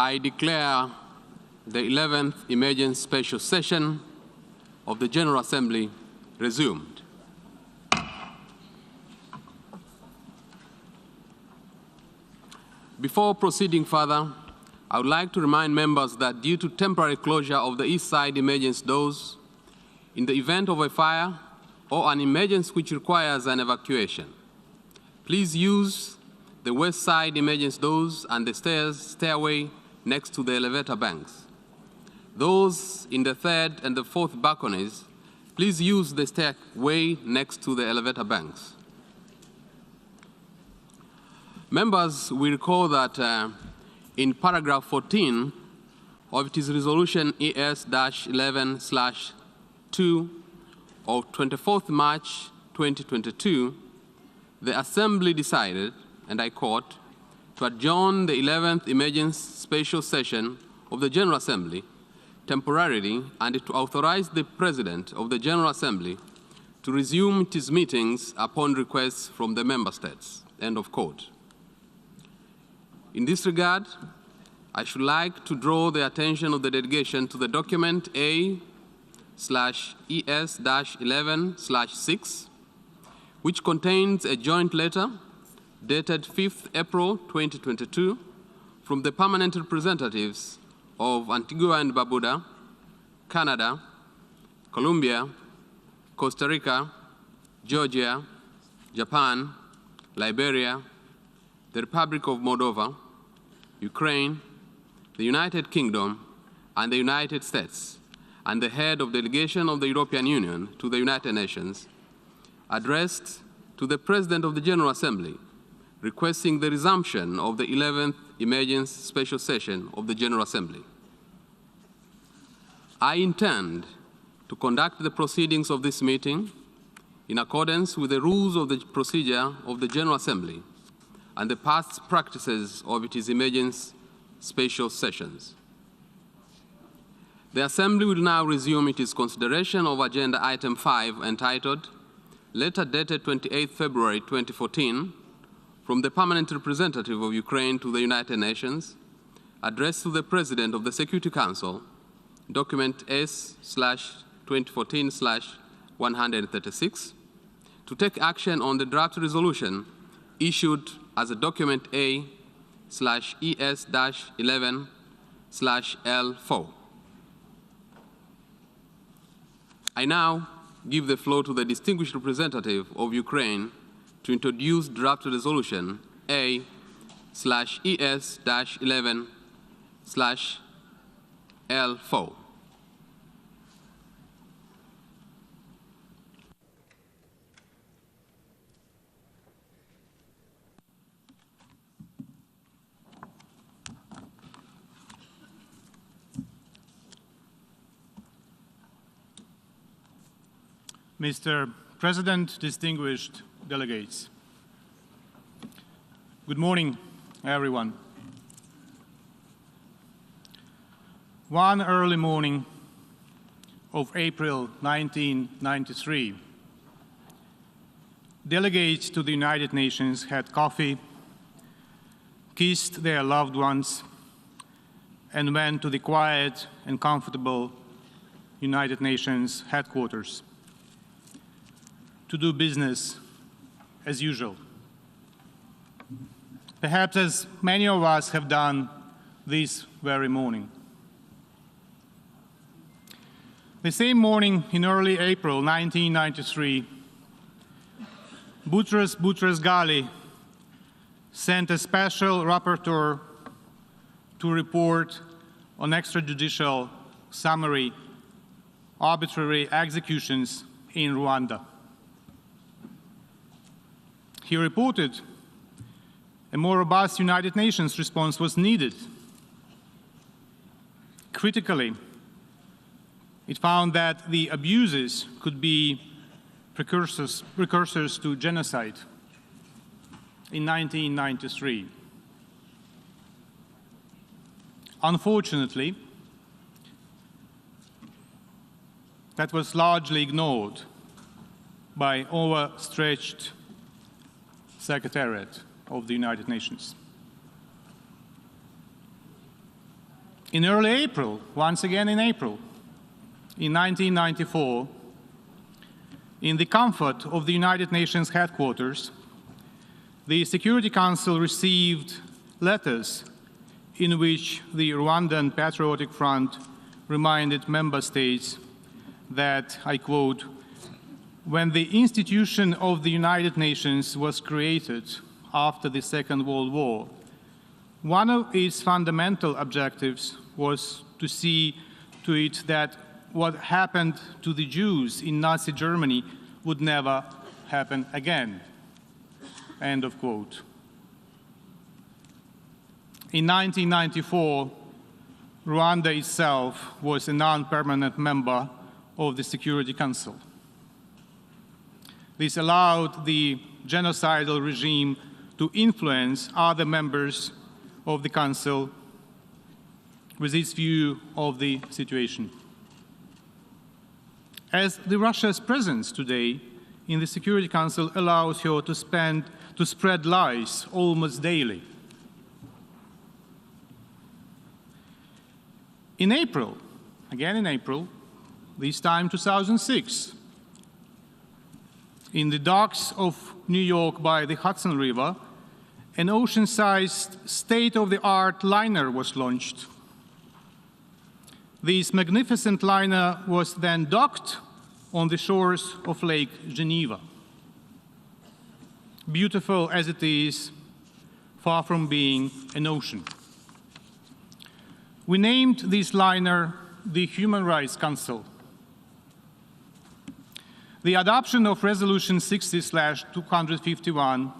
I declare the 11th Emergency Special Session of the General Assembly resumed. Before proceeding further, I would like to remind members that due to temporary closure of the east side emergency doors, in the event of a fire or an emergency which requires an evacuation, please use the west side emergency doors and the stairway next to the elevator banks. Those in the third and the fourth balconies, please use the stairway next to the elevator banks. Members will recall that in paragraph 14 of its resolution ES-11/2 of 24th March 2022, the Assembly decided, and I quote, to adjourn the 11th Emergency Special Session of the General Assembly temporarily and to authorize the President of the General Assembly to resume its meetings upon request from the Member States, end of quote. In this regard, I should like to draw the attention of the delegation to the document A/ES-11/6, which contains a joint letter dated 5th April 2022 from the permanent representatives of Antigua and Barbuda, Canada, Colombia, Costa Rica, Georgia, Japan, Liberia, the Republic of Moldova, Ukraine, the United Kingdom, and the United States, and the head of delegation of the European Union to the United Nations, addressed to the President of the General Assembly, requesting the resumption of the 11th Emergency Special Session of the General Assembly. I intend to conduct the proceedings of this meeting in accordance with the rules of the procedure of the General Assembly and the past practices of its emergency special sessions. The Assembly will now resume its consideration of Agenda Item 5, entitled Letter dated 28 February 2014 from the Permanent Representative of Ukraine to the United Nations, addressed to the President of the Security Council, document S/2014/136, to take action on the draft resolution issued as a document A/ES-11/L4. I now give the floor to the distinguished representative of Ukraine to introduce draft resolution A/ES-11/L4. Mr. President, distinguished delegates. Good morning, everyone. One early morning of April 1993, delegates to the United Nations had coffee, kissed their loved ones, and went to the quiet and comfortable United Nations headquarters to do business as usual. Perhaps as many of us have done this very morning. The same morning in early April 1993, Boutros Boutros-Ghali sent a special rapporteur to report on extrajudicial summary arbitrary executions in Rwanda. He reported a more robust United Nations response was needed. Critically, it found that the abuses could be precursors to genocide in 1993. Unfortunately, that was largely ignored by overstretched Secretariat of the United Nations. In early April, once again in April, in 1994, in the comfort of the United Nations headquarters, the Security Council received letters in which the Rwandan Patriotic Front reminded member states that, I quote, "When the institution of the United Nations was created after the Second World War, one of its fundamental objectives was to see to it that what happened to the Jews in Nazi Germany would never happen again." End of quote. In 1994, Rwanda itself was a non-permanent member of the Security Council. This allowed the genocidal regime to influence other members of the Council with its view of the situation. As Russia's presence today in the Security Council allows her to spread lies almost daily. In April, again in April, this time 2006, in the docks of New York by the Hudson River, an ocean-sized, state-of-the-art liner was launched. This magnificent liner was then docked on the shores of Lake Geneva. Beautiful as it is, far from being an ocean. We named this liner the Human Rights Council. The adoption of Resolution 60/251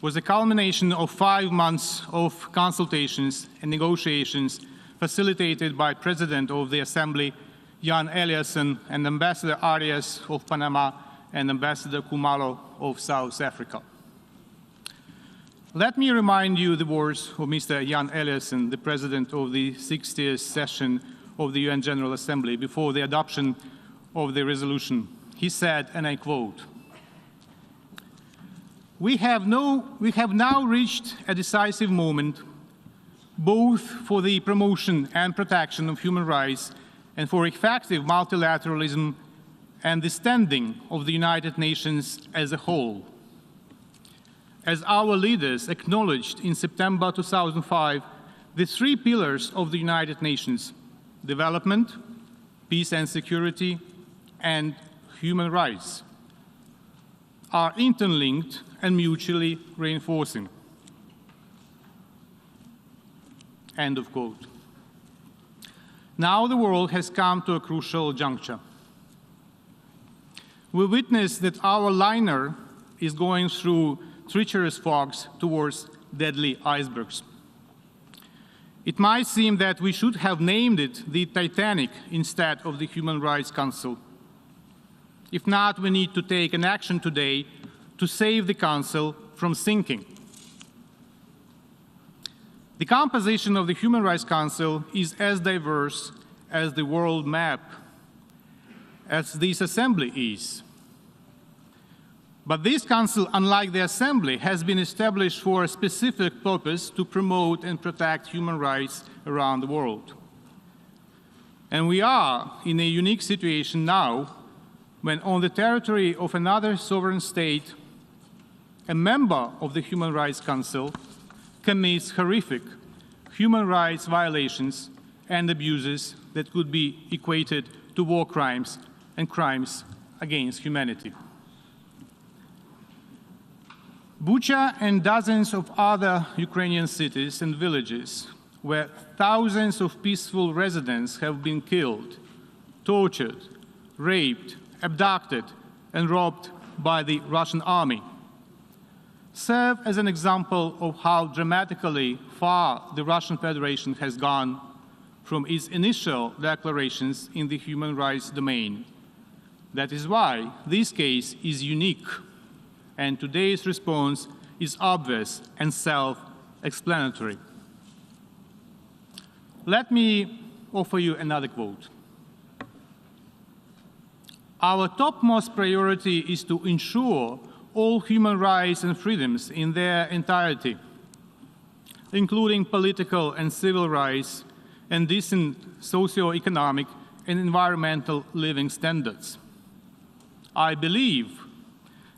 was a culmination of 5 months of consultations and negotiations facilitated by President of the Assembly, Jan Eliasson, and Ambassador Arias of Panama and Ambassador Kumalo of South Africa. Let me remind you the words of Mr. Jan Eliasson, the President of the 60th session of the UN General Assembly, before the adoption of the resolution. He said, and I quote, we have now reached a decisive moment, both for the promotion and protection of human rights and for effective multilateralism and the standing of the United Nations as a whole. As our leaders acknowledged in September 2005, the 3 pillars of the United Nations, development, peace and security, and human rights, are interlinked and mutually reinforcing. End of quote. Now the world has come to a crucial juncture. We witness that our liner is going through treacherous fogs towards deadly icebergs. It might seem that we should have named it the Titanic instead of the Human Rights Council. If not, we need to take an action today to save the Council from sinking. The composition of the Human Rights Council is as diverse as the world map, as this Assembly is. But this Council, unlike the Assembly, has been established for a specific purpose to promote and protect human rights around the world. And we are in a unique situation now when on the territory of another sovereign state, a member of the Human Rights Council commits horrific human rights violations and abuses that could be equated to war crimes and crimes against humanity. Bucha and dozens of other Ukrainian cities and villages where thousands of peaceful residents have been killed, tortured, raped, abducted, and robbed by the Russian army serve as an example of how dramatically far the Russian Federation has gone from its initial declarations in the human rights domain. That is why this case is unique, and today's response is obvious and self-explanatory. Let me offer you another quote. Our topmost priority is to ensure all human rights and freedoms in their entirety, including political and civil rights, and decent socio-economic and environmental living standards. I believe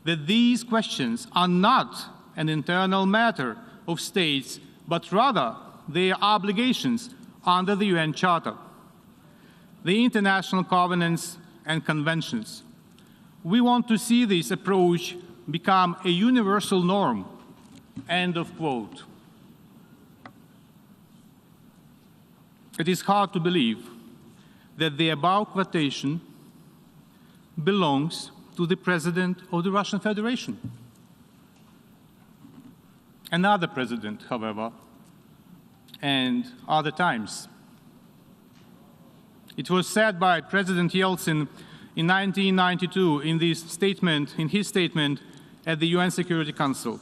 that these questions are not an internal matter of states, but rather their obligations under the UN Charter, the international covenants and conventions. We want to see this approach become a universal norm. End of quote. It is hard to believe that the above quotation belongs to the President of the Russian Federation. Another president, however, and other times. It was said by President Yeltsin in 1992 in his statement at the UN Security Council.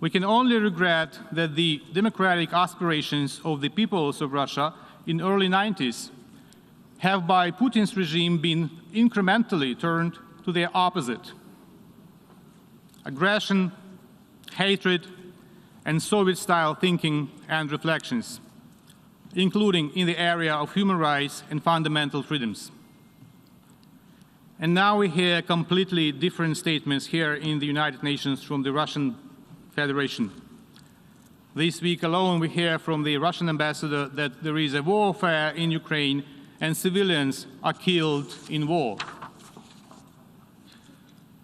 We can only regret that the democratic aspirations of the peoples of Russia in early 90s have by Putin's regime been incrementally turned to their opposite. Aggression, hatred, and Soviet-style thinking and reflections, including in the area of human rights and fundamental freedoms. And now we hear completely different statements here in the United Nations from the Russian Federation. This week alone, we hear from the Russian ambassador that there is a warfare in Ukraine and civilians are killed in war.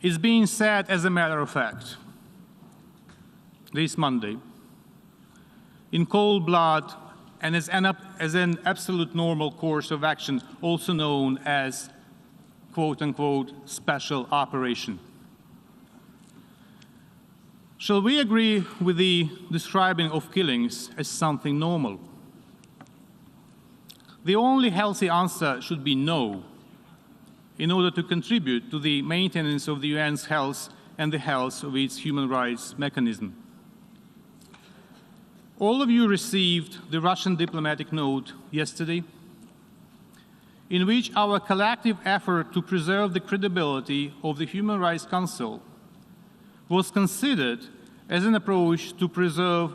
It's being said as a matter of fact this Monday, in cold blood and as an absolute normal course of action, also known as quote-unquote special operation. Shall we agree with the describing of killings as something normal? The only healthy answer should be no, in order to contribute to the maintenance of the UN's health and the health of its human rights mechanism. All of you received the Russian diplomatic note yesterday, in which our collective effort to preserve the credibility of the Human Rights Council was considered as an approach to preserve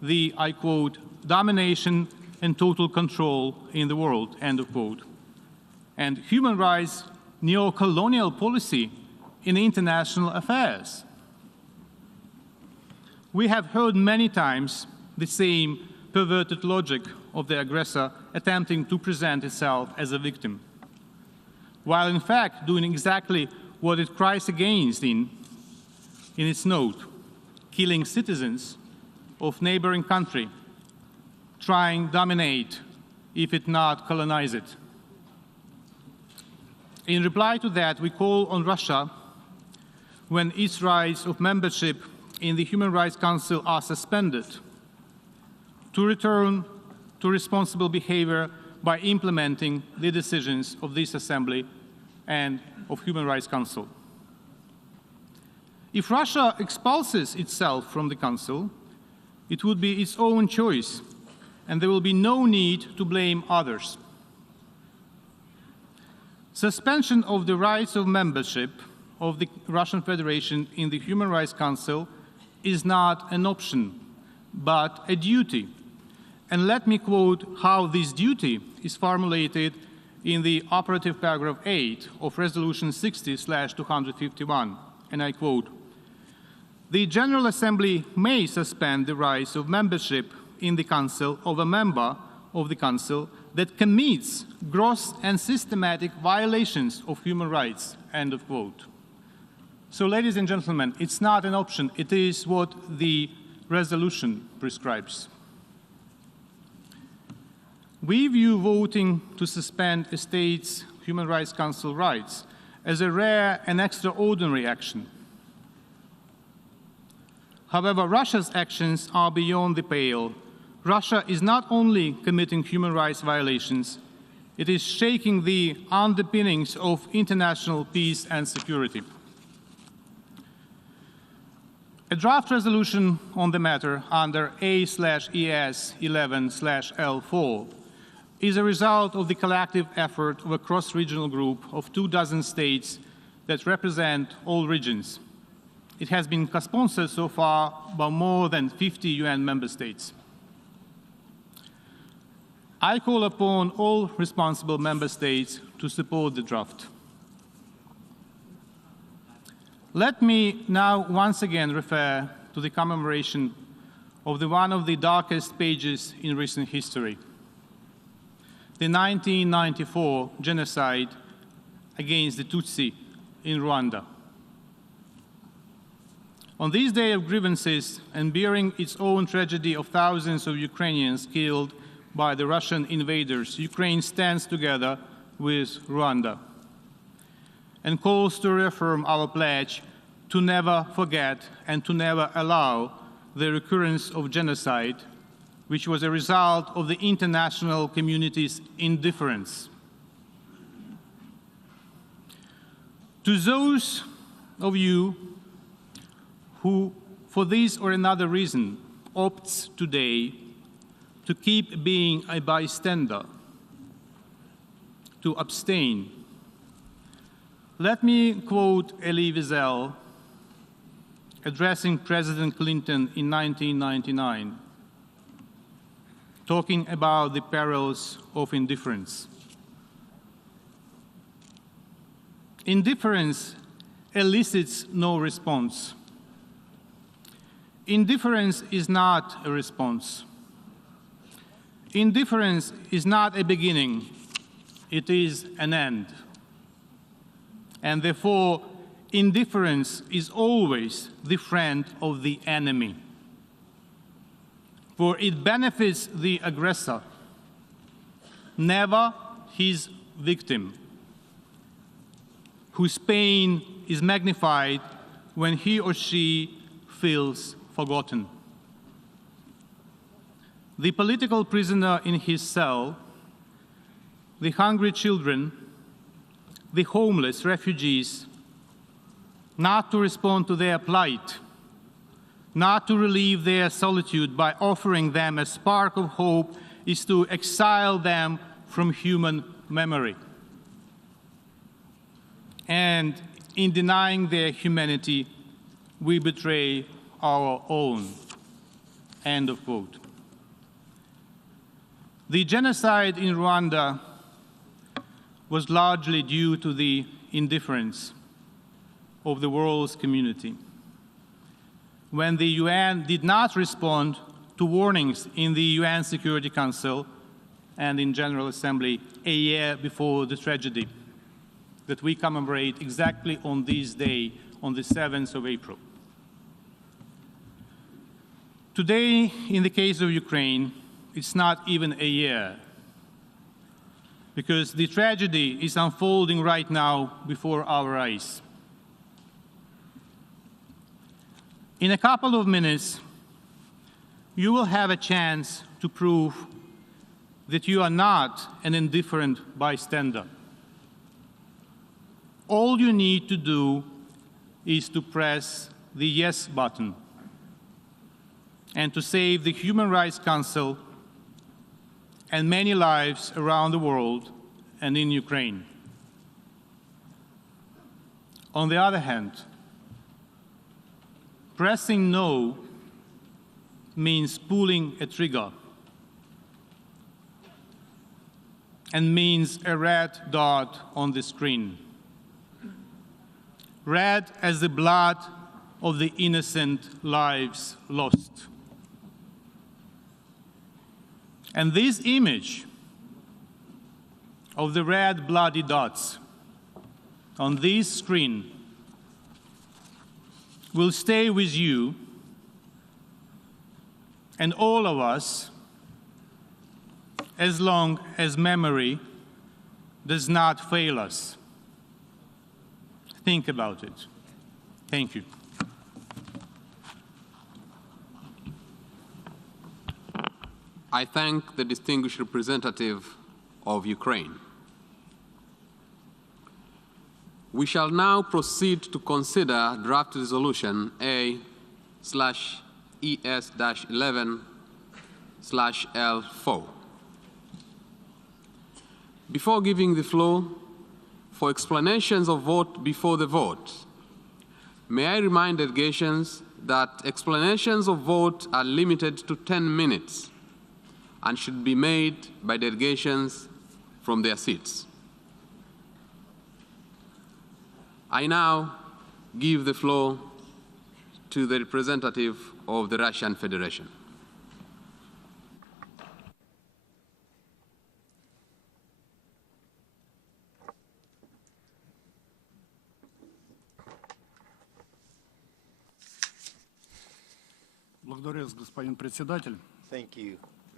the, I quote, domination and total control in the world, end of quote, and human rights neo-colonial policy in international affairs. We have heard many times the same perverted logic of the aggressor attempting to present itself as a victim, while in fact doing exactly what it cries against in its note, killing citizens of neighboring country, trying to dominate, if it not colonize it. In reply to that, we call on Russia, when its rights of membership in the Human Rights Council are suspended, to return to responsible behavior by implementing the decisions of this Assembly and of Human Rights Council. If Russia expulses itself from the Council, it would be its own choice, and there will be no need to blame others. Suspension of the rights of membership of the Russian Federation in the Human Rights Council is not an option, but a duty. And let me quote how this duty is formulated in the operative paragraph 8 of Resolution 60/251, and I quote, "The General Assembly may suspend the rights of membership in the Council of a member of the Council that commits gross and systematic violations of human rights," end of quote. So, ladies and gentlemen, it's not an option. It is what the resolution prescribes. We view voting to suspend a state's Human Rights Council rights as a rare and extraordinary action. However, Russia's actions are beyond the pale. Russia is not only committing human rights violations, it is shaking the underpinnings of international peace and security. A draft resolution on the matter under A/ES 11/L4 is a result of the collective effort of a cross-regional group of 24 states that represent all regions. It has been co-sponsored so far by more than 50 UN member states. I call upon all responsible member states to support the draft. Let me now once again refer to the commemoration of one of the darkest pages in recent history, the 1994 genocide against the Tutsi in Rwanda. On this day of grievances and bearing its own tragedy of thousands of Ukrainians killed by the Russian invaders, Ukraine stands together with Rwanda and calls to reaffirm our pledge to never forget and to never allow the recurrence of genocide, which was a result of the international community's indifference. To those of you who, for this or another reason, opts today to keep being a bystander, to abstain, let me quote Elie Wiesel addressing President Clinton in 1999, talking about the perils of indifference. Indifference elicits no response. Indifference is not a response. Indifference is not a beginning, it is an end. And therefore, indifference is always the friend of the enemy, for it benefits the aggressor, never his victim, whose pain is magnified when he or she feels forgotten. The political prisoner in his cell, the hungry children, the homeless refugees, not to respond to their plight, not to relieve their solitude by offering them a spark of hope, is to exile them from human memory. And in denying their humanity, we betray our own. End of quote. The genocide in Rwanda was largely due to the indifference of the world's community. When the UN did not respond to warnings in the UN Security Council and in General Assembly a year before the tragedy that we commemorate exactly on this day, on the 7th of April. Today, in the case of Ukraine, it's not even a year, because the tragedy is unfolding right now before our eyes. In a couple of minutes, you will have a chance to prove that you are not an indifferent bystander. All you need to do is to press the yes button and to save the Human Rights Council and many lives around the world and in Ukraine. On the other hand, pressing no means pulling a trigger and means a red dot on the screen. Red as the blood of the innocent lives lost. And this image of the red bloody dots on this screen will stay with you and all of us as long as memory does not fail us. Think about it. Thank you. I thank the distinguished representative of Ukraine. We shall now proceed to consider draft resolution A/ES-11/L4. Before giving the floor for explanations of vote before the vote, may I remind delegations that explanations of vote are limited to 10 minutes, and should be made by delegations from their seats. I now give the floor to the representative of the Russian Federation. Благодарю вас, господин председатель. Thank you,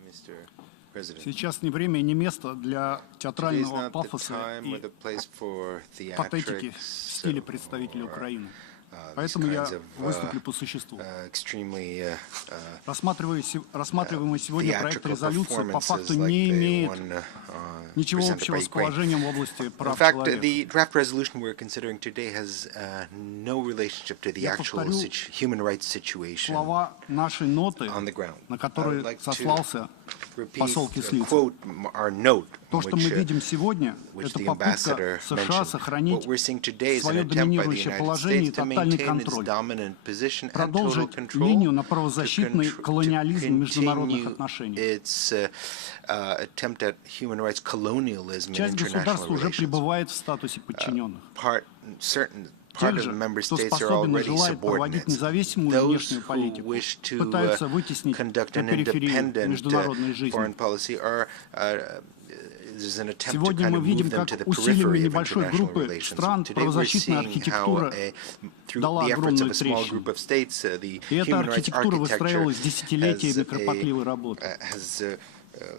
Mr. President. Сейчас не время и не место для Today is театрального not the пафоса time or и the place for патетики в theatrics стиле представителей or Украины. these Поэтому я kinds of выступлю по существу. extremely Рассматриваемый сегодня проект theatrical резолюции по факту performances like не the имеет one ничего presented общего by с Ukraine. положением в области In прав fact, человека. the draft resolution we're considering today has no relationship to the Я actual повторю human rights situation слова нашей ноты, on the ground. на I would которые like сослался to посол repeat, Кислицын. quote our note, То, что мы which видим сегодня, which это the попытка ambassador США mentioned. сохранить What we're seeing today is an свое attempt by the доминирующее United положение и States to тотальный maintain its контроль, dominant position and total продолжить control, линию на правозащитный to колониализм международных continue отношений. its attempt at human rights colonialism in Часть international государств уже relations. пребывает в статусе подчиненных. Part Тех of же, the member кто states are способен и already желает проводить subordinates. независимую Those внешнюю who политику, wish to пытаются вытеснить conduct на an периферии independent международной жизни. foreign policy are there's an attempt to Сегодня kind мы of видим, move them как to the усиливание periphery of небольшой international группы relations. стран Today we're правозащитная seeing how архитектура through дала the efforts огромную of a small трещину. group of states, the И эта human rights архитектура architecture выстраивалась десятилетиями кропотливой работы.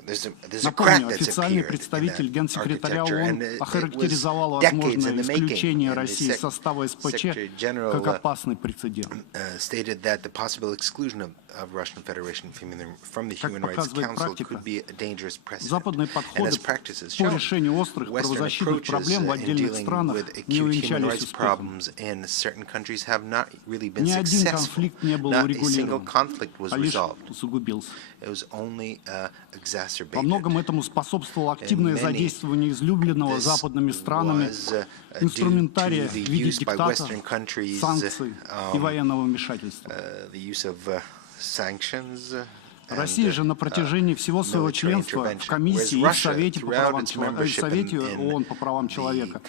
There's a Напомню, crack that's официальный appeared in представитель that Генсекретаря architecture, ООН and it was охарактеризовал decades возможное in the making. исключение And the России из состава СПЧ Secretary General как опасный прецедент. stated that the possible exclusion of Russian Federation from the Как Human Rights показывает Council практика, could be a dangerous precedent. западные And подходы as practices по show, решению острых Western правозащитных approaches проблем в in отдельных dealing странах with не acute human увенчались rights успехом. problems in certain countries have not really been Ни один successful. конфликт не был Not a single урегулирован, conflict was а лишь resolved. усугубился. It was only Во exacerbated. многом этому способствовало активное задействование излюбленного западными странами инструментария в виде диктатов, санкций и военного вмешательства. Россия же на протяжении всего своего членства в Комиссии и в Совете ООН по правам человека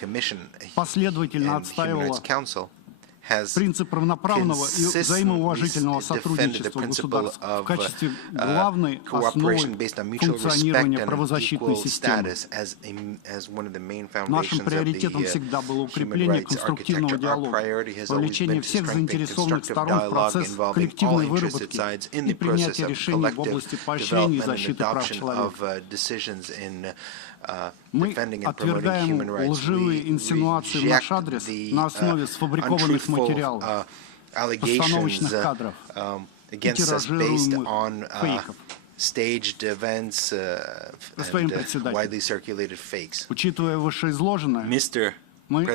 последовательно отстаивала принцип равноправного и взаимоуважительного сотрудничества государств в качестве главной основы функционирования правозащитной системы. Нашим приоритетом всегда было укрепление конструктивного диалога, вовлечение всех заинтересованных сторон в процесс коллективной выработки и принятия решений в области поощрения и защиты прав человека. Мы отвергаем лживые инсинуации в наш адрес на основе сфабрикованных материалов, постановочных кадров и тиражируемых фейков. Господин председатель, учитывая вышеизложенное, мы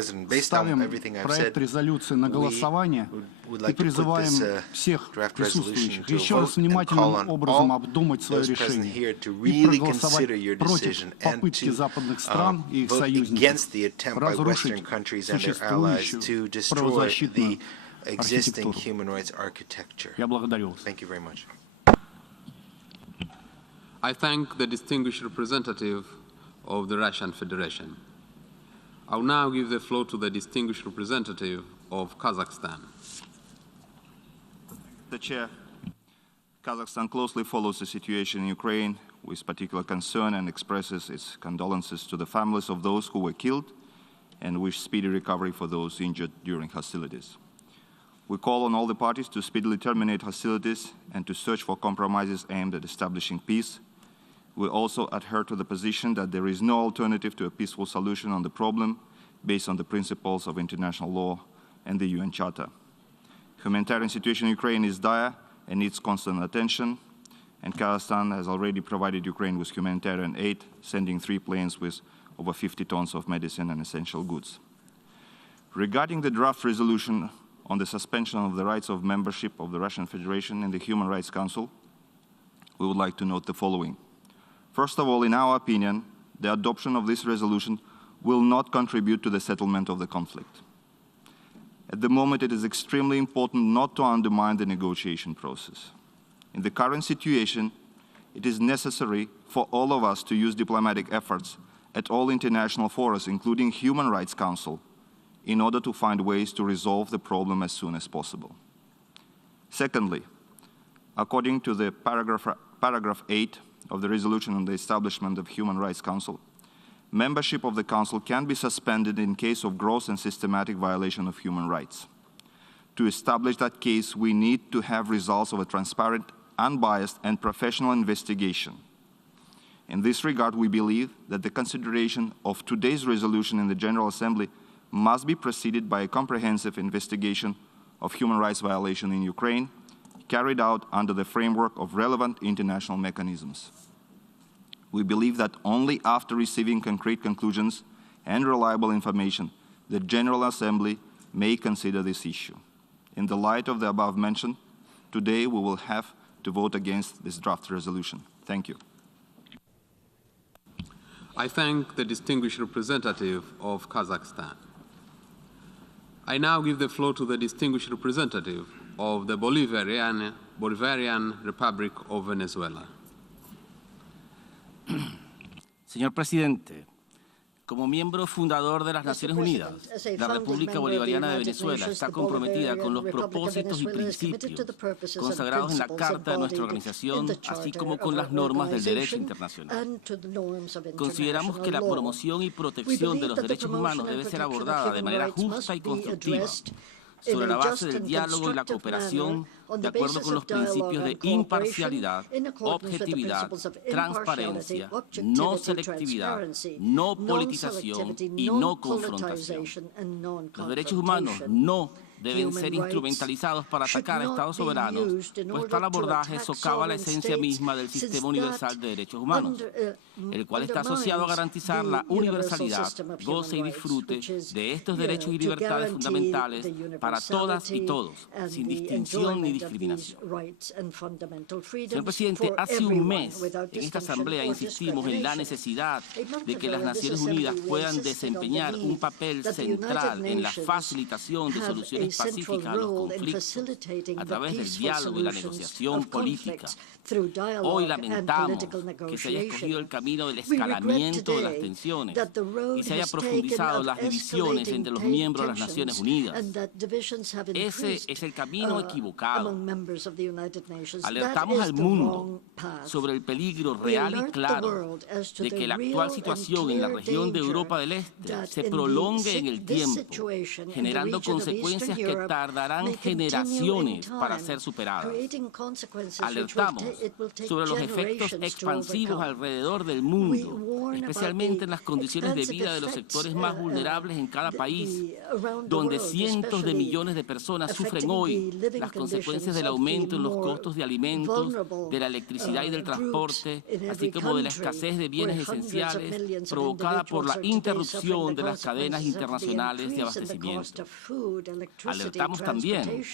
ставим проект резолюции на голосование и призываем всех присутствующих еще раз внимательным образом обдумать свое решение и проголосовать против попытки западных стран и их союзников разрушить существующую правозащитную архитектуру. Я благодарю вас. I thank the distinguished representative of the Russian Federation. I will now give the floor to the distinguished representative of Kazakhstan. The Chair, Kazakhstan closely follows the situation in Ukraine with particular concern and expresses its condolences to the families of those who were killed and wish speedy recovery for those injured during hostilities. We call on all the parties to speedily terminate hostilities and to search for compromises aimed at establishing peace. We also adhere to the position that there is no alternative to a peaceful solution on the problem based on the principles of international law and the UN Charter. Humanitarian situation in Ukraine is dire and needs constant attention, and Kazakhstan has already provided Ukraine with humanitarian aid, sending 3 planes with over 50 tons of medicine and essential goods. Regarding the draft resolution on the suspension of the rights of membership of the Russian Federation in the Human Rights Council, we would like to note the following. First of all, in our opinion, the adoption of this resolution will not contribute to the settlement of the conflict. At the moment, it is extremely important not to undermine the negotiation process. In the current situation, it is necessary for all of us to use diplomatic efforts at all international forums, including Human Rights Council, in order to find ways to resolve the problem as soon as possible. Secondly, according to the paragraph 8 of the resolution on the establishment of Human Rights Council, membership of the Council can be suspended in case of gross and systematic violation of human rights. To establish that case, we need to have results of a transparent, unbiased, and professional investigation. In this regard, we believe that the consideration of today's resolution in the General Assembly must be preceded by a comprehensive investigation of human rights violation in Ukraine, carried out under the framework of relevant international mechanisms. We believe that only after receiving concrete conclusions and reliable information, the General Assembly may consider this issue. In the light of the above mentioned, today we will have to vote against this draft resolution. Thank you. I thank the distinguished representative of Kazakhstan. I now give the floor to the distinguished representative of the Bolivarian Republic of Venezuela. Señor Presidente, como miembro fundador de las Naciones Unidas, la República Bolivariana de Venezuela está comprometida con los propósitos y principios consagrados en la Carta de nuestra organización, así como con las normas del derecho internacional. Consideramos que la promoción y protección de los derechos humanos debe ser abordada de manera justa y constructiva, sobre la base del diálogo y la cooperación, de acuerdo con los principios de imparcialidad, objetividad, transparencia, no selectividad, no politización y no confrontación. Los derechos humanos no deben ser instrumentalizados para atacar a Estados soberanos, pues tal abordaje socava la esencia misma del sistema universal de derechos humanos, el cual está asociado a garantizar la universalidad, goce y disfrute de estos derechos y libertades fundamentales para todas y todos, sin distinción ni discriminación. Señor Presidente, hace un mes en esta Asamblea insistimos en la necesidad de que las Naciones Unidas puedan desempeñar un papel central en la facilitación de soluciones pacíficas a los conflictos a través del diálogo y la negociación política. Hoy lamentamos que se haya escogido el camino del escalamiento de las tensiones y se haya profundizado las divisiones entre los miembros de las Naciones Unidas. Ese es el camino equivocado. Alertamos al mundo sobre el peligro real y claro de que la actual situación en la región de Europa del Este se prolongue en el tiempo, generando consecuencias que tardarán generaciones para ser superadas. Alertamos sobre los efectos expansivos alrededor del mundo, especialmente en las condiciones de vida de los sectores más vulnerables en cada país, donde cientos de millones de personas sufren hoy las consecuencias del aumento en los costos de alimentos, de la electricidad y del transporte, así como de la escasez de bienes esenciales provocada por la interrupción de las cadenas internacionales de abastecimiento. Alertamos también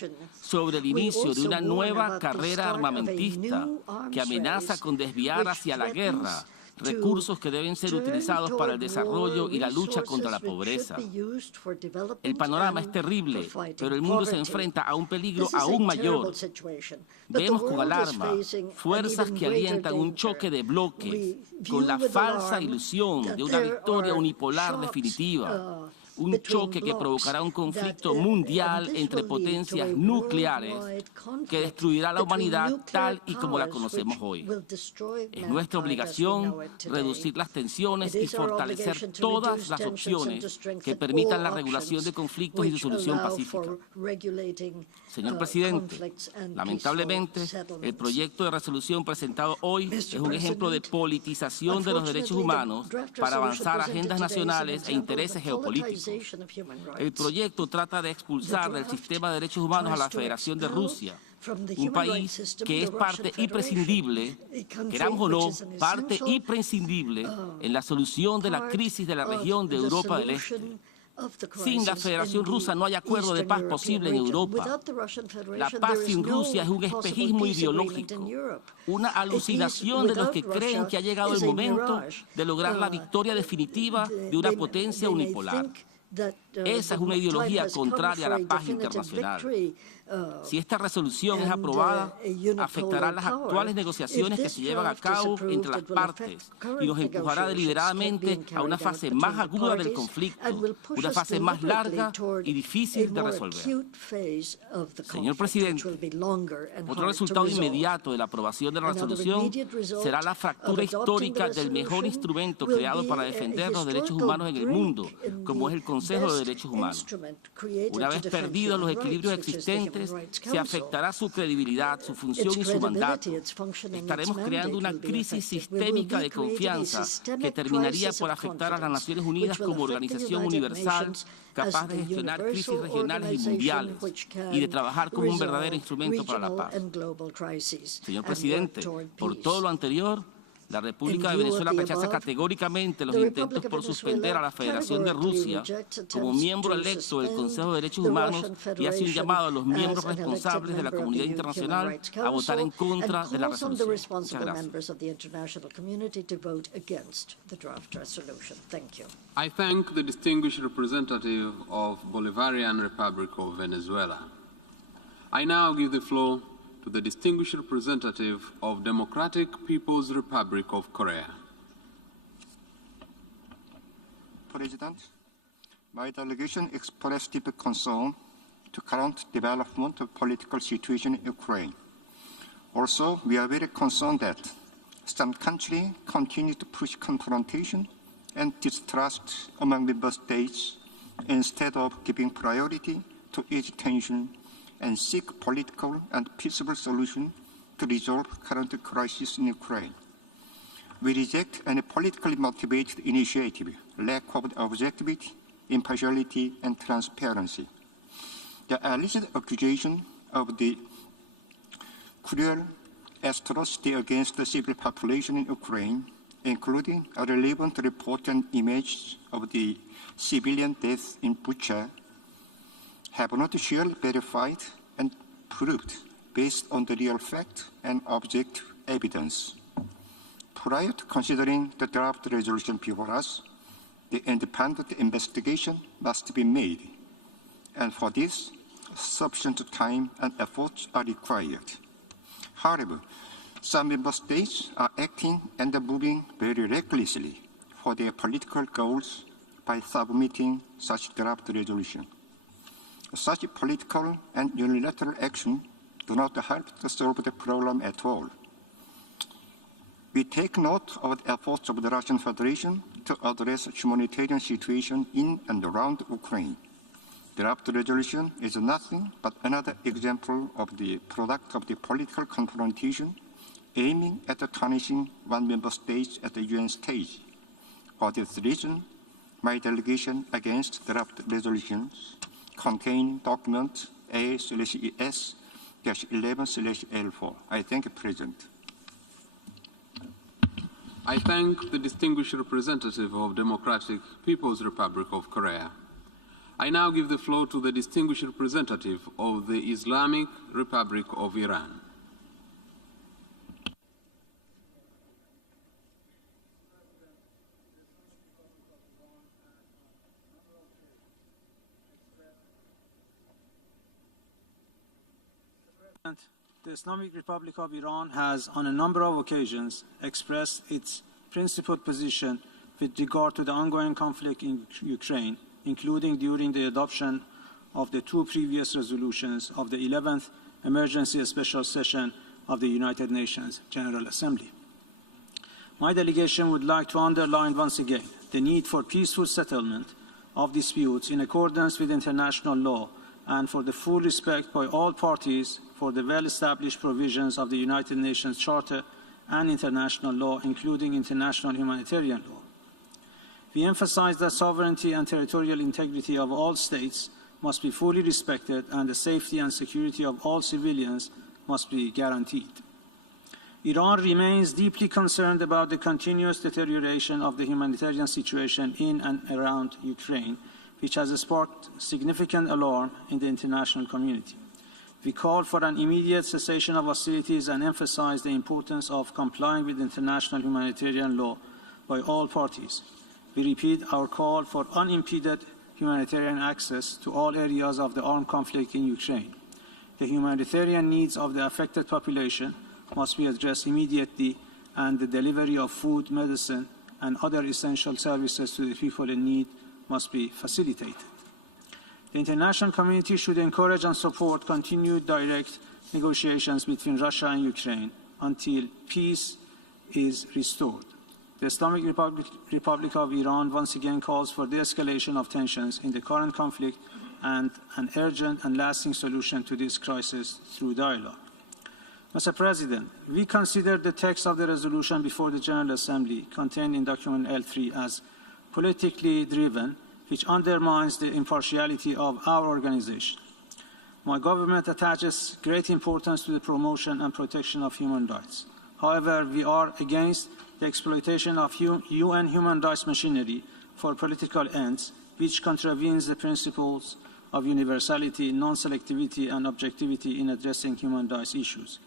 sobre el inicio de una nueva carrera armamentista que amenaza con desviar hacia la guerra recursos que deben ser utilizados para el desarrollo y la lucha contra la pobreza. El panorama es terrible, pero el mundo se enfrenta a un peligro aún mayor. Vemos con alarma fuerzas que alientan un choque de bloques con la falsa ilusión de una victoria unipolar definitiva. Un choque que provocará un conflicto mundial entre potencias nucleares que destruirá la humanidad tal y como la conocemos hoy. Es nuestra obligación reducir las tensiones y fortalecer todas las opciones que permitan la regulación de conflictos y su solución pacífica. Señor Presidente, lamentablemente, el proyecto de resolución presentado hoy es un ejemplo de politización de los derechos humanos para avanzar agendas nacionales e intereses geopolíticos. El proyecto trata de expulsar del sistema de derechos humanos a la Federación de Rusia, un país que es parte imprescindible, queramos o no, parte imprescindible en la solución de la crisis de la región de Europa del Este. Sin la Federación Rusa no hay acuerdo de paz posible en Europa. La paz sin Rusia es un espejismo ideológico, una alucinación de los que creen que ha llegado el momento de lograr la victoria definitiva de una potencia unipolar. Esa es una ideología contraria a la paz internacional. Si esta resolución es aprobada, afectará las actuales negociaciones que se llevan a cabo entre las partes y nos empujará deliberadamente a una fase más aguda del conflicto, una fase más larga y difícil de resolver. Señor Presidente, otro resultado inmediato de la aprobación de la resolución será la fractura histórica del mejor instrumento creado para defender los derechos humanos en el mundo, como es el Consejo de Derechos Humanos. Una vez perdidos los equilibrios existentes, se afectará su credibilidad, su función y su mandato. Estaremos creando una crisis sistémica de confianza que terminaría por afectar a las Naciones Unidas como organización universal capaz de gestionar crisis regionales y mundiales y de trabajar como un verdadero instrumento para la paz. Señor Presidente, por todo lo anterior, la República de Venezuela rechaza categóricamente los intentos por suspender a la Federación de Rusia como miembro electo del Consejo de Derechos Humanos y hace un llamado a los miembros responsables de la comunidad internacional a votar en contra de la resolución. Muchas gracias. I thank the distinguished representative of Bolivarian Republic of Venezuela. I now give the floor to the distinguished representative of Democratic People's Republic of Korea. President, my delegation expressed deep concern to current development of political situation in Ukraine. Also, we are very concerned that some countries continue to push confrontation and distrust among member states instead of giving priority to ease tension and seek political and peaceful solution to resolve current crisis in Ukraine. We reject any politically motivated initiative, lack of objectivity, impartiality, and transparency. The alleged accusation of the cruel atrocity against the civil population in Ukraine, including a relevant report and images of the civilian deaths in Bucha, have not surely verified and proved based on the real fact and objective evidence. Prior to considering the draft resolution before us, the independent investigation must be made, and for this, sufficient time and efforts are required. However, some member states are acting and moving very recklessly for their political goals by submitting such draft resolution. Such political and unilateral action do not help to solve the problem at all. We take note of the efforts of the Russian Federation to address the humanitarian situation in and around Ukraine. Draft resolution is nothing but another example of the product of the political confrontation aiming at tarnishing one member state at the UN stage. For this reason, my delegation against draft resolutions contain document A/ES-11/L4. I thank you, President. I thank the distinguished representative of Democratic People's Republic of Korea. I now give the floor to the distinguished representative of the Islamic Republic of Iran. The Islamic Republic of Iran has, on a number of occasions, expressed its principled position with regard to the ongoing conflict in Ukraine, including during the adoption of the two previous resolutions of the 11th Emergency Special Session of the United Nations General Assembly. My delegation would like to underline once again the need for peaceful settlement of disputes in accordance with international law and for the full respect by all parties for the well-established provisions of the United Nations Charter and international law, including international humanitarian law. We emphasize that sovereignty and territorial integrity of all states must be fully respected and the safety and security of all civilians must be guaranteed. Iran remains deeply concerned about the continuous deterioration of the humanitarian situation in and around Ukraine, which has sparked significant alarm in the international community. We call for an immediate cessation of hostilities and emphasize the importance of complying with international humanitarian law by all parties. We repeat our call for unimpeded humanitarian access to all areas of the armed conflict in Ukraine. The humanitarian needs of the affected population must be addressed immediately, and the delivery of food, medicine, and other essential services to the people in need must be facilitated. The international community should encourage and support continued direct negotiations between Russia and Ukraine until peace is restored. The Islamic Republic of Iran once again calls for de-escalation of tensions in the current conflict and an urgent and lasting solution to this crisis through dialogue. Mr. President, we consider the text of the resolution before the General Assembly contained in document L3 as politically driven, which undermines the impartiality of our organization. My government attaches great importance to the promotion and protection of human rights. However, we are against the exploitation of UN human rights machinery for political ends, which contravenes the principles of universality, non-selectivity, and objectivity in addressing human rights issues.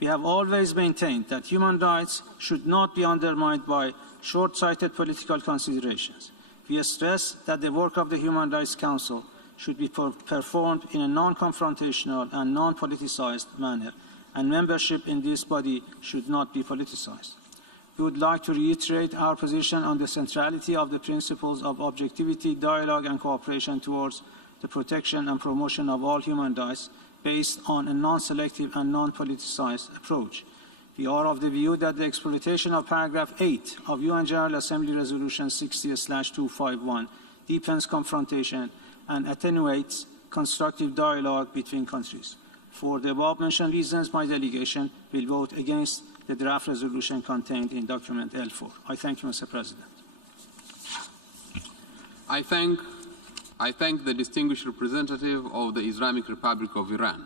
We have always maintained that human rights should not be undermined by short-sighted political considerations. We stress that the work of the Human Rights Council should be performed in a non-confrontational and non-politicized manner, and membership in this body should not be politicized. We would like to reiterate our position on the centrality of the principles of objectivity, dialogue, and cooperation towards the protection and promotion of all human rights based on a non-selective and non-politicized approach. We are of the view that the exploitation of paragraph 8 of UN General Assembly Resolution 60/251 deepens confrontation and attenuates constructive dialogue between countries. For the above-mentioned reasons, my delegation will vote against the draft resolution contained in document L4. I thank you, Mr. President. I thank the distinguished representative of the Islamic Republic of Iran.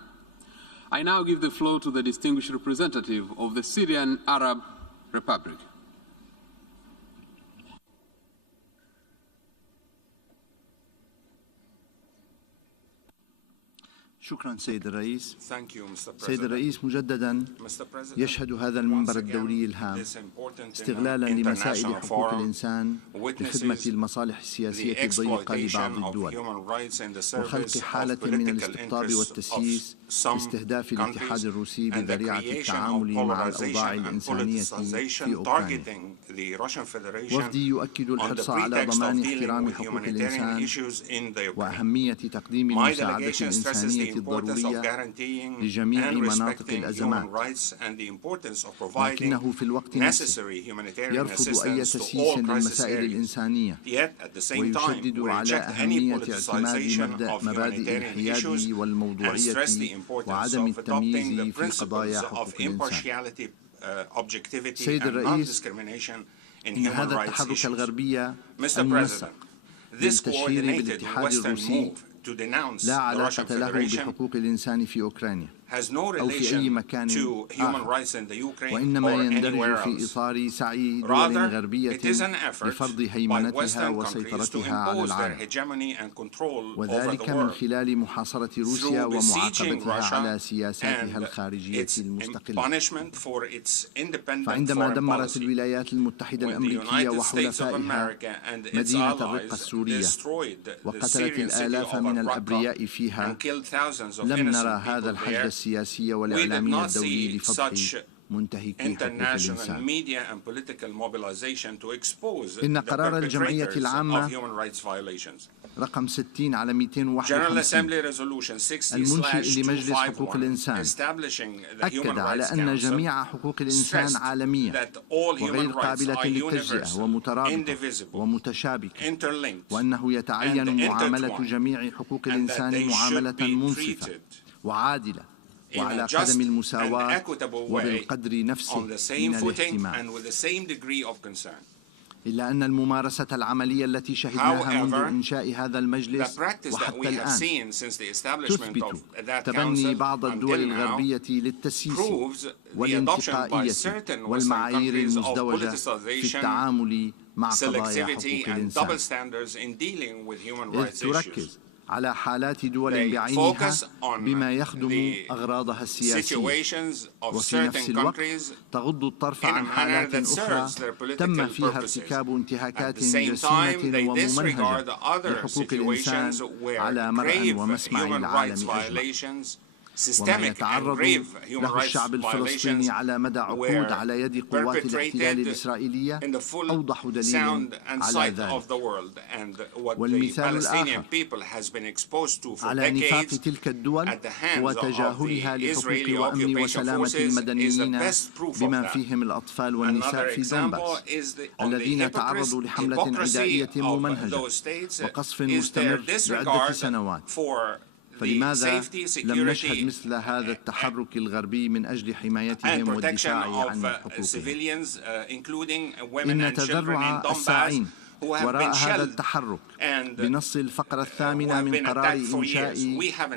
I now give the floor to the distinguished representative of the Syrian Arab Republic. شكرا سيد الرئيس. Mr. سيد الرئيس، مجددا يشهد هذا المنبر الدولي الهام استغلالا لمسائل حقوق الإنسان لخدمة المصالح السياسية الضيقة لبعض الدول وخلق حالة من الاستقطاب والتسييس لاستهداف الاتحاد الروسي بذريعة التعامل مع الأوضاع الإنسانية في أوكرانيا. وفدي يؤكد الحرص على ضمان احترام حقوق الإنسان وأهمية تقديم المساعدة الإنسانية الضرورية لجميع مناطق الأزمات، لكنه في الوقت نفسه يرفض أي تسييس للمسائل الإنسانية ويشدد على أهمية اعتماد مبادئ الحياد والموضوعية وعدم التمييز في قضايا حقوق الإنسان. سيد الرئيس، إن هذا التحرك الغربي المنسق للتشهير بالاتحاد الروسي لا علاقة له بحقوق الإنسان في أوكرانيا أو في أي مكان آخر، وإنما يندرج في إطار سعي دول غربية لفرض هيمنتها وسيطرتها على العالم، وذلك من خلال محاصرة روسيا ومعاقبتها على سياساتها الخارجية المستقلة. فعندما دمرت الولايات المتحدة الأمريكية وحلفائها مدينة الرقة السورية وقتلت الآلاف من الأبرياء فيها، لم نرى هذا الحشد السياسي والإعلامي الدولي لفضح منتهكي حقوق الإنسان. إن قرار الجمعية العامة رقم 60 على 251 المنشئ لمجلس حقوق الإنسان أكد على أن جميع حقوق الإنسان عالمية وغير قابلة للتجزئة ومترابطة ومتشابكة، وأنه يتعين معاملة جميع حقوق الإنسان معاملة منصفة وعادلة وعلى قدم المساواة وبالقدر نفسه من الاهتمام. إلا أن الممارسة العملية التي شهدناها منذ إنشاء هذا المجلس وحتى الآن تثبت تبني بعض الدول الغربية للتسييس والانتقائية والمعايير المزدوجة في التعامل مع قضايا حقوق الإنسان، إذ تركز على حالات دول بعينها بما يخدم أغراضها السياسية، وفي نفس الوقت تغض الطرف عن حالات أخرى تم فيها ارتكاب انتهاكات جسيمة وممنهجة لحقوق الإنسان على مرأى ومسمع العالم أجمع. وما يتعرض له الشعب الفلسطيني على مدى عقود على يد قوات الاحتلال الإسرائيلية أوضح دليل على ذلك. والمثال الآخر على نفاق تلك الدول وتجاهلها لحقوق وأمن وسلامة المدنيين بما فيهم الأطفال والنساء في دونباس الذين تعرضوا لحملة عدائية ممنهجة وقصف مستمر لعدة سنوات. فلماذا لم نشهد مثل هذا التحرك الغربي من أجل حمايتهم والدفاع عن حقوقهم؟ إن تذرع الساعين وراء هذا التحرك بنص الفقرة الثامنة من قرار إنشاء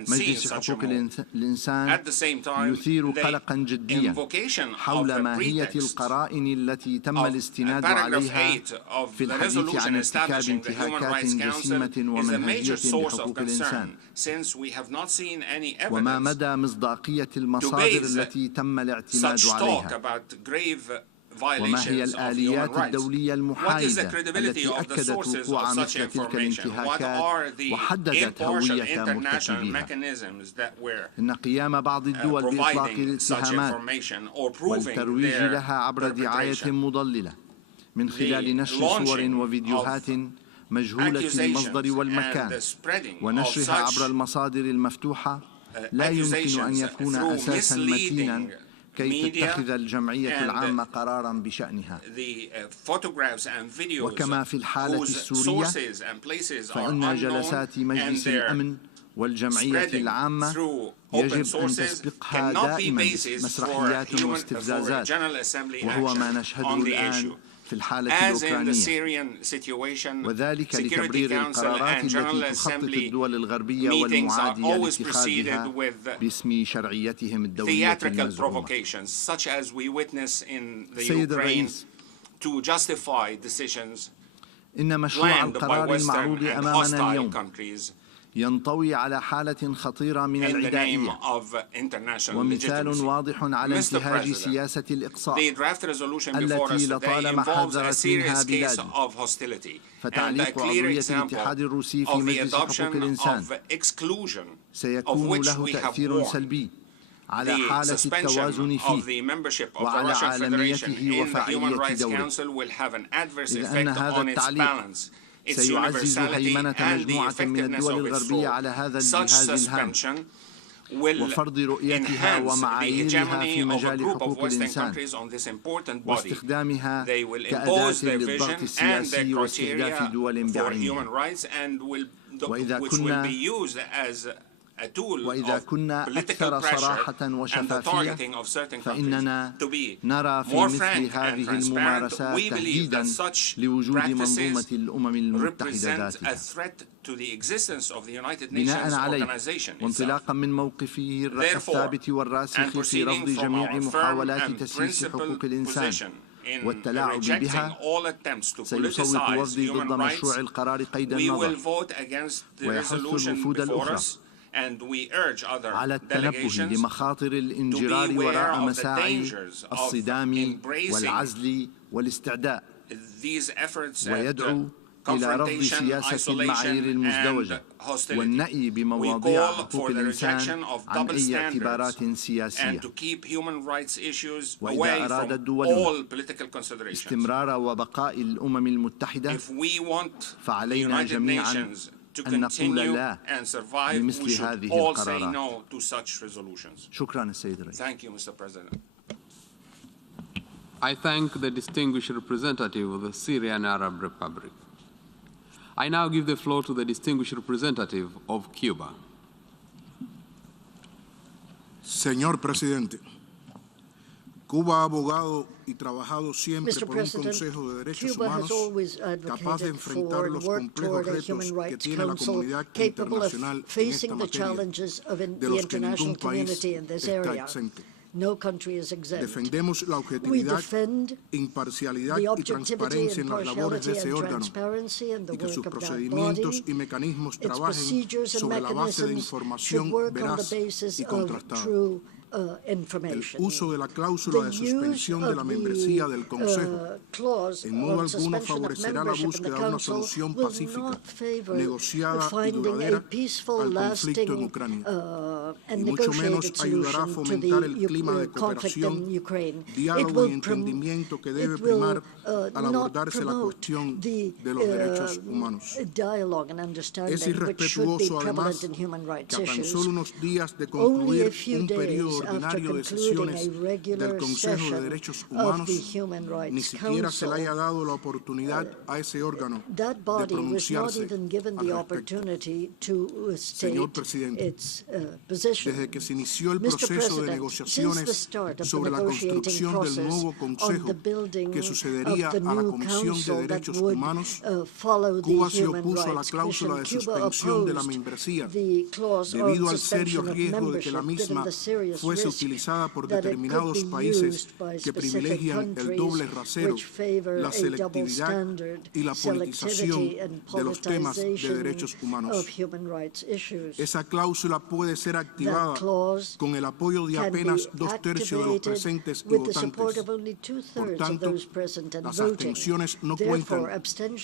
مجلس حقوق الإنسان يثير قلقا جديا حول ماهية القرائن التي تم الاستناد عليها في الحديث عن ارتكاب انتهاكات جسيمة ومنهجية لحقوق الإنسان، وما مدى مصداقية المصادر التي تم الاعتماد عليها، وما هي الآليات الدولية المحايدة التي أكدت وقوع مثل تلك الانتهاكات وحددت هوية مرتكبيها. إن قيام بعض الدول بإطلاق الاتهامات والترويج لها عبر دعاية مضللة من خلال نشر صور وفيديوهات مجهولة المصدر والمكان ونشرها عبر المصادر المفتوحة لا يمكن أن يكون أساسا متينا كي تتخذ الجمعية العامة قرارا بشأنها. وكما في الحالة السورية فإن جلسات مجلس الأمن والجمعية العامة يجب أن تسبقها دائما مسرحيات واستفزازات، وهو ما نشهده الآن في الحالة الأوكرانية، وذلك لتبرير القرارات التي تخطط الدول الغربية والمعادية لاتخاذها باسم شرعيتهم الدولية المزعومة. سيد الرئيس، إن مشروع القرار المعروض أمامنا اليوم ينطوي على حالة خطيرة من العدائية ومثال واضح على انتهاج سياسة الإقصاء التي لطالما حذرت منها بلادي. فتعليق عضوية الاتحاد الروسي في مجلس حقوق الإنسان سيكون له تأثير سلبي على حالة التوازن فيه وعلى عالميته وفاعلية دوره، إذ أن هذا التعليق سيعزز هيمنة مجموعة من الدول الغربية على هذا الجهاز الهام وفرض رؤيتها ومعاييرها في مجال حقوق الإنسان واستخدامها كأداة للضغط السياسي واستهداف دول بعينها. وإذا كنا أكثر صراحة وشفافية فإننا نرى في مثل هذه الممارسات تهديدا لوجود منظومة الأمم المتحدة ذاتها. بناء عليه وانطلاقا من موقفه الثابت والراسخ في رفض جميع محاولات تسييس حقوق الإنسان والتلاعب بها، سيصوت وفدي ضد مشروع القرار قيد النظر ويحث الوفود الأخرى على التنبه لمخاطر الانجرار وراء مساعي الصدام والعزل والاستعداء، ويدعو إلى رفض سياسة المعايير المزدوجة والنأي بمواضيع حقوق الإنسان عن أي اعتبارات سياسية. وإذا أرادت دولنا استمرار وبقاء الأمم المتحدة فعلينا جميعا أن نقول لا لمثل هذه القرارات. شكرا السيد الرئيس. I thank the distinguished representative of the Syrian Arab Republic. I now give the floor to the distinguished representative of Cuba. Señor Presidente, Cuba ha abogado y trabajado siempre por un Consejo de Derechos Humanos capaz de enfrentar los complejos retos que tiene la comunidad internacional en esta materia, de los que ningún país está exento. No country is exempt. Defendemos la We objetividad, defend imparcialidad the y objectivity, transparencia en las labores de impartiality, ese and órgano transparency in the y que sus work of that procedimientos body. y mecanismos Its trabajen procedures and sobre la base de mechanisms should información work on veraz the basis y of contrastada. true El information. uso de la cláusula de suspensión de la membresía del Consejo en modo alguno favorecerá la búsqueda de una solución pacífica, negociada y duradera al conflicto en Ucrania, y mucho menos ayudará a fomentar el clima de cooperación, diálogo y entendimiento que debe primar al abordarse la cuestión de los derechos humanos. Es irrespetuoso, además, que a tan solo unos días de concluir un periodo ordinario de sesiones del Consejo de Derechos Humanos, ni siquiera se le haya dado la oportunidad a ese órgano de pronunciarse al respecto. Señor Presidente, desde que se inició el proceso de negociaciones sobre la construcción del nuevo Consejo que sucedería a la Comisión de Derechos Humanos, Cuba se opuso a la cláusula de suspensión de la membresía debido al serio riesgo de que la misma fuese utilizada por determinados países que privilegian el doble rasero, la selectividad y la politización de los temas de derechos humanos. Esa cláusula puede ser activada con el apoyo de apenas 2/3 de los presentes y votantes. Por tanto, las abstenciones no cuentan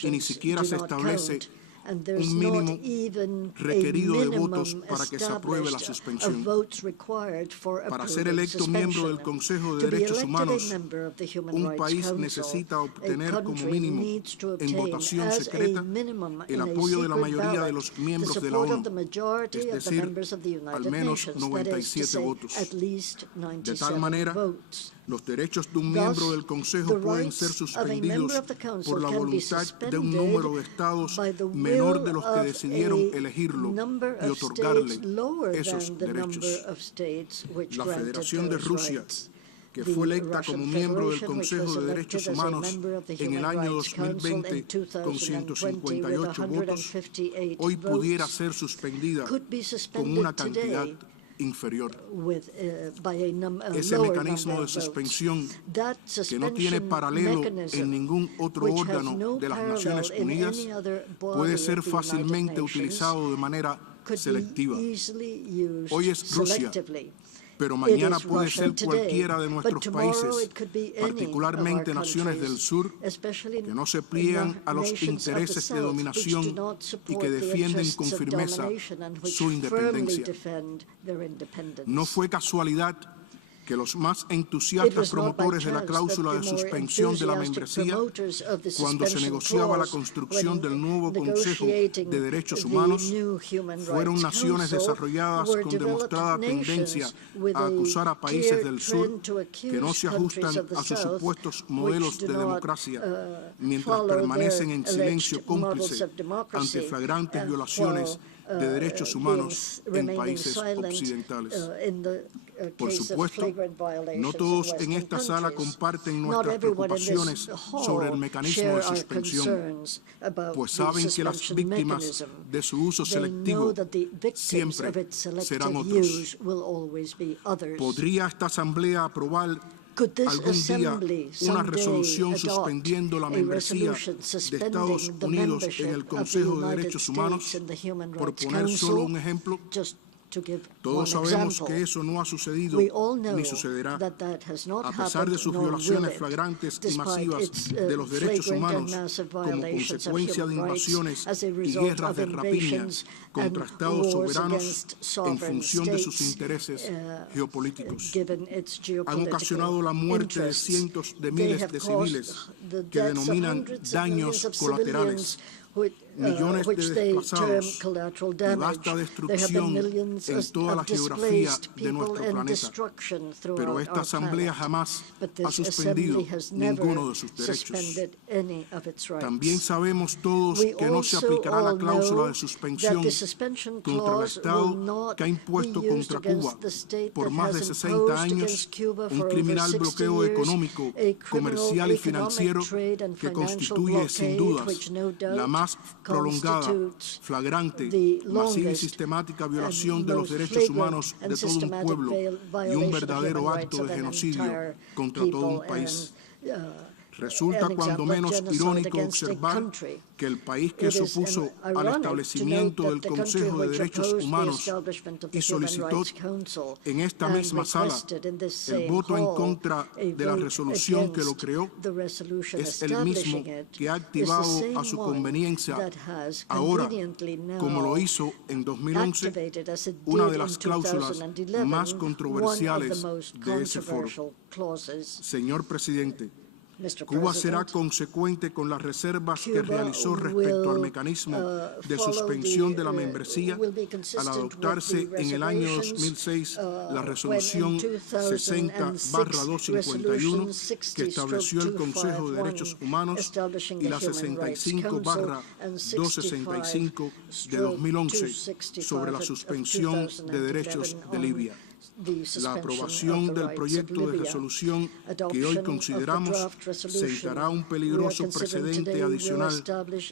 y ni siquiera se establece un mínimo requerido de votos para que se apruebe la suspensión. Para ser electo miembro del Consejo de Derechos Humanos, un país necesita obtener como mínimo en votación secreta el apoyo de la mayoría de los miembros de la ONU, es decir, al menos 97 votos. De tal manera, los derechos de un miembro del Consejo pueden ser suspendidos por la voluntad de un número de estados menor de los que decidieron elegirlo y otorgarle esos derechos. La Federación de Rusia, que fue electa como miembro del Consejo de Derechos Humanos en el año 2020 con 158 votos, hoy pudiera ser suspendida con una cantidad inferior. Ese mecanismo de suspensión, que no tiene paralelo en ningún otro órgano de las Naciones Unidas, puede ser fácilmente utilizado de manera selectiva. Hoy es Rusia, pero mañana puede ser cualquiera de nuestros países, particularmente naciones del sur, que no se pliegan a los intereses de dominación y que defienden con firmeza su independencia. No fue casualidad que los más entusiastas promotores de la cláusula de suspensión de la membresía, cuando se negociaba la construcción del nuevo Consejo de Derechos Humanos, fueron naciones desarrolladas con demostrada tendencia a acusar a países del sur que no se ajustan a sus supuestos modelos de democracia, mientras permanecen en silencio cómplice ante flagrantes violaciones de derechos humanos en países occidentales. Por supuesto, no todos en esta sala comparten nuestras preocupaciones sobre el mecanismo de suspensión, pues saben que las víctimas de su uso selectivo siempre serán otros. ¿Podría esta Asamblea aprobar algún día una resolución suspendiendo la membresía de Estados Unidos en el Consejo de Derechos Humanos? Por poner solo un ejemplo, todos sabemos que eso no ha sucedido ni sucederá. A pesar de sus violaciones flagrantes y masivas de los derechos humanos como consecuencia de invasiones y guerras de rapiña contra estados soberanos en función de sus intereses geopolíticos, han ocasionado la muerte de cientos de miles de civiles que denominan daños colaterales, millones de desplazados y vasta destrucción en toda la geografía de nuestro planeta. Pero esta Asamblea jamás ha suspendido ninguno de sus derechos. También sabemos todos que no se aplicará la cláusula de suspensión contra el Estado que ha impuesto contra Cuba por más de 60 años un criminal bloqueo económico, comercial y financiero que constituye sin dudas la más prolongada, flagrante, masiva y sistemática violación de los derechos humanos de todo un pueblo y un verdadero acto de genocidio contra todo un país. Resulta cuando menos irónico observar que el país que se opuso al establecimiento del Consejo de Derechos Humanos y solicitó en esta misma sala el voto en contra de la resolución que lo creó es el mismo que ha activado a su conveniencia ahora, como lo hizo en 2011, una de las cláusulas más controversiales de ese foro. Señor presidente, Cuba será consecuente con las reservas que realizó respecto al mecanismo de suspensión de la membresía al adoptarse en el año 2006 la resolución 60/251 que estableció el Consejo de Derechos Humanos y la 65/265 de 2011 sobre la suspensión de derechos de Libia. La aprobación del proyecto de resolución que hoy consideramos sentará un peligroso precedente adicional,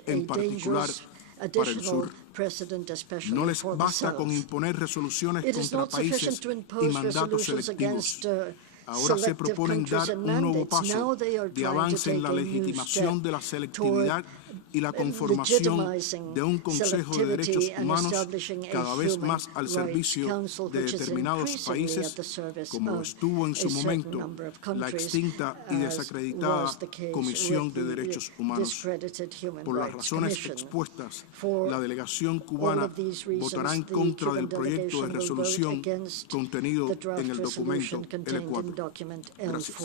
en particular para el sur. No les basta con imponer resoluciones contra países y mandatos selectivos. Ahora se proponen dar un nuevo paso de avance en la legitimación de la selectividad y la conformación de un Consejo de Derechos Humanos cada vez más al servicio de determinados países, como lo estuvo en su momento la extinta y desacreditada Comisión de Derechos Humanos. Por las razones expuestas, la delegación cubana votará en contra del proyecto de resolución contenido en el documento L4. Gracias.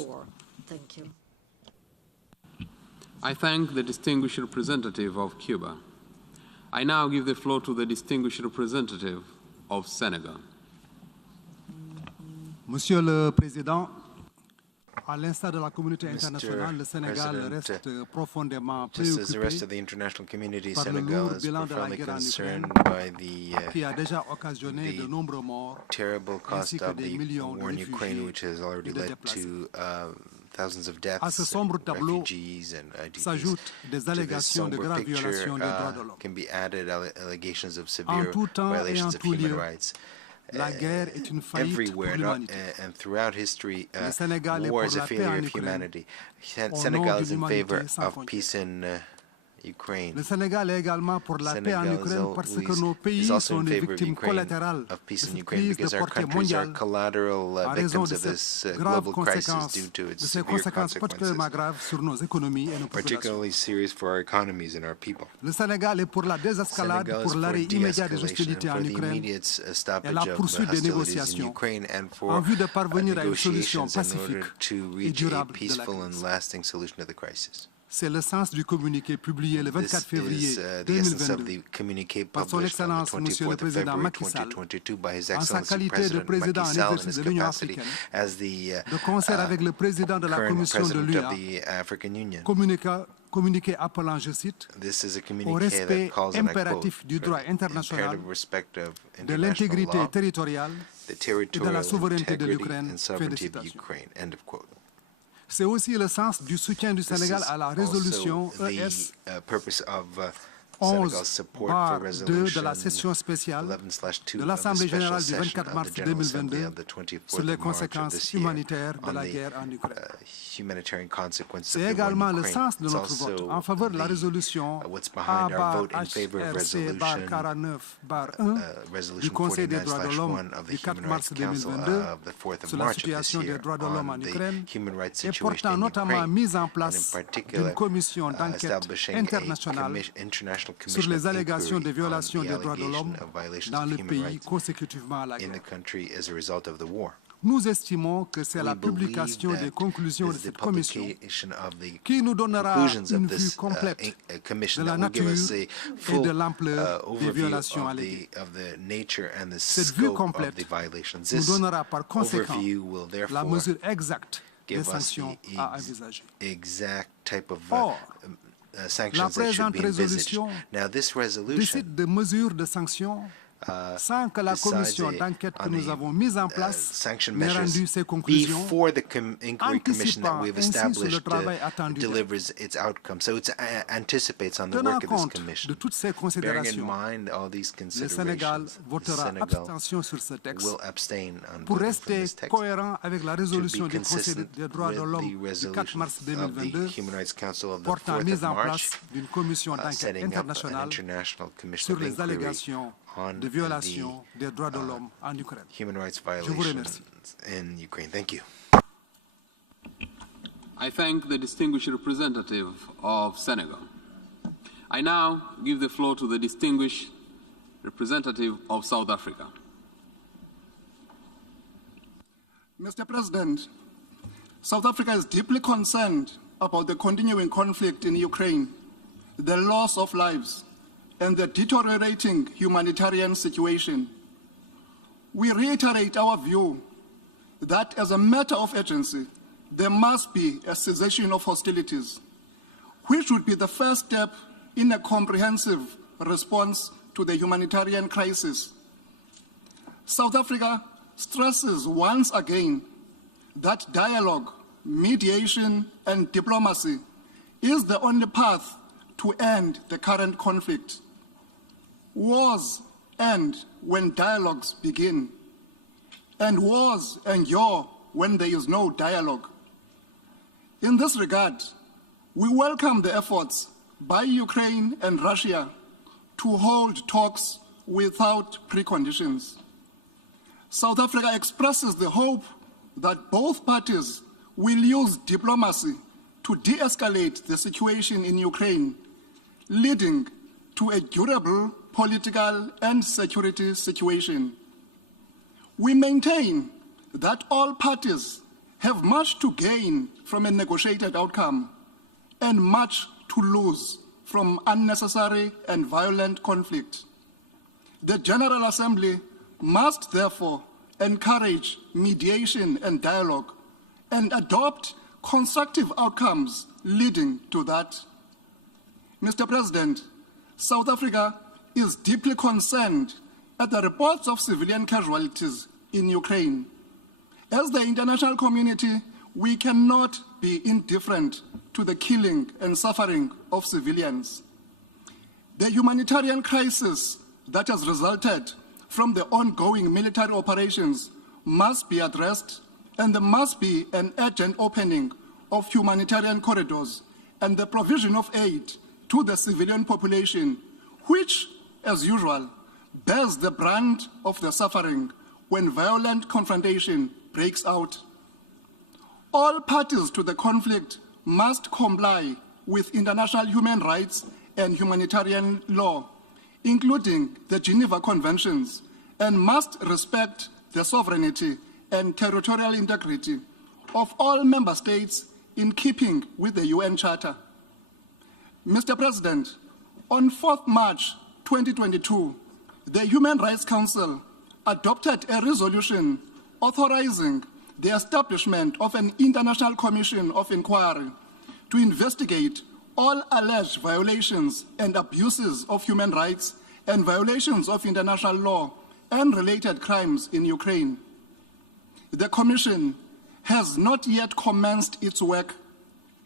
I thank the distinguished representative of Cuba. I now give the floor to the distinguished representative of Senegal. Monsieur le Président, à l'instar de la communauté internationale, le Sénégal reste profondément préoccupé par le lourd bilan de la guerre en Ukraine qui a déjà occasionné de nombreux morts ainsi que des millions de réfugiés et de déplacés. Thousands of deaths, à ce sombre tableau refugees and IDPs. S'ajoutent des allégations de graves violations des droits de l'homme. Can be added allegations of En severe tout temps et violations en of tout human lieu, rights. la guerre est une faillite pour Everywhere l'humanité. and throughout history, Le Sénégal est war pour is a la paix failure en of Ukraine, humanity. au nom Senegal is d'une in favor humanité sans of frontières. peace in Ukraine. Le Sénégal est également pour la paix en Ukraine parce que nos pays sont des victimes collatérales de cette crise de portée mondiale à raison de ces graves conséquences, de ces conséquences particulièrement graves sur nos économies et nos populations. Le Sénégal est pour la désescalade, pour l'arrêt immédiat des hostilités en Ukraine et la poursuite des négociations en vue de parvenir à une solution pacifique et durable de la crise. C'est le sens du communiqué publié le 24 février 2022 par son Excellence Monsieur le Président Macky Sall, en sa qualité de président en exercice de l'Union africaine, de concert avec le président de la Commission de l'UA, communiqué appelant, je cite, au respect impératif du droit international, de l'intégrité territoriale et de la souveraineté de l'Ukraine. Fin de citation. C'est aussi le sens du soutien du Sénégal à la résolution ES 11/2 de la session spéciale de l'Assemblée générale du 24 mars 2022 sur les conséquences humanitaires de la guerre en Ukraine. C'est également le sens de notre vote en faveur de la résolution A/HRC/49/1 du Conseil des droits de l'homme du 4 mars 2022 sur la situation des droits de l'homme en Ukraine et portant notamment mise en place d'une commission d'enquête internationale sur les allégations de violations des droits de l'homme dans le pays consécutivement à la guerre. Nous estimons que c'est la publication des conclusions de cette commission qui nous donnera une vue complète de la nature et de l'ampleur des violations alléguées. Cette vue complète nous donnera par conséquent la mesure exacte des sanctions à envisager. Or, la présente résolution décide de mesures de sanctions sans que la commission d'enquête que nous avons mise en place sanction n'ait measures rendu ses conclusions, before the inquiry commission that we have anticipant ainsi sur le established travail attendu delivers its outcome. So it anticipates on the Tenant work of this compte commission. de toutes ces Bearing in considérations, mind all these le Sénégal considerations, the votera Senegal abstention sur ce texte will abstain on pour voting from rester this text cohérent avec la to résolution be du Conseil consistent des droits de with l'homme the du 4 resolution mars of the 2022 Human Rights Council of the portant 4th mise of en March, place d'une commission d'enquête setting up an internationale international commission sur of les inquiry allégations on de violation des droits de l'homme en Ukraine. human rights Je vous violations remercie. in Ukraine. Thank you. I thank the distinguished representative of Senegal. I now give the floor to the distinguished representative of South Africa. Mr. President, South Africa is deeply concerned about the continuing conflict in Ukraine, the loss of lives, and the deteriorating humanitarian situation. We reiterate our view that as a matter of urgency, there must be a cessation of hostilities, which would be the first step in a comprehensive response to the humanitarian crisis. South Africa stresses once again that dialogue, mediation, and diplomacy is the only path to end the current conflict. Wars end when dialogues begin, and wars endure when there is no dialogue. In this regard, we welcome the efforts by Ukraine and Russia to hold talks without preconditions. South Africa expresses the hope that both parties will use diplomacy to de-escalate the situation in Ukraine, leading to a durable political and security situation. We maintain that all parties have much to gain from a negotiated outcome and much to lose from unnecessary and violent conflict. The General Assembly must therefore encourage mediation and dialogue and adopt constructive outcomes leading to that. Mr. President, South Africa is deeply concerned at the reports of civilian casualties in Ukraine. As the international community, we cannot be indifferent to the killing and suffering of civilians. The humanitarian crisis that has resulted from the ongoing military operations must be addressed, and there must be an urgent opening of humanitarian corridors and the provision of aid to the civilian population, which, as usual, bears the brunt of the suffering when violent confrontation breaks out. All parties to the conflict must comply with international human rights and humanitarian law, including the Geneva Conventions, and must respect the sovereignty and territorial integrity of all member states in keeping with the UN Charter. Mr. President, on 4th March 2022, the Human Rights Council adopted a resolution authorizing the establishment of an international commission of inquiry to investigate all alleged violations and abuses of human rights and violations of international law and related crimes in Ukraine. The Commission has not yet commenced its work,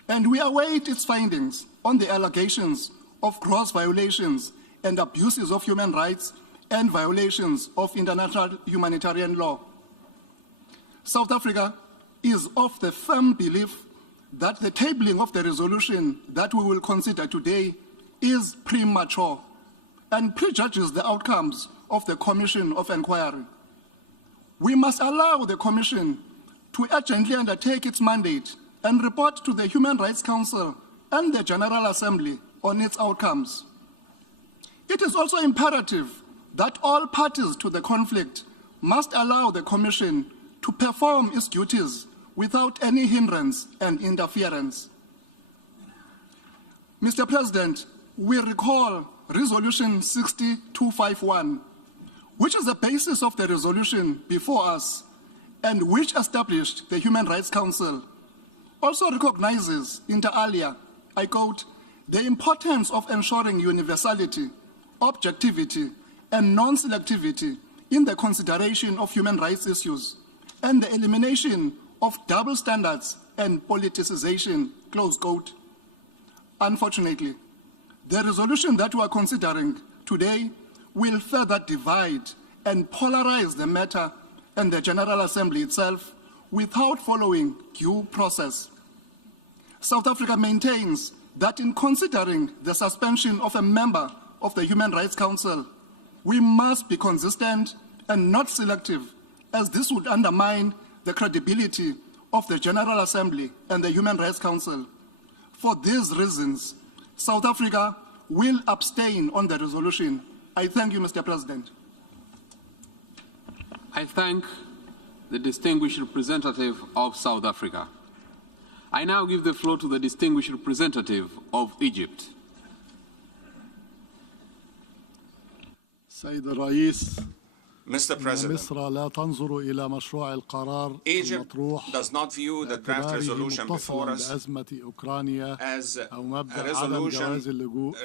and we await its findings on the allegations of gross violations and abuses of human rights and violations of international humanitarian law. South Africa is of the firm belief that the tabling of the resolution that we will consider today is premature and prejudges the outcomes of the Commission of Inquiry. We must allow the Commission to urgently undertake its mandate and report to the Human Rights Council and the General Assembly on its outcomes. It is also imperative that all parties to the conflict must allow the Commission to perform its duties without any hindrance and interference. Mr. President, we recall Resolution 60251, which is the basis of the resolution before us and which established the Human Rights Council, also recognizes, inter alia, I quote, the importance of ensuring universality, objectivity, and non-selectivity in the consideration of human rights issues, and the elimination of double standards and politicization, close quote. Unfortunately, the resolution that we are considering today will further divide and polarize the matter and the General Assembly itself without following due process. South Africa maintains that in considering the suspension of a member of the Human Rights Council, we must be consistent and not selective, as this would undermine the credibility of the General Assembly and the Human Rights Council. For these reasons, South Africa will abstain on the resolution. I thank you, Mr. President. I thank the distinguished representative of South Africa. I now give the floor to the distinguished representative of Egypt. سيد الرئيس Mr. President, مصر لا تنظر إلى مشروع القرار Egypt does not view the draft resolution before us as a resolution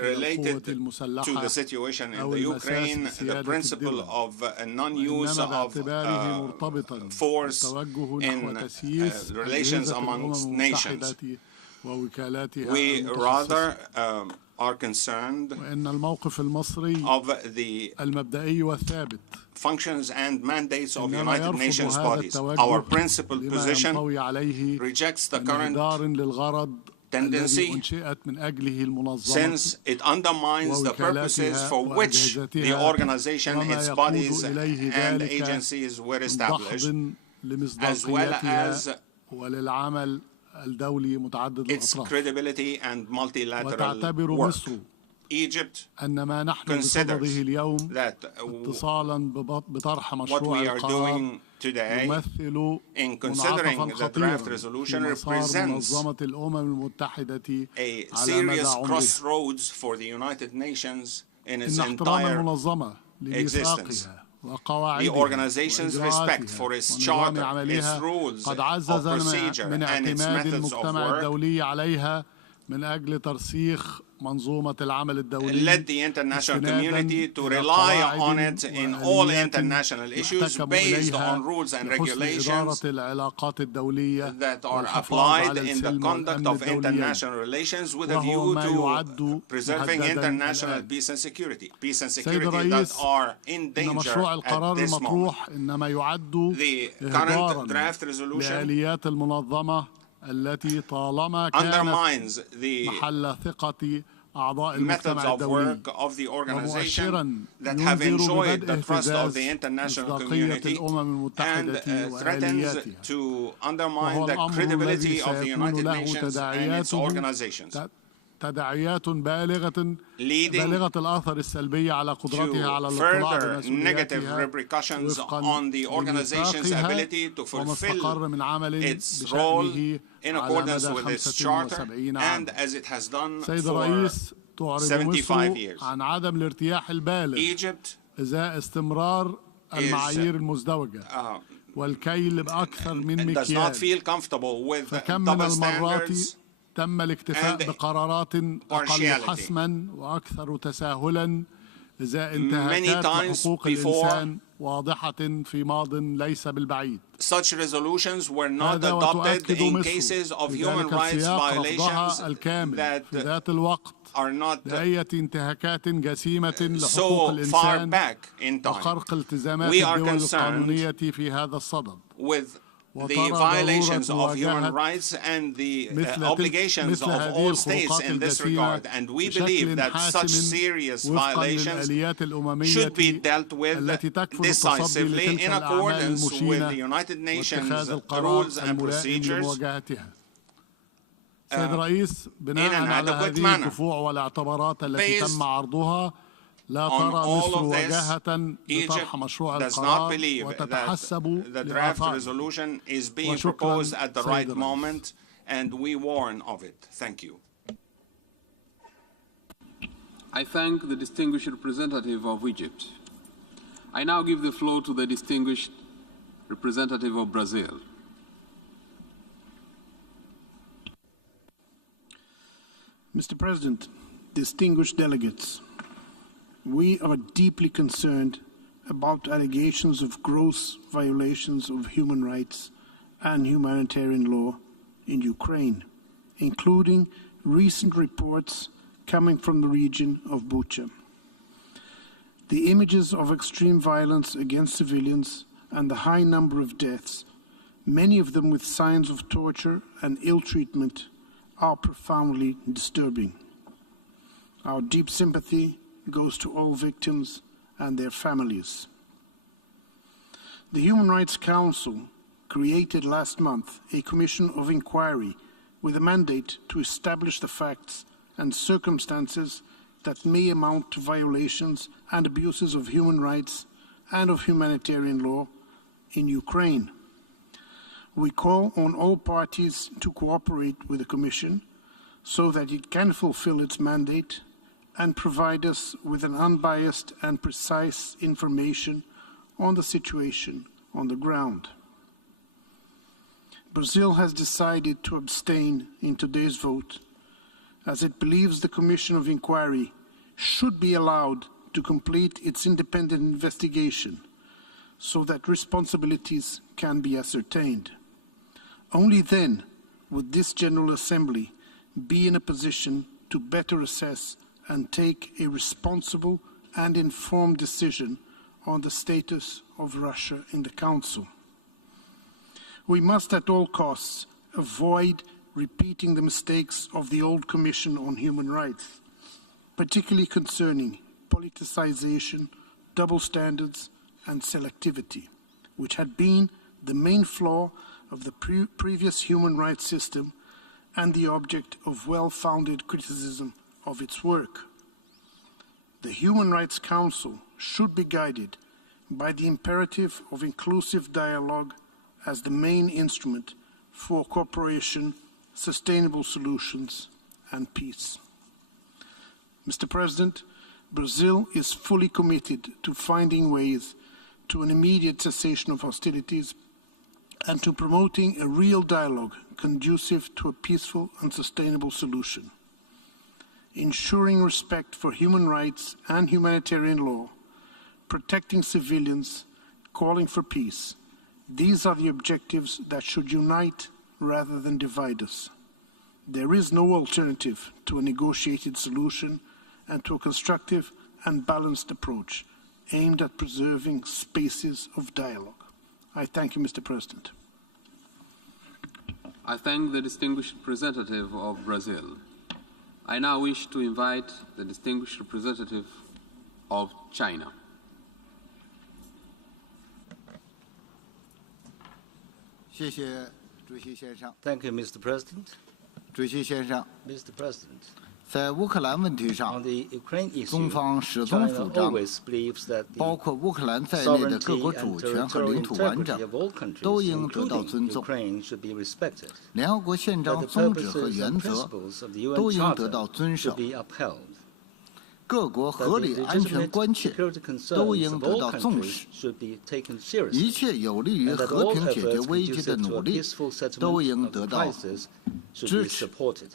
related to the situation in the Ukraine, the principle of non-use of force in relations amongst nations. We rather are concerned of the functions and mandates of United Nations bodies. Our principal position rejects the current tendency since it undermines the purposes for which the organization, its bodies and agencies were established, as well as its credibility and multilateral work. Egypt considers that what we are doing today in considering the draft resolution represents a serious crossroads for the United Nations in its entire existence. The organization's respect for its charter, its rules of procedure, and its methods of work led the international community to rely on it in all international issues based on rules and regulations that are applied in the conduct of international relations with a view to preserving international peace and security that are in danger at this moment. The current draft resolution undermines the methods of work of the organization that have enjoyed the trust of the international community and threatens to undermine the credibility of the United Nations and its organizations, leading to further negative repercussions on the organization's ability to fulfill its role in accordance with its charter and as it has done for 75 years. Egypt does not feel comfortable with double standards تم الاكتفاء بقرارات أقل حسما وأكثر تساهلا إزاء انتهاكات حقوق الإنسان واضحة في ماض ليس بالبعيد. Such resolutions were not adopted in cases of human rights violations that are not so far back in time. We are concerned with the violations of human rights and the obligations of all states in this regard, and we believe that such serious violations should be dealt with decisively in accordance with the United Nations rules and procedures in an adequate manner. On all of this, Egypt does not believe that the draft resolution is being proposed at the right moment, and we warn of it. Thank you. I thank the distinguished representative of Egypt. I now give the floor to the distinguished representative of Brazil. Mr. President, distinguished delegates, we are deeply concerned about allegations of gross violations of human rights and humanitarian law in Ukraine, including recent reports coming from the region of Bucha. The images of extreme violence against civilians and the high number of deaths, many of them with signs of torture and ill treatment, are profoundly disturbing. Our deep sympathy goes to all victims and their families. The Human Rights Council created last month a commission of inquiry with a mandate to establish the facts and circumstances that may amount to violations and abuses of human rights and of humanitarian law in Ukraine. We call on all parties to cooperate with the Commission so that it can fulfill its mandate and provide us with an unbiased and precise information on the situation on the ground. Brazil has decided to abstain in today's vote as it believes the Commission of Inquiry should be allowed to complete its independent investigation so that responsibilities can be ascertained. Only then would this General Assembly be in a position to better assess and take a responsible and informed decision on the status of Russia in the Council. We must at all costs avoid repeating the mistakes of the old Commission on Human Rights, particularly concerning politicization, double standards, and selectivity, which had been the main flaw of the previous human rights system and the object of well-founded criticism of its work. The Human Rights Council should be guided by the imperative of inclusive dialogue as the main instrument for cooperation, sustainable solutions, and peace. Mr. President, Brazil is fully committed to finding ways to an immediate cessation of hostilities and to promoting a real dialogue conducive to a peaceful and sustainable solution. Ensuring respect for human rights and humanitarian law, protecting civilians, calling for peace. These are the objectives that should unite rather than divide us. There is no alternative to a negotiated solution and to a constructive and balanced approach aimed at preserving spaces of dialogue. I thank you, Mr. President. I thank the distinguished representative of Brazil. I now wish to invite the distinguished representative of China. Thank you, Mr. President. Mr. President, 在乌克兰问题上， on the Ukraine issue, 中方始终 China 主张， always believes that 包 the 括乌克兰在内的各国 sovereignty 主 and 权和领 territorial 土完 integrity 整 of all countries, 都应得到尊 including 重。 Ukraine, should be respected. 联合国宪 That 章 the 宗旨和 purposes 原 and 则 principles of the 都 UN 应得到 Charter 遵守 should，be upheld. 各国合 That 理 the 安全 legitimate 关切 security 都 concerns 应 of 得 all 到重 countries 视， should be taken 一 seriously. 切有利于 And that 和 all 平解决 efforts 危机的 conducive to 努 a 力 peaceful 都 settlement 应 of 得 the 到 crisis should 支 be 持。 supported.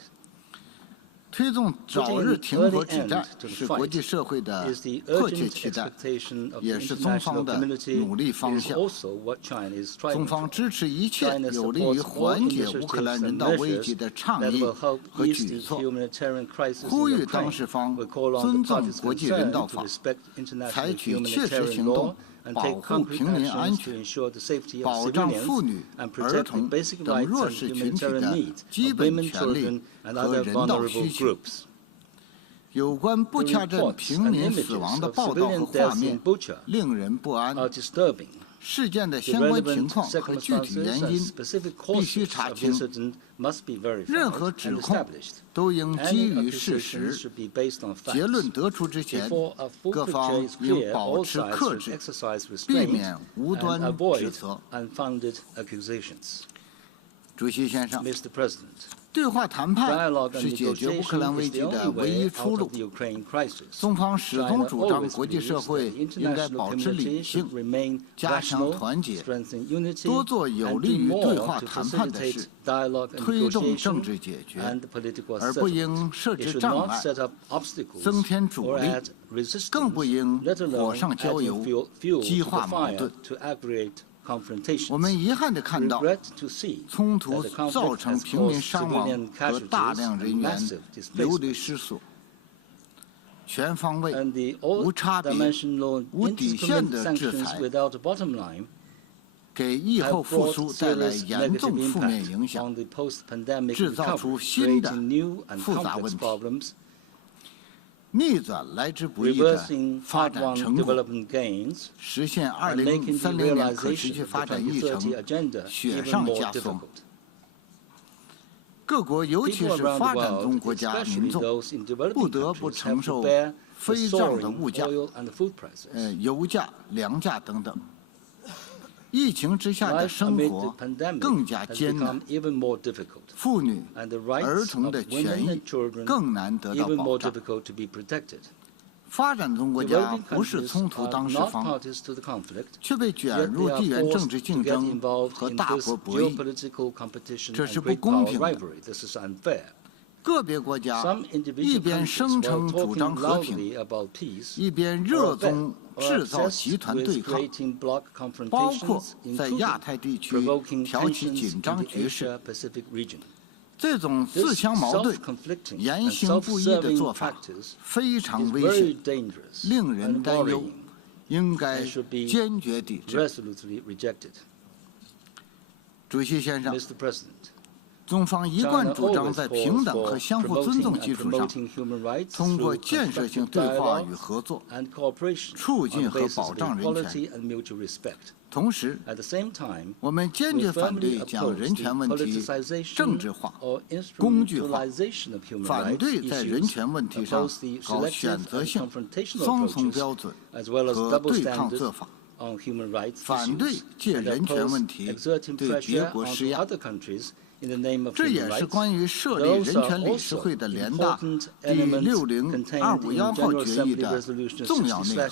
推动早日停火止战 Putting an early end to the 是国际 fight 社会的 is the 迫切 urgent 期待， expectation of 也 the 是中 international 方的 community. 努力 It 方 is 向。 also what China is 中 striving 方 for. 支持一切 China 有利于 supports all 缓解乌克兰 initiatives 人 and 道危机 measures 的倡 that 议 will help 和 ease 举 the 措， humanitarian crisis 呼 in 吁当 Ukraine. 事方 We call on 尊 the 重 parties 国际人道 concerned to 法， respect 采 international 取切实 humanitarian 行 law 动， and 保 take 护 concrete 平民安 actions to 全， ensure the safety of 保障 civilians 妇女、 and 儿 protect the 童 basic 等 rights 弱 and 势群体 humanitarian 的 needs 基 of 本 women, 权利 children, and 和 other 人道 vulnerable 需求。 groups. 有关不 The 恰当 reports 平 and 民死 images 亡的 of 报道和 civilian 画 deaths 面 in Bucha 令人不安。 are disturbing. 事件的 The 相关情 relevant 况和具体 circumstances 原 and 因 specific 必须 causes 查 of 清， incident must be 任 verified 何指 and 控 established. 都应基 Any 于事 accusations 实。 should be based on 结 facts. 论得出之前， Before a full 各 picture 方 is 应 clear, 保 all 持 sides 克 should 制， exercise 避 restraint 免无 and 端指 avoid 责。 unfounded accusations. 主席先生， Mr. President, 对话谈判是解决乌克兰危机的唯一出路。中方始终主张国际社会应该保持理性，加强团结，多做有利于对话谈判的事，推动政治解决，而不应设置障碍，增添阻力，更不应火上浇油，激化矛盾。我们遗憾地看到，冲突造成平民伤亡和大量人员流离失所。全方位、无差别、无底线的制裁，给疫后复苏带来严重负面影响，制造出新的复杂问题。逆转来之不易的发展成果，实现2030年可持续发展议程雪上加霜。各国，尤其是发展中国家民众，不得不承受飞涨的物价、油价、粮价等等。疫情之下的生活更加艰难，妇女、儿童的权益更难得到保障。发展中国家不是冲突当事方，却被卷入地缘政治竞争和大国博弈，这是不公平的。个别国家一边声称主张和平，一边热衷制造集团对抗，包括在亚太地区挑起紧张局势。这种自相矛盾、言行不一的做法非常危险，令人担忧，应该坚决抵制。主席先生，中方一贯主张在平等和相互尊重基础上，通过建设性对话与合作，促进和保障人权。同时，我们坚决反对将人权问题政治化、工具化，反对在人权问题上搞选择性、双重标准和对抗做法，反对借人权问题对别国施压。这也是关于设立人权理事会的联大第60251号决议的重要内容。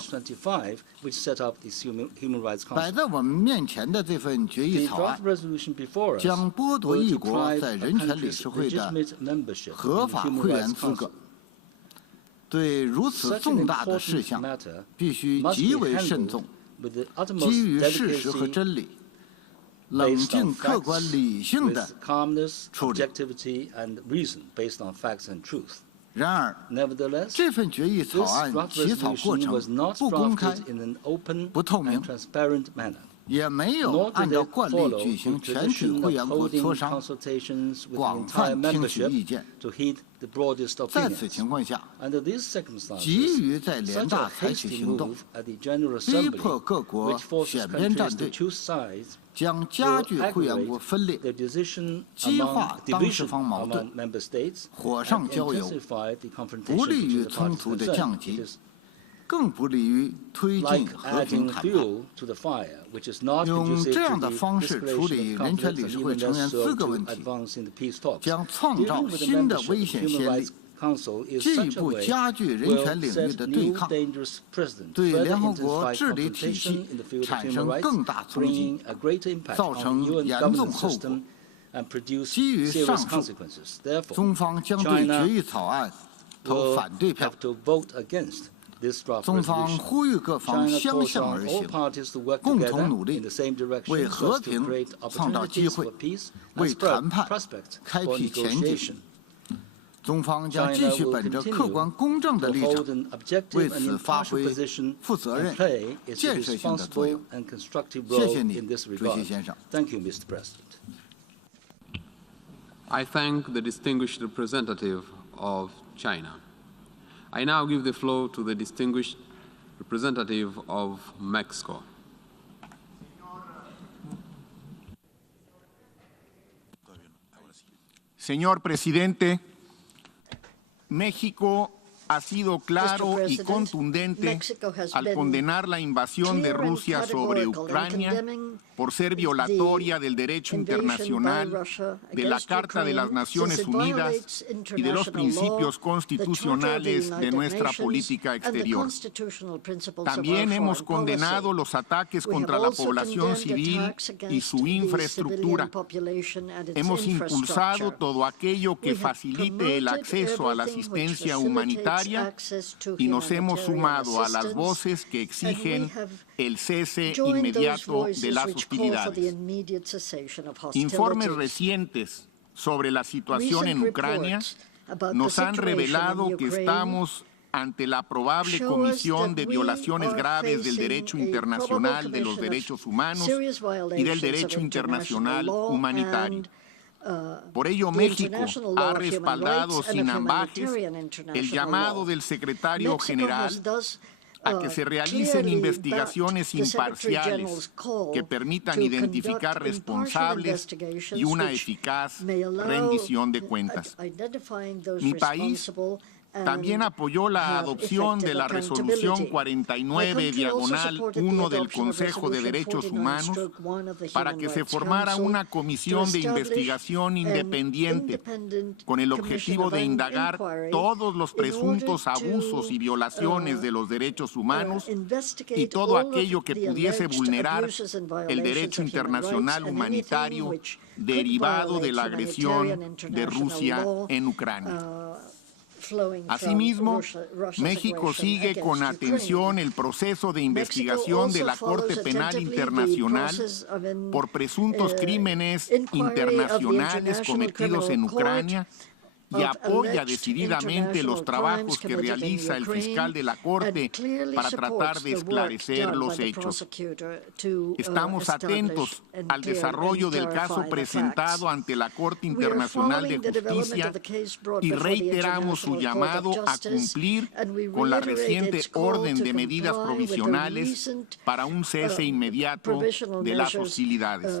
摆在我们面前的这份决议草案，将剥夺一国在人权理事会的合法会员资格。对如此重大的事项，必须极为慎重，基于事实和真理。冷静、客观、理性的处理。然而，这份决议草案起草过程不公开、不透明，也没有按照惯例举行全体会员国磋商，广泛听取意见。在此情况下，急于在联大采取行动，逼迫各国选边站队，将加剧会员国分裂，激化当事方矛盾，火上浇油，不利于冲突的降级，更不利于推进和平谈判。用这样的方式处理人权理事会成员资格问题，将创造新的危险先例，进一步加剧人权领域的对抗，对联合国治理体系产生更大冲击，造成严重后果。基于上述，中方将对决议草案投反对票。中方呼吁各方相向而行，共同努力，为和平创造机会，为谈判开辟前景。中方将继续本着客观公正的立场，为此发挥负责任、建设性的作用。谢谢你，主席先生。I thank the distinguished representative of China. I now give the floor to the distinguished representative of Mexico. Señor presidente, México ha sido claro y contundente al condenar la invasión de Rusia sobre Ucrania por ser violatoria del derecho internacional, de la Carta de las Naciones Unidas y de los principios constitucionales de nuestra política exterior. También hemos condenado los ataques contra la población civil y su infraestructura. Hemos impulsado todo aquello que facilite el acceso a la asistencia humanitaria y nos hemos sumado a las voces que exigen el cese inmediato de las hostilidades. Informes recientes sobre la situación en Ucrania nos han revelado que estamos ante la probable comisión de violaciones graves del derecho internacional de los derechos humanos y del derecho internacional humanitario. Por ello, México ha respaldado sin ambages el llamado del secretario general a que se realicen investigaciones imparciales que permitan identificar responsables y una eficaz rendición de cuentas. Mi país también apoyó la adopción de la Resolución 49/1 del Consejo de Derechos Humanos para que se formara una comisión de investigación independiente con el objetivo de indagar todos los presuntos abusos y violaciones de los derechos humanos y todo aquello que pudiese vulnerar el derecho internacional humanitario derivado de la agresión de Rusia en Ucrania. Asimismo, México sigue con atención el proceso de investigación de la Corte Penal Internacional por presuntos crímenes internacionales cometidos en Ucrania y apoya decididamente los trabajos que realiza el fiscal de la Corte para tratar de esclarecer los hechos. Estamos atentos al desarrollo del caso presentado ante la Corte Internacional de Justicia y reiteramos su llamado a cumplir con la reciente orden de medidas provisionales para un cese inmediato de las hostilidades.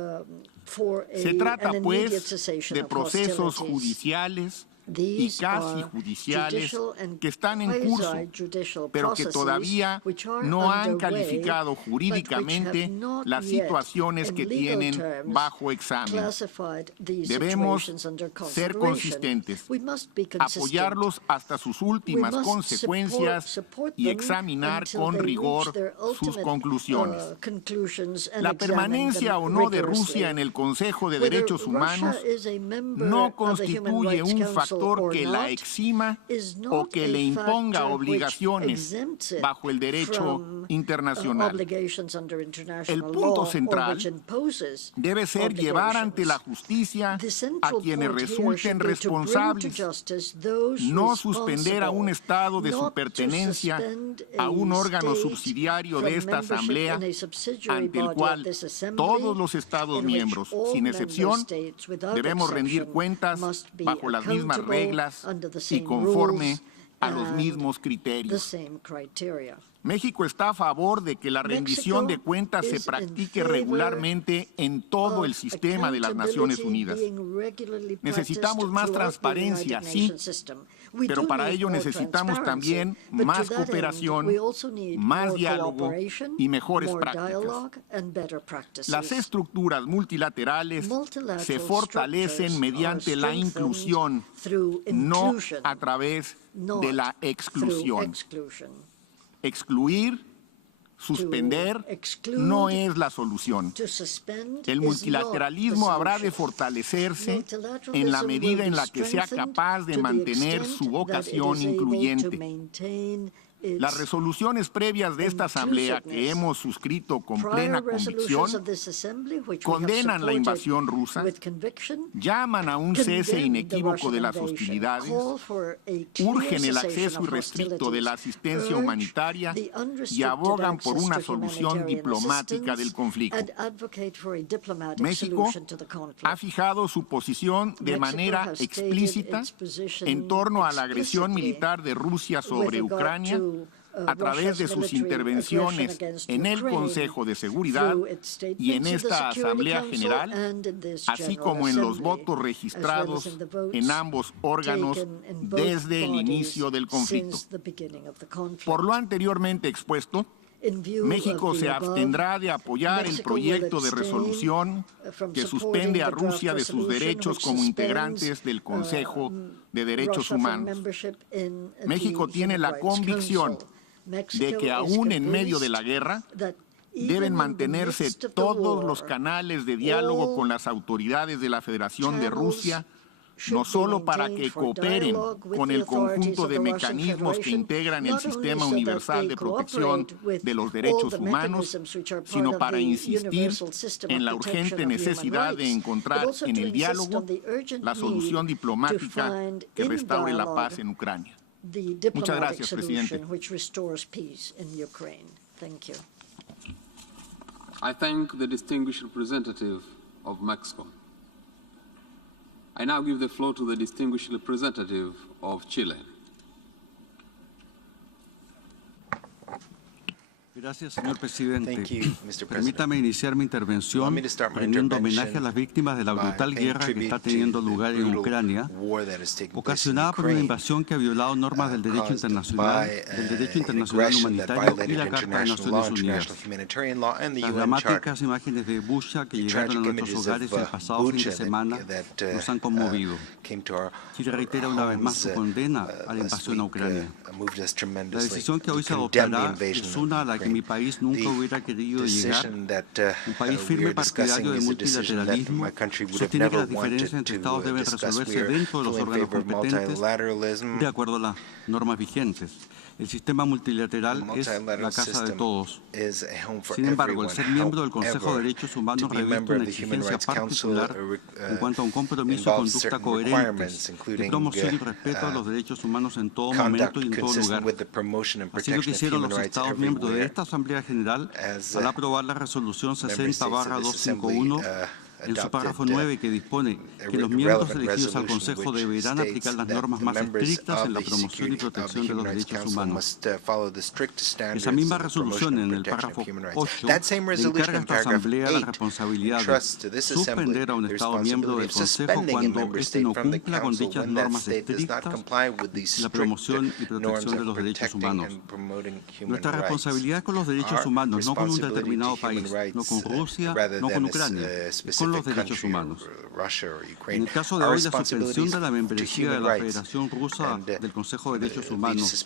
Se trata, pues, de procesos judiciales y casi judiciales que están en curso, pero que todavía no han calificado jurídicamente las situaciones que tienen bajo examen. Debemos ser consistentes, apoyarlos hasta sus últimas consecuencias y examinar con rigor sus conclusiones. La permanencia o no de Rusia en el Consejo de Derechos Humanos no constituye un factor que la exima o que le imponga obligaciones bajo el derecho internacional. El punto central debe ser llevar ante la justicia a quienes resulten responsables, no suspender a un Estado de su pertenencia a un órgano subsidiario de esta Asamblea ante el cual todos los Estados miembros, sin excepción, debemos rendir cuentas bajo las mismas reglas y conforme a los mismos criterios. México está a favor de que la rendición de cuentas se practique regularmente en todo el sistema de las Naciones Unidas. Necesitamos más transparencia, sí, pero para ello necesitamos también más cooperación, más diálogo y mejores prácticas. Las estructuras multilaterales se fortalecen mediante la inclusión, no a través de la exclusión. Excluir, suspender, no es la solución. El multilateralismo habrá de fortalecerse en la medida en la que sea capaz de mantener su vocación incluyente. Las resoluciones previas de esta Asamblea que hemos suscrito con plena convicción condenan la invasión rusa, llaman a un cese inequívoco de las hostilidades, urgen el acceso irrestricto de la asistencia humanitaria y abogan por una solución diplomática del conflicto. México ha fijado su posición de manera explícita en torno a la agresión militar de Rusia sobre Ucrania a través de sus intervenciones en el Consejo de Seguridad y en esta Asamblea General, así como en los votos registrados en ambos órganos desde el inicio del conflicto. Por lo anteriormente expuesto, México se abstendrá de apoyar el proyecto de resolución que suspende a Rusia de sus derechos como integrantes del Consejo de Derechos Humanos. México tiene la convicción de que aún en medio de la guerra deben mantenerse todos los canales de diálogo con las autoridades de la Federación de Rusia, no solo para que cooperen con el conjunto de mecanismos que integran el Sistema Universal de Protección de los Derechos Humanos, sino para insistir en la urgente necesidad de encontrar en el diálogo la solución diplomática que restaure la paz en Ucrania. Muchas gracias, presidente. I thank the distinguished representative of Mexico. I now give the floor to the distinguished representative of Chile. Gracias, señor presidente. Thank you, Mr. Permítame iniciar mi intervención rendiendo homenaje a las víctimas de la brutal guerra que está teniendo lugar en Ucrania, ocasionada por una invasión que ha violado normas del derecho internacional humanitario y la Carta de Naciones Unidas. Las dramáticas imágenes de Bucha que llegaron a nuestros hogares el pasado fin de semana nos han conmovido. Chile reitera una vez más su condena a la invasión a Ucrania. La decisión que hoy se adoptará es una a la que mi país nunca hubiera querido llegar. Un país firme partidario del multilateralismo sostiene que las diferencias entre Estados deben resolverse dentro de los órganos competentes de acuerdo a las normas vigentes. El sistema multilateral es la casa de todos. Sin embargo, el ser miembro del Consejo de Derechos Humanos reviste una exigencia particular en cuanto a un compromiso y conducta coherentes de promoción y respeto a los derechos humanos en todo momento y en todo lugar. Así lo que hicieron los Estados miembros de esta Asamblea General al aprobar la resolución 60/251 en su párrafo 9, que dispone que los miembros elegidos al Consejo deberán aplicar las normas más estrictas en la promoción y protección de los derechos humanos. Esa misma resolución, en el párrafo 8, le encarga a esta Asamblea la responsabilidad de suspender a un Estado miembro del Consejo cuando éste no cumpla con dichas normas estrictas la promoción y protección de los derechos humanos. Nuestra responsabilidad es con los derechos humanos, no con un determinado país, no con Rusia, no con Ucrania, con los derechos humanos. En el caso de hoy, la suspensión de la membresía de la Federación Rusa del Consejo de Derechos Humanos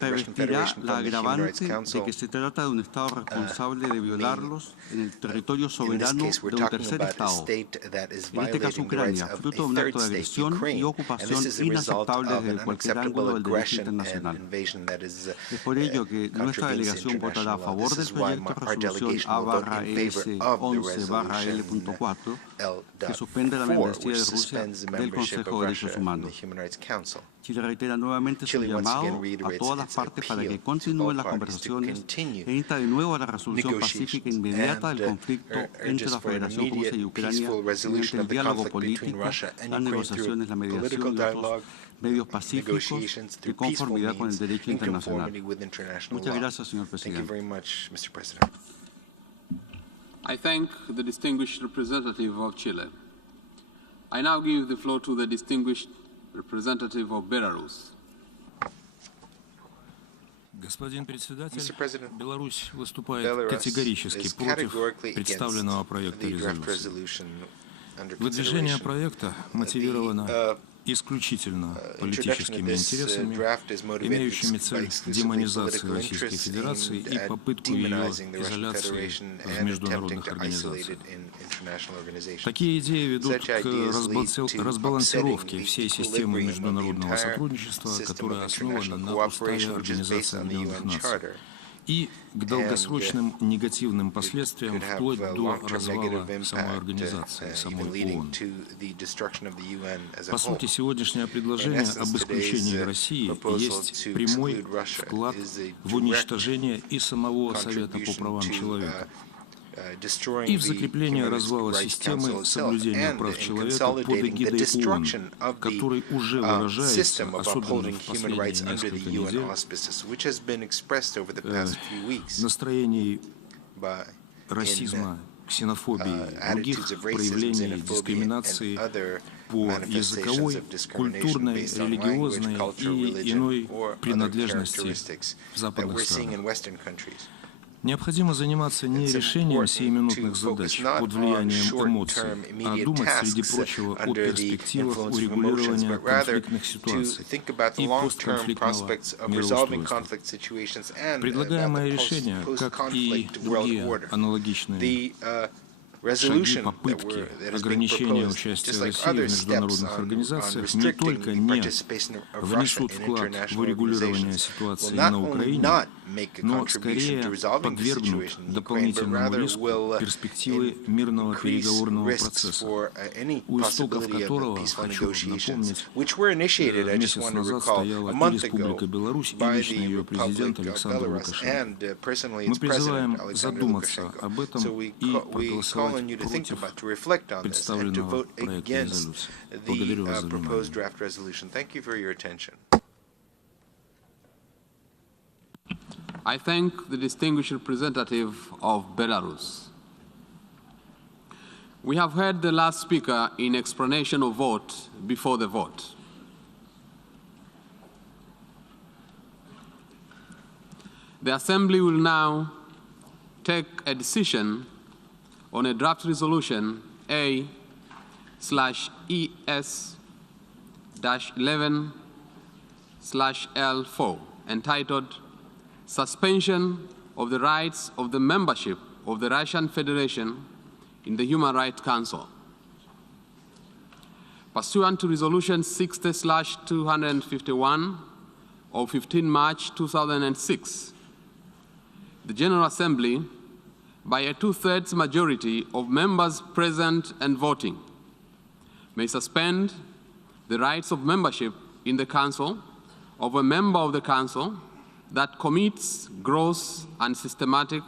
revestirá la agravante de que se trata de un Estado responsable de violarlos en el territorio soberano de un tercer Estado, en este caso Ucrania, fruto de un acto de agresión y ocupación inaceptable desde cualquier ángulo del derecho internacional. Es por ello que nuestra delegación votará a favor del proyecto de resolución A/ES 11/L.4, que suspende la membresía de Rusia del Consejo de Derechos Humanos. Chile reitera nuevamente su llamado a todas las partes para que continúen las conversaciones e insta de nuevo a la resolución pacífica inmediata del conflicto entre la Federación Rusa y Ucrania mediante el diálogo político, las negociaciones, la mediación y otros medios pacíficos de conformidad con el derecho internacional. Muchas gracias, señor presidente. I thank the distinguished representative of Chile. I now give the floor to the distinguished representative of Belarus. Господин председатель, Беларусь выступает категорически против представленного проекта резолюции. Выдвижение проекта мотивировано исключительно политическими интересами, имеющими цель демонизации Российской Федерации и попытку ее изоляции в международных организациях. Такие идеи ведут к разбалансировке всей системы международного сотрудничества, которая основана на Уставе Организации Объединенных Наций, и к долгосрочным негативным последствиям вплоть до развала самой организации, самой ООН. По сути, сегодняшнее предложение об исключении России есть прямой вклад в уничтожение и самого Совета по правам человека, и в закрепление развала системы соблюдения прав человека под эгидой ООН, который уже выражается, особенно в последние несколько недель, настроений расизма, ксенофобии, других проявлений дискриминации по языковой, культурной, религиозной и иной принадлежности в западных странах. Необходимо заниматься не решением сиюминутных задач под влиянием эмоций, а думать, среди прочего, о перспективах урегулирования конфликтных ситуаций и постконфликтного мироустройства. Предлагаемое решение, как и другие аналогичные шаги, попытки ограничения участия России в международных организациях не только не внесут вклад в урегулирование ситуации на Украине, но скорее подвергнут дополнительному риску перспективы мирного переговорного процесса, у истоков которого, хочу напомнить, месяц назад стояла и Республика Беларусь, и лично ее президент Александр Лукашенко. Мы призываем задуматься об этом и проголосовать против представленного проекта резолюции. Благодарю вас за внимание. I thank the distinguished representative of Belarus. We have heard the last speaker in explanation of vote before the vote. The Assembly will now take a decision on a draft resolution A/ES-11/L4 entitled Suspension of the Rights of the Membership of the Russian Federation in the Human Rights Council. Pursuant to Resolution 60/251 of 15 March 2006, the General Assembly, by a 2/3 majority of members present and voting, may suspend the rights of membership in the Council of a member of the Council that commits gross and systematic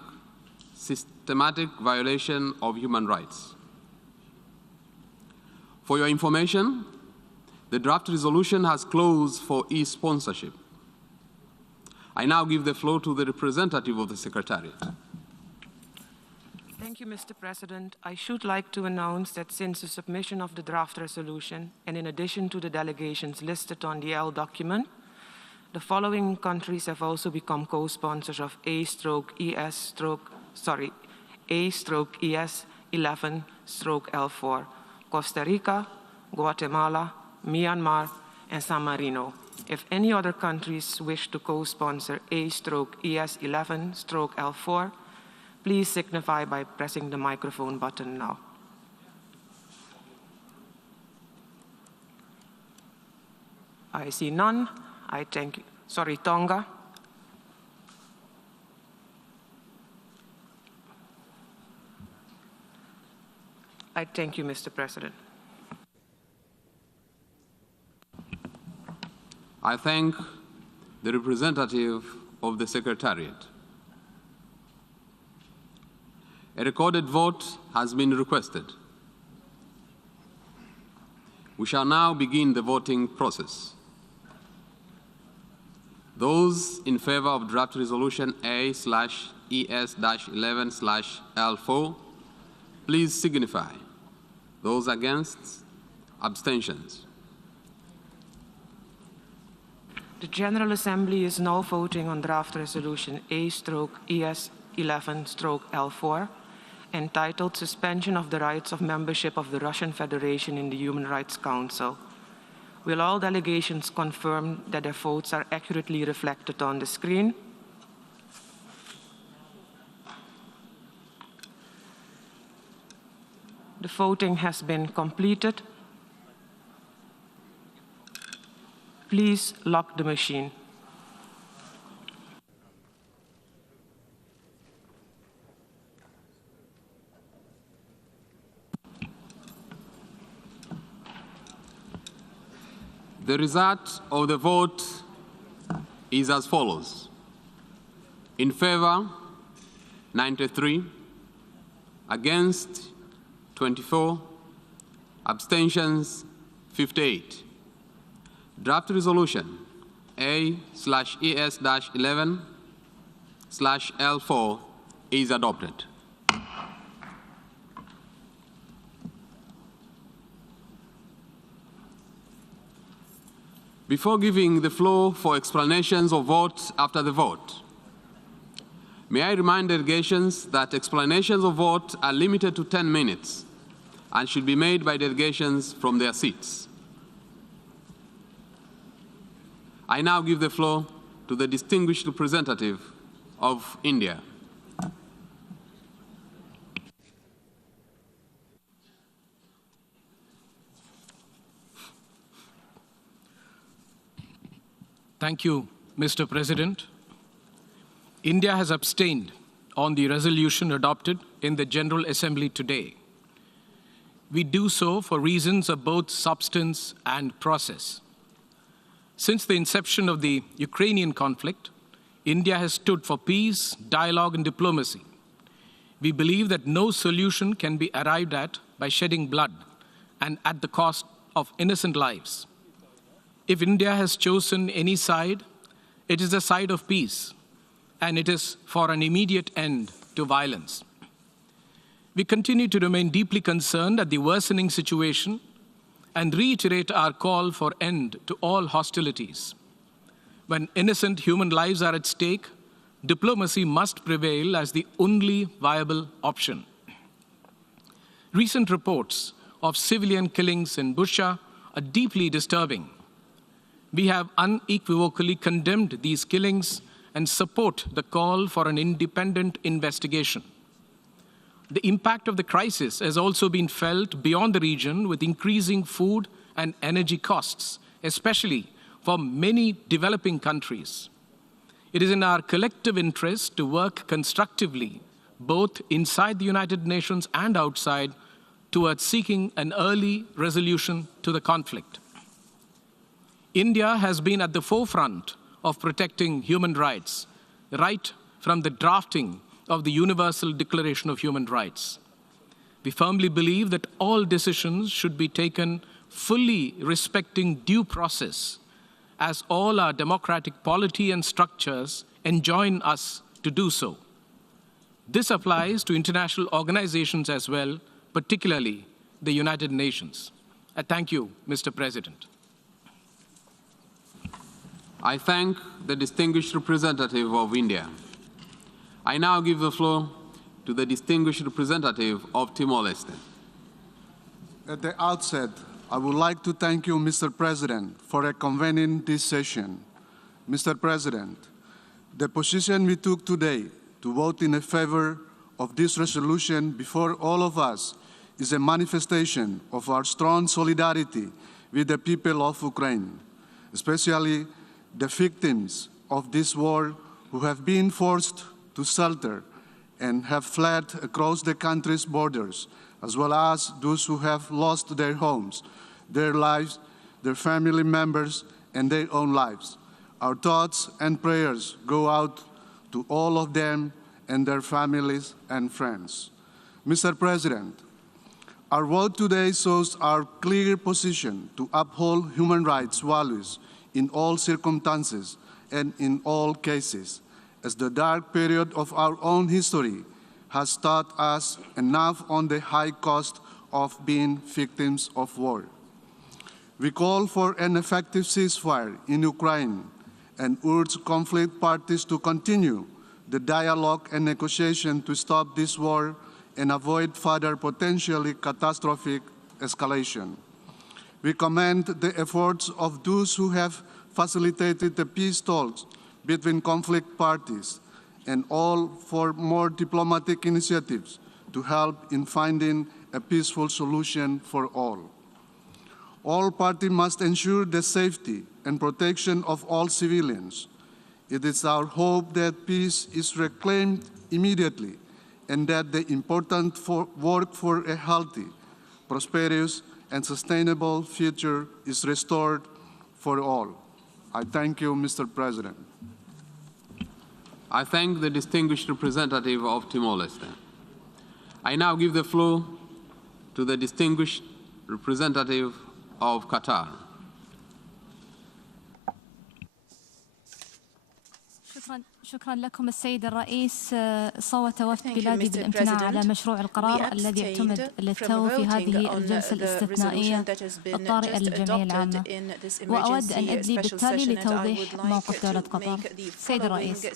violation of human rights. For your information, the draft resolution has closed for e-sponsorship. I now give the floor to the representative of the Secretariat. Thank you, Mr. President. I should like to announce that since the submission of the draft resolution, and in addition to the delegations listed on the L document, the following countries have also become co-sponsors of A/ES-11/L4: Costa Rica, Guatemala, Myanmar, and San Marino. If any other countries wish to co-sponsor A/ES-11/L4, please signify by pressing the microphone button now. I see none. I thank you. Sorry, Tonga. I thank you, Mr. President. I thank the representative of the Secretariat. A recorded vote has been requested. We shall now begin the voting process. Those in favor of draft resolution A/ES-11/L4, please signify. Those against, abstentions. The General Assembly is now voting on draft resolution A/ES-11/L4, entitled Suspension of the Rights of Membership of the Russian Federation in the Human Rights Council. Will all delegations confirm that their votes are accurately reflected on the screen? The voting has been completed. Please lock the machine. The result of the vote is as follows. In favor, 93, against, 24, abstentions, 58. Draft resolution A/ES-11/L4 is adopted. Before giving the floor for explanations of vote after the vote, may I remind delegations that explanations of vote are limited to 10 minutes and should be made by delegations from their seats. I now give the floor to the distinguished representative of India. Thank you, Mr. President. India has abstained on the resolution adopted in the General Assembly today. We do so for reasons of both substance and process. Since the inception of the Ukrainian conflict, India has stood for peace, dialogue, and diplomacy. We believe that no solution can be arrived at by shedding blood and at the cost of innocent lives. If India has chosen any side, it is the side of peace, and it is for an immediate end to violence. We continue to remain deeply concerned at the worsening situation and reiterate our call for end to all hostilities. When innocent human lives are at stake, diplomacy must prevail as the only viable option. Recent reports of civilian killings in Busha are deeply disturbing. We have unequivocally condemned these killings and support the call for an independent investigation. The impact of the crisis has also been felt beyond the region with increasing food and energy costs, especially for many developing countries. It is in our collective interest to work constructively, both inside the United Nations and outside, towards seeking an early resolution to the conflict. India has been at the forefront of protecting human rights, right from the drafting of the Universal Declaration of Human Rights. We firmly believe that all decisions should be taken fully respecting due process, as all our democratic polity and structures enjoin us to do so. This applies to international organizations as well, particularly the United Nations. I thank you, Mr. President. I thank the distinguished representative of India. I now give the floor to the distinguished representative of Timor-Leste. At the outset, I would like to thank you, Mr. President, for convening this session. Mr. President, the position we took today to vote in favor of this resolution before all of us is a manifestation of our strong solidarity with the people of Ukraine, especially the victims of this war who have been forced to shelter and have fled across the country's borders, as well as those who have lost their homes, their lives, their family members, and their own lives. Our thoughts and prayers go out to all of them and their families and friends. Mr. President, our vote today shows our clear position to uphold human rights values in all circumstances and in all cases, as the dark period of our own history has taught us enough on the high cost of being victims of war. We call for an effective ceasefire in Ukraine and urge conflict parties to continue the dialogue and negotiation to stop this war and avoid further potentially catastrophic escalation. We commend the efforts of those who have facilitated the peace talks between conflict parties and all for more diplomatic initiatives to help in finding a peaceful solution for all. All parties must ensure the safety and protection of all civilians. It is our hope that peace is reclaimed immediately and that the important work for a healthy, prosperous, and sustainable future is restored for all. I thank you, Mr. President. I thank the distinguished representative of Timor-Leste. I now give the floor to the distinguished representative of Qatar. شكرا لكم السيد الرئيس. صوت وفد بلادي بالامتناع على مشروع القرار الذي اعتمد للتو في هذه الجلسة الاستثنائية الطارئة للجمعية العامة، وأود أن أدلي بالتالي لتوضيح موقف دولة قطر. سيد الرئيس،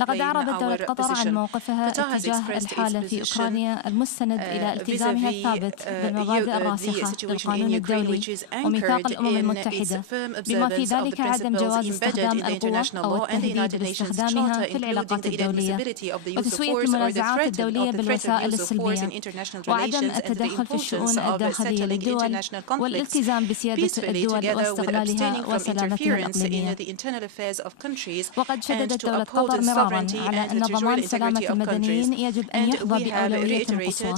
لقد أعربت دولة قطر عن موقفها تجاه الحالة في أوكرانيا المستند إلى التزامها الثابت بالمبادئ الراسخة للقانون الدولي وميثاق الأمم المتحدة، بما في ذلك عدم جواز استخدام القوة أو التهديد باستخدامها في العلاقات الدولية وتسوية المنازعات الدولية بالوسائل السلمية وعدم التدخل في الشؤون الداخلية للدول والالتزام بسيادة الدول واستقلالها وسلامتها الإقليمية. وقد شددت دولة قطر مرارا على أن ضمان سلامة المدنيين يجب أن يحظى بأولوية قصوى،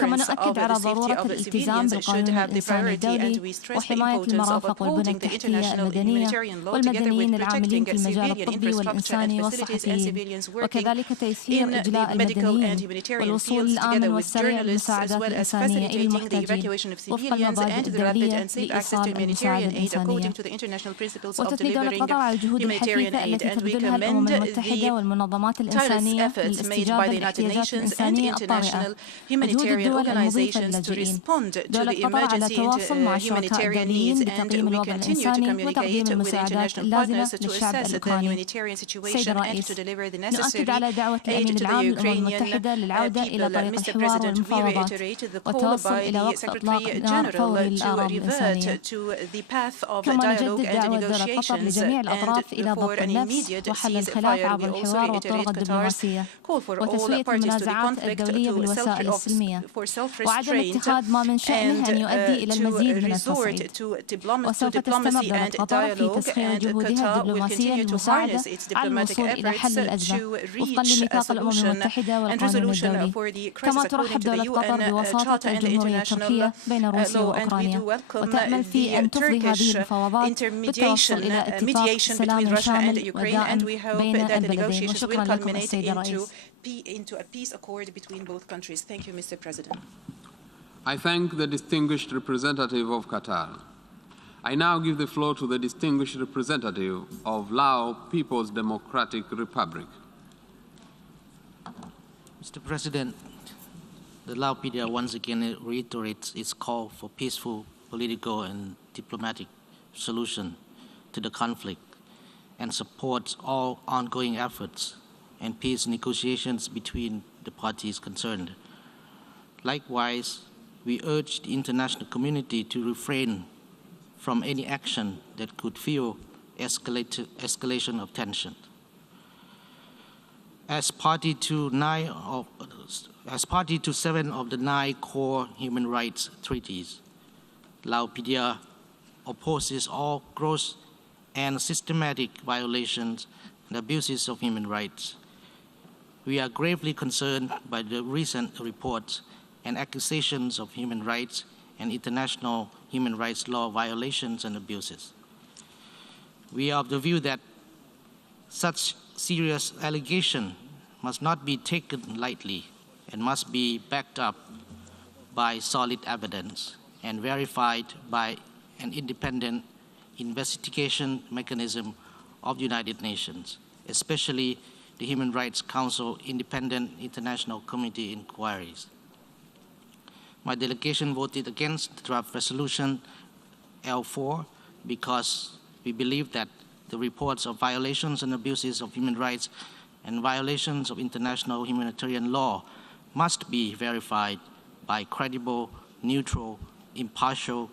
كما نؤكد على ضرورة الالتزام بالقانون الإنساني الدولي وحماية المرافق والبنى التحتية المدنية والمدنيين العاملين في المجال الطبي والإنساني والصحفيين، وكذلك تيسير إجلاء المدنيين والوصول الآمن والسريع للمساعدات الإنسانية إلى المحتاجين وفق المبادئ الدولية لإيصال المساعدة الإنسانية. وتثني دولة قطر على الجهود الحثيثة التي تبذلها الأمم المتحدة والمنظمات الإنسانية للاستجابة للاحتياجات الإنسانية الطارئة وجهود الدول المضيفة للاجئين. دولة قطر على تواصل مع الشركاء الدوليين بتقييم الوضع الإنساني وتقديم المساعدات اللازمة للشعب الأوكراني. سيد الرئيس، نؤكد على دعوة الأمين العام للأمم المتحدة للعودة إلى طريق الحوار والمفاوضات والتوصل إلى وقف إطلاق نار فوري للآراء الإنسانية. كما نجدد دعوة دولة قطر لجميع الأطراف إلى ضبط النفس وحل الخلاف عبر الحوار والطرق الدبلوماسية وتسوية المنازعات الدولية بالوسائل السلمية وعدم اتخاذ ما من شأنه أن يؤدي إلى المزيد من التصعيد. وسوف تستمر دولة قطر في تسخير جهودها الدبلوماسية للمساعدة على الوصول إلى حل الأزمة وفقا لميثاق الأمم المتحدة والقانون الدولي. كما ترحب دولة قطر بوساطة الجمهورية التركية بين روسيا وأوكرانيا وتأمل في أن تفضي هذه المفاوضات بالتوصل إلى اتفاق سلام شامل ودائم بين البلدين. وشكرا لكم السيد الرئيس. I thank the distinguished representative of Qatar. I now give the floor to the distinguished representative of Lao People's Democratic Republic. Mr. President, the Lao PDR once again reiterates its call for peaceful political and diplomatic solution to the conflict and supports all ongoing efforts and peace negotiations between the parties concerned. Likewise, we urge the international community to refrain from any action that could fuel escalation of tension. As party to 7 of the 9 core human rights treaties, Lao PDR opposes all gross and systematic violations and abuses of human rights. We are gravely concerned by the recent reports and accusations of human rights and international human rights law violations and abuses. We are of the view that such serious allegation must not be taken lightly and must be backed up by solid evidence and verified by an independent investigation mechanism of the United Nations, especially the Human Rights Council Independent International Committee inquiries. My delegation voted against the draft resolution L4 because we believe that the reports of violations and abuses of human rights and violations of international humanitarian law must be verified by credible, neutral, impartial,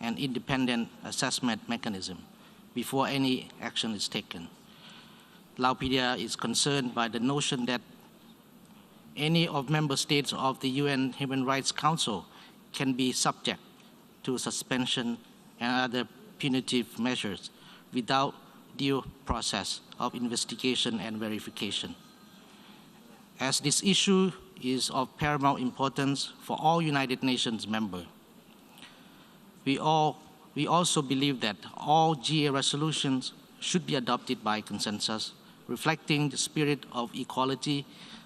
and independent assessment mechanism before any action is taken. Lao PDR is concerned by the notion that any of member states of the UN Human Rights Council can be subject to suspension and other punitive measures without due process of investigation and verification. As this issue is of paramount importance for all United Nations members, we also believe that all GA resolutions should be adopted by consensus, reflecting the spirit of equality,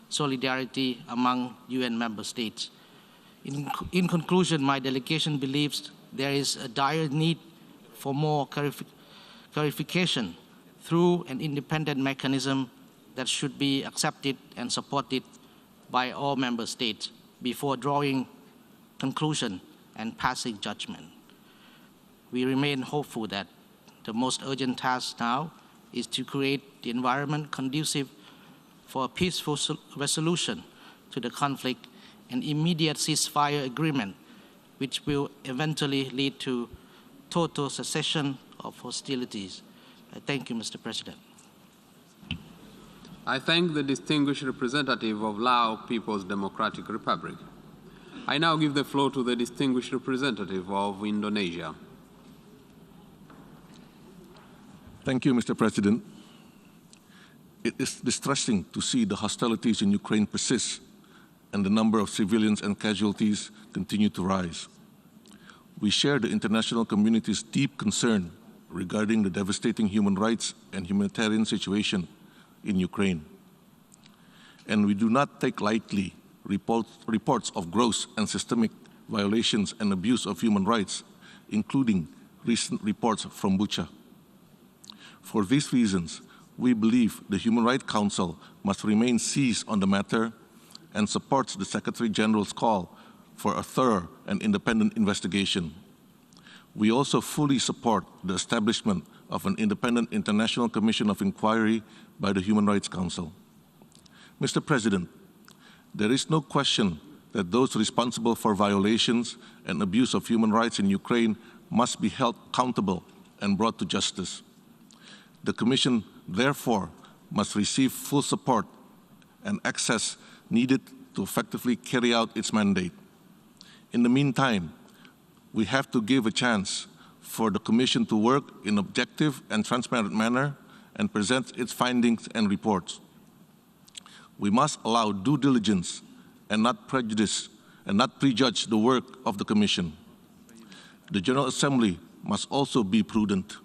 solidarity among UN member states. In conclusion, my delegation believes there is a dire need for more clarification through an independent mechanism that should be accepted and supported by all member states before drawing conclusion and passing judgment. We remain hopeful that the most urgent task now is to create the environment conducive for a peaceful resolution to the conflict and immediate ceasefire agreement, which will eventually lead to total cessation of hostilities. Thank you, Mr. President. I thank the distinguished representative of Lao People's Democratic Republic. I now give the floor to the distinguished representative of Indonesia. Thank you, Mr. President. It is distressing to see the hostilities in Ukraine persist and the number of civilians and casualties continue to rise. We share the international community's deep concern regarding the devastating human rights and humanitarian situation in Ukraine. And we do not take lightly reports of gross and systemic violations and abuse of human rights, including recent reports from Bucha. For these reasons, we believe the Human Rights Council must remain seized on the matter and supports the Secretary General's call for a thorough and independent investigation. We also fully support the establishment of an independent international commission of inquiry by the Human Rights Council. Mr. President, there is no question that those responsible for violations and abuse of human rights in Ukraine must be held accountable and brought to justice. The Commission, therefore, must receive full support and access needed to effectively carry out its mandate. In the meantime, we have to give a chance for the Commission to work in an objective and transparent manner and present its findings and reports. We must allow due diligence and not prejudge the work of the Commission. The General Assembly must also be prudent.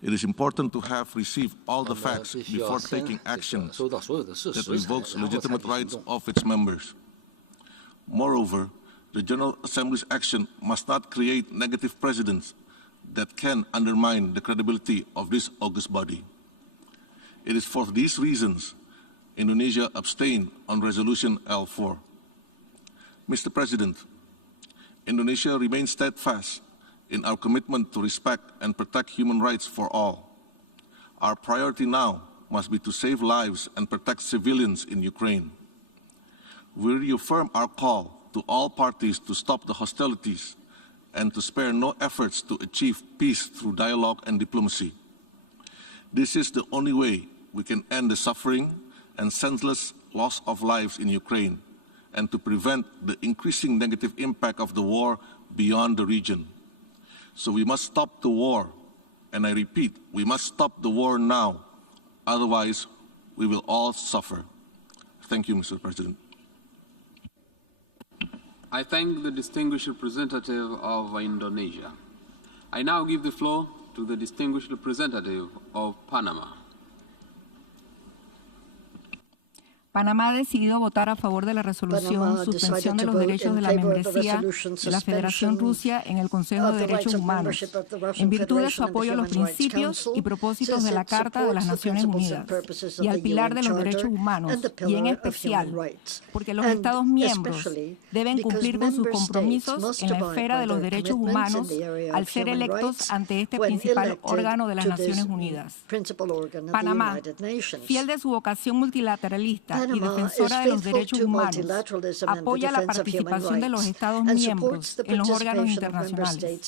It is important to have received all the facts before taking action that revokes legitimate rights of its members. Moreover, the General Assembly's action must not create negative precedents that can undermine the credibility of this august body. It is for these reasons Indonesia abstained on Resolution L4. Mr. President, Indonesia remains steadfast in our commitment to respect and protect human rights for all. Our priority now must be to save lives and protect civilians in Ukraine. We reaffirm our call to all parties to stop the hostilities and to spare no efforts to achieve peace through dialogue and diplomacy. This is the only way we can end the suffering and senseless loss of lives in Ukraine and to prevent the increasing negative impact of the war beyond the region. So we must stop the war, and I repeat, we must stop the war now, otherwise we will all suffer. Thank you, Mr. President. I thank the distinguished representative of Indonesia. I now give the floor to the distinguished representative of Panama. Panamá ha decidido votar a favor de la resolución suspensión de los derechos de la membresía de la Federación Rusia en el Consejo de Derechos Humanos, en virtud de su apoyo a los principios y propósitos de la Carta de las Naciones Unidas y al pilar de los derechos humanos, y en especial porque los Estados miembros deben cumplir con sus compromisos en la esfera de los derechos humanos al ser electos ante este principal órgano de las Naciones Unidas. Panamá, fiel de su vocación multilateralista y defensora de los derechos humanos, apoya la participación de los Estados miembros en los órganos internacionales.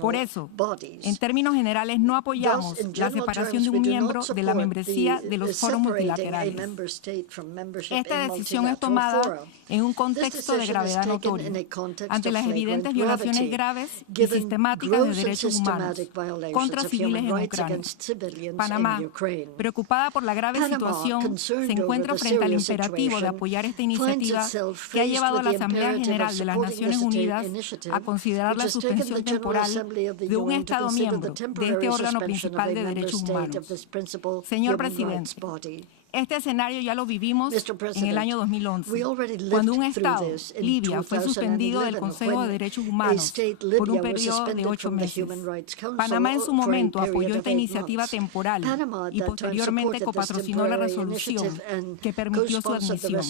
Por eso, en términos generales, no apoyamos la separación de un miembro de la membresía de los foros multilaterales. Esta decisión es tomada en un contexto de gravedad notorio, ante las evidentes violaciones graves y sistemáticas de derechos humanos contra civiles en Ucrania. Panamá, preocupada por la grave situación, se encuentra frente al imperativo de apoyar esta iniciativa que ha llevado a la Asamblea General de las Naciones Unidas a considerar la suspensión temporal de un Estado miembro de este órgano principal de derechos humanos. Señor Presidente, Este escenario ya lo vivimos en el año 2011, cuando un Estado, Libia, fue suspendido del Consejo de Derechos Humanos por un periodo de 8 meses. Panamá en su momento apoyó esta iniciativa temporal y posteriormente copatrocinó la resolución que permitió su admisión.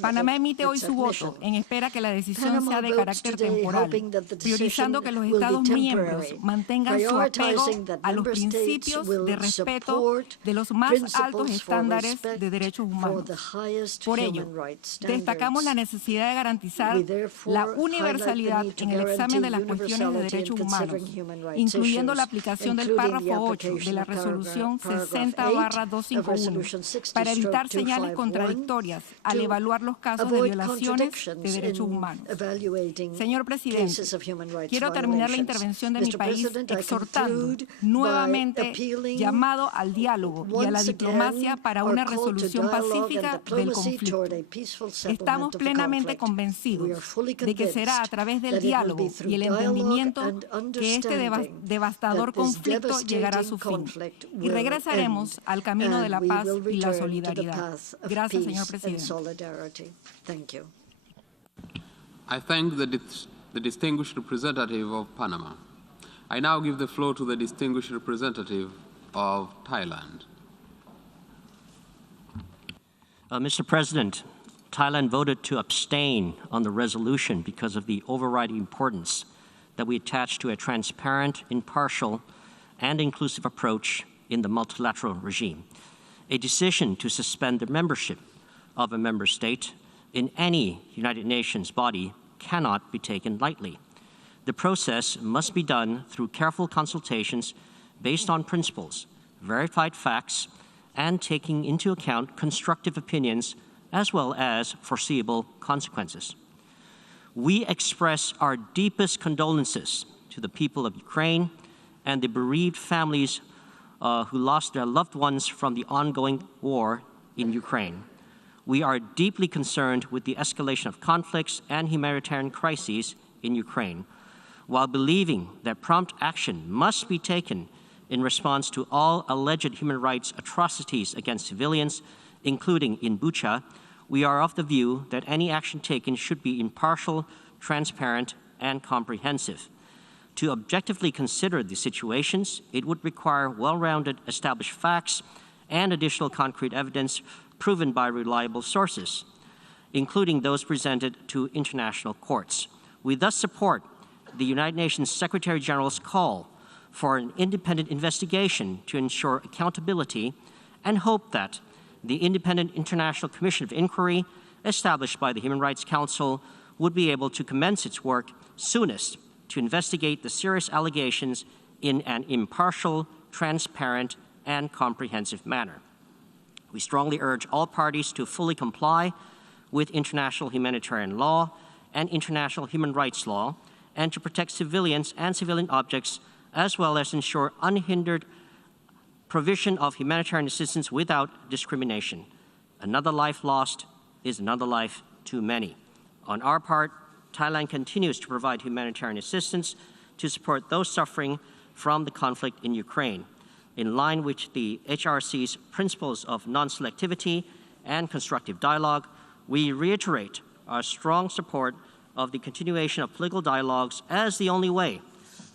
Panamá emite hoy su voto en espera que la decisión sea de carácter temporal, priorizando que los Estados miembros mantengan su apego a los principios de respeto de los más altos estándares de derechos humanos. Por ello, destacamos la necesidad de garantizar la universalidad en el examen de las cuestiones de derechos humanos, incluyendo la aplicación del párrafo 8 de la resolución 60/251, para evitar señales contradictorias al evaluar los casos de violaciones de derechos humanos. Señor Presidente, quiero terminar la intervención de mi país exhortando nuevamente llamado al diálogo y a la diplomacia para una resolución pacífica del conflicto. Estamos plenamente convencidos de que será a través del diálogo y el entendimiento que este devastador conflicto llegará a su fin y regresaremos al camino de la paz y la solidaridad. Gracias, señor presidente. I thank the distinguished representative of Panama. I now give the floor to the distinguished representative of Thailand. Mr. President, Thailand voted to abstain on the resolution because of the overriding importance that we attach to a transparent, impartial, and inclusive approach in the multilateral regime. A decision to suspend the membership of a member state in any United Nations body cannot be taken lightly. The process must be done through careful consultations based on principles, verified facts, and taking into account constructive opinions as well as foreseeable consequences. We express our deepest condolences to the people of Ukraine and the bereaved families who lost their loved ones from the ongoing war in Ukraine. We are deeply concerned with the escalation of conflicts and humanitarian crises in Ukraine, while believing that prompt action must be taken in response to all alleged human rights atrocities against civilians, including in Bucha. We are of the view that any action taken should be impartial, transparent, and comprehensive. To objectively consider the situations, it would require well-rounded established facts and additional concrete evidence proven by reliable sources, including those presented to international courts. We thus support the United Nations Secretary General's call for an independent investigation to ensure accountability and hope that the Independent International Commission of Inquiry established by the Human Rights Council would be able to commence its work soonest to investigate the serious allegations in an impartial, transparent, and comprehensive manner. We strongly urge all parties to fully comply with international humanitarian law and international human rights law, and to protect civilians and civilian objects, as well as ensure unhindered provision of humanitarian assistance without discrimination. Another life lost is another life too many. On our part, Thailand continues to provide humanitarian assistance to support those suffering from the conflict in Ukraine, in line with the HRC's principles of non-selectivity and constructive dialogue. We reiterate our strong support of the continuation of political dialogues as the only way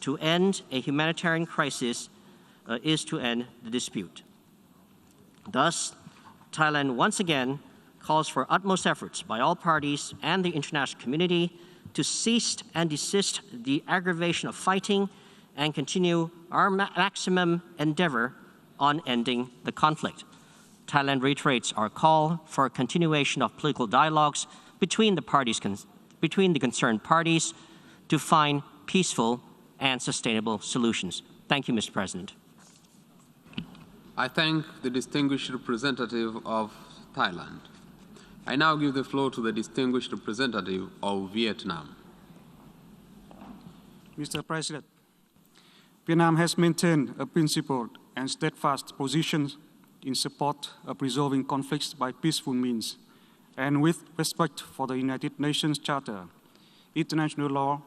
to end a humanitarian crisis is to end the dispute. Thus, Thailand once again calls for utmost efforts by all parties and the international community to cease and desist the aggravation of fighting and continue our maximum endeavor on ending the conflict. Thailand reiterates our call for a continuation of political dialogues between the concerned parties to find peaceful and sustainable solutions. Thank you, Mr. President. I thank the distinguished representative of Thailand. I now give the floor to the distinguished representative of Vietnam. Mr. President, Vietnam has maintained a principled and steadfast position in support of resolving conflicts by peaceful means and with respect for the United Nations Charter, international law,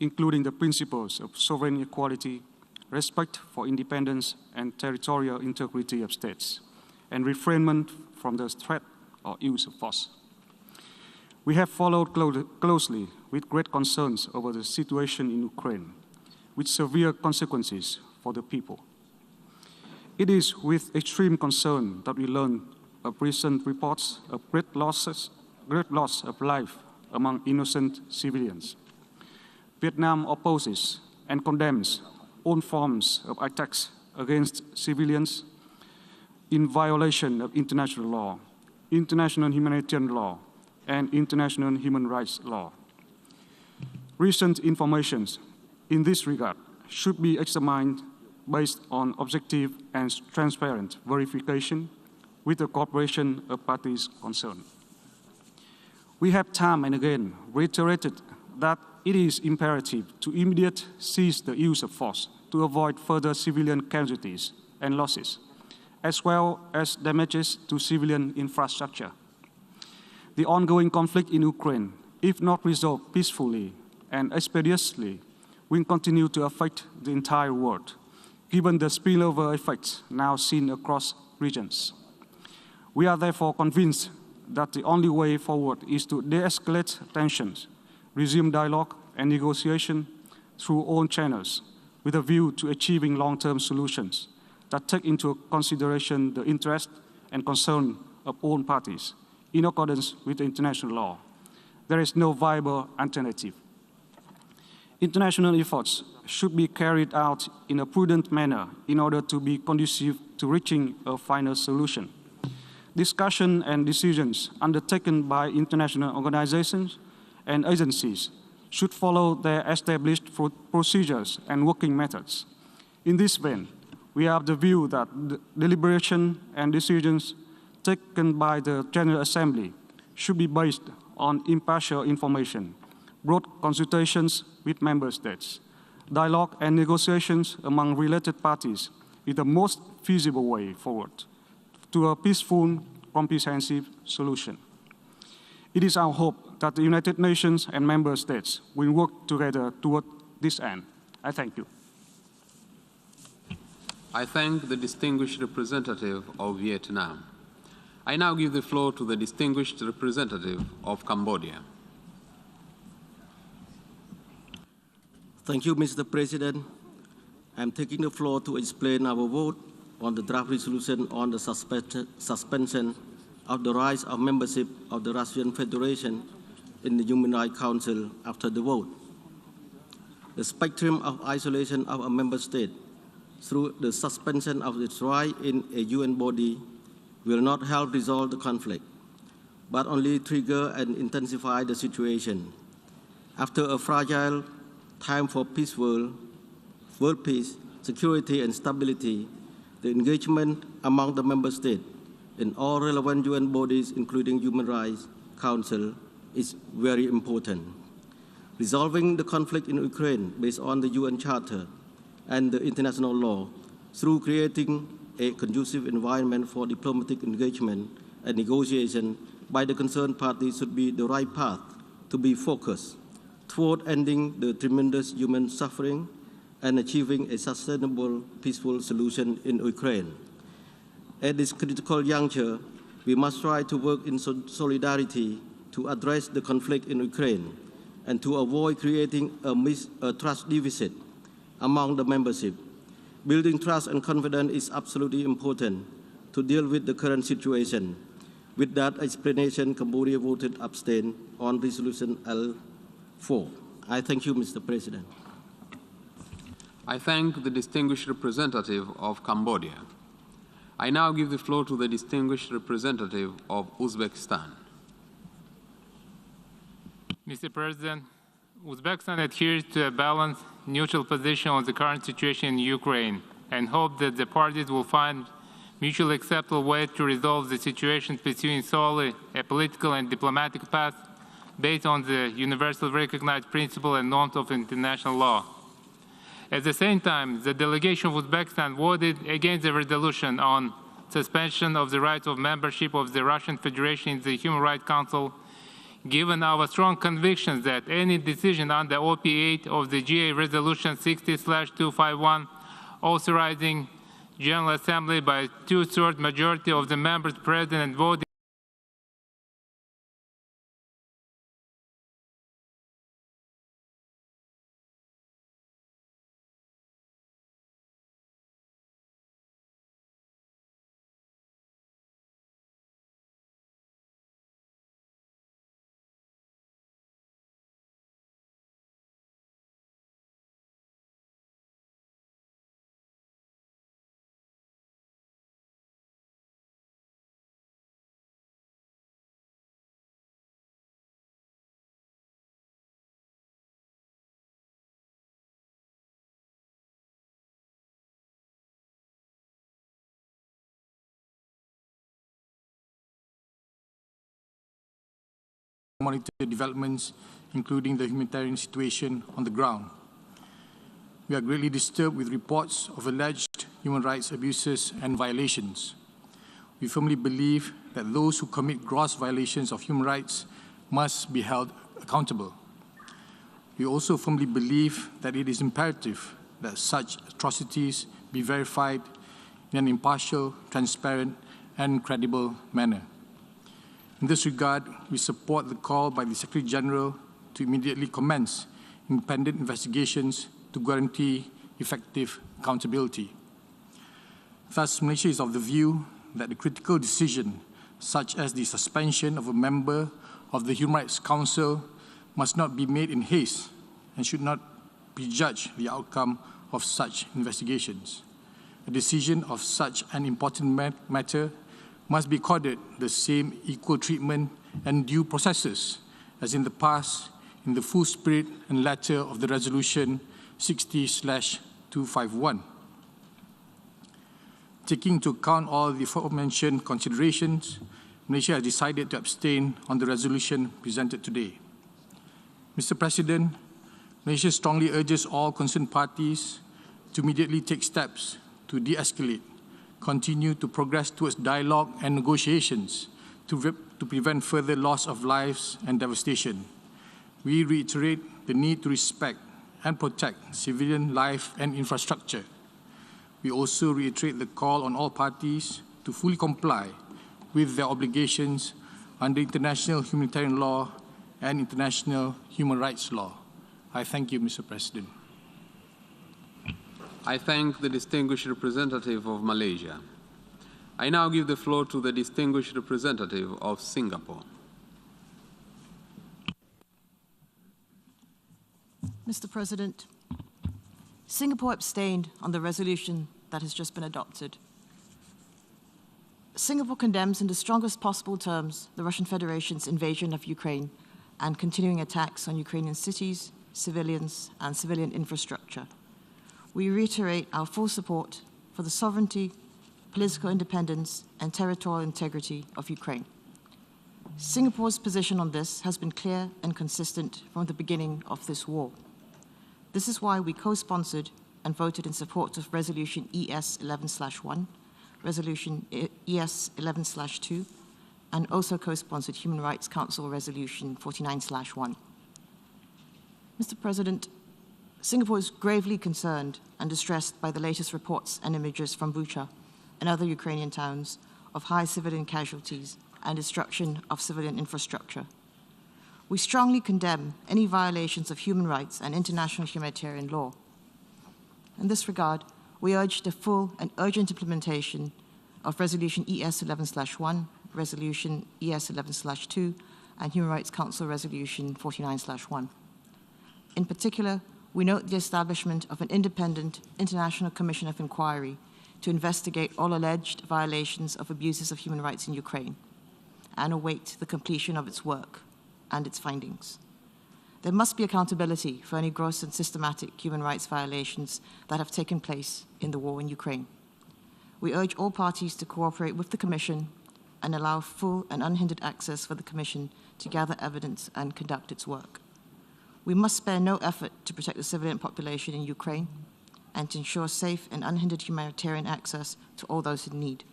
including the principles of sovereign equality, respect for independence and territorial integrity of states, and refrainment from the threat or use of force. We have followed closely with great concerns over the situation in Ukraine, with severe consequences for the people. It is with extreme concern that we learn of recent reports of great loss of life among innocent civilians. Vietnam opposes and condemns all forms of attacks against civilians in violation of international law, international humanitarian law, and international human rights law. Recent information in this regard should be examined based on objective and transparent verification with the cooperation of parties concerned. We have time and again reiterated that it is imperative to immediately cease the use of force to avoid further civilian casualties and losses, as well as damages to civilian infrastructure. The ongoing conflict in Ukraine, if not resolved peacefully and expeditiously, will continue to affect the entire world, given the spillover effects now seen across regions. We are therefore convinced that the only way forward is to de-escalate tensions, resume dialogue and negotiation through all channels, with a view to achieving long-term solutions that take into consideration the interest and concern of all parties, in accordance with international law. There is no viable alternative. International efforts should be carried out in a prudent manner in order to be conducive to reaching a final solution. Discussion and decisions undertaken by international organizations and agencies should follow their established procedures and working methods. In this vein, we have the view that the deliberation and decisions taken by the General Assembly should be based on impartial information, broad consultations with member states, dialogue and negotiations among related parties is the most feasible way forward to a peaceful, comprehensive solution. It is our hope that the United Nations and member states will work together toward this end. I thank you. I thank the distinguished representative of Vietnam. I now give the floor to the distinguished representative of Cambodia. Thank you, Mr. President. I'm taking the floor to explain our vote on the draft resolution on the suspension of the rights of membership of the Russian Federation in the Human Rights Council after the vote. The spectrum of isolation of a member state through the suspension of its right in a UN body will not help resolve the conflict, but only trigger and intensify the situation. After a fragile time for world peace, security, and stability, the engagement among the member states in all relevant UN bodies, including Human Rights Council, is very important. Resolving the conflict in Ukraine based on the UN Charter and the international law through creating a conducive environment for diplomatic engagement and negotiation by the concerned parties should be the right path to be focused toward ending the tremendous human suffering and achieving a sustainable, peaceful solution in Ukraine. At this critical juncture, we must try to work in solidarity to address the conflict in Ukraine and to avoid creating a trust deficit among the membership. Building trust and confidence is absolutely important to deal with the current situation. With that explanation, Cambodia voted abstain on Resolution L4. I thank you, Mr. President. I thank the distinguished representative of Cambodia. I now give the floor to the distinguished representative of Uzbekistan. Mr. President, Uzbekistan adheres to a balanced, neutral position on the current situation in Ukraine and hope that the parties will find mutually acceptable ways to resolve the situation pursuing solely a political and diplomatic path based on the universally recognized principle and norms of international law. At the same time, the delegation of Uzbekistan voted against the resolution on suspension of the rights of membership of the Russian Federation in the Human Rights Council, given our strong convictions that any decision under OP8 of the GA Resolution 60/251 authorizing General Assembly by a 2/3 majority of the members present and voting. Monitor developments, including the humanitarian situation on the ground. We are greatly disturbed with reports of alleged human rights abuses and violations. We firmly believe that those who commit gross violations of human rights must be held accountable. We also firmly believe that it is imperative that such atrocities be verified in an impartial, transparent, and credible manner. In this regard, we support the call by the Secretary General to immediately commence independent investigations to guarantee effective accountability. Thus, Malaysia is of the view that the critical decision, such as the suspension of a member of the Human Rights Council, must not be made in haste and should not prejudge the outcome of such investigations. A decision of such an important matter must be accorded the same equal treatment and due processes as in the past in the full spirit and letter of the Resolution 60/251. Taking into account all the aforementioned considerations, Malaysia has decided to abstain on the resolution presented today. Mr. President, Malaysia strongly urges all concerned parties to immediately take steps to de-escalate, continue to progress towards dialogue and negotiations to prevent further loss of lives and devastation. We reiterate the need to respect and protect civilian life and infrastructure. We also reiterate the call on all parties to fully comply with their obligations under international humanitarian law and international human rights law. I thank you, Mr. President. I thank the distinguished representative of Malaysia. I now give the floor to the distinguished representative of Singapore. Mr. President, Singapore abstained on the resolution that has just been adopted. Singapore condemns in the strongest possible terms the Russian Federation's invasion of Ukraine and continuing attacks on Ukrainian cities, civilians, and civilian infrastructure. We reiterate our full support for the sovereignty, political independence, and territorial integrity of Ukraine. Singapore's position on this has been clear and consistent from the beginning of this war. This is why we co-sponsored and voted in support of Resolution ES-11/1, Resolution ES-11/2, and also co-sponsored Human Rights Council Resolution 49/1. Mr. President, Singapore is gravely concerned and distressed by the latest reports and images from Bucha and other Ukrainian towns of high civilian casualties and destruction of civilian infrastructure. We strongly condemn any violations of human rights and international humanitarian law. In this regard, we urge the full and urgent implementation of Resolution ES-11/1, Resolution ES-11/2, and Human Rights Council Resolution 49/1. In particular, we note the establishment of an independent International Commission of Inquiry to investigate all alleged violations of abuses of human rights in Ukraine and await the completion of its work and its findings. There must be accountability for any gross and systematic human rights violations that have taken place in the war in Ukraine. We urge all parties to cooperate with the Commission and allow full and unhindered access for the Commission to gather evidence and conduct its work. We must spare no effort to protect the civilian population in Ukraine and to ensure safe and unhindered humanitarian access to all those in need.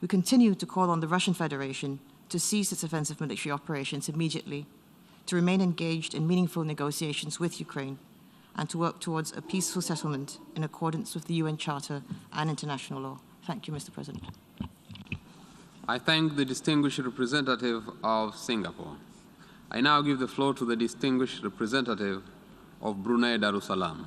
We continue to call on the Russian Federation to cease its offensive military operations immediately, to remain engaged in meaningful negotiations with Ukraine, and to work towards a peaceful settlement in accordance with the UN Charter and international law. Thank you, Mr. President. I thank the distinguished representative of Singapore. I now give the floor to the distinguished representative of Brunei Darussalam.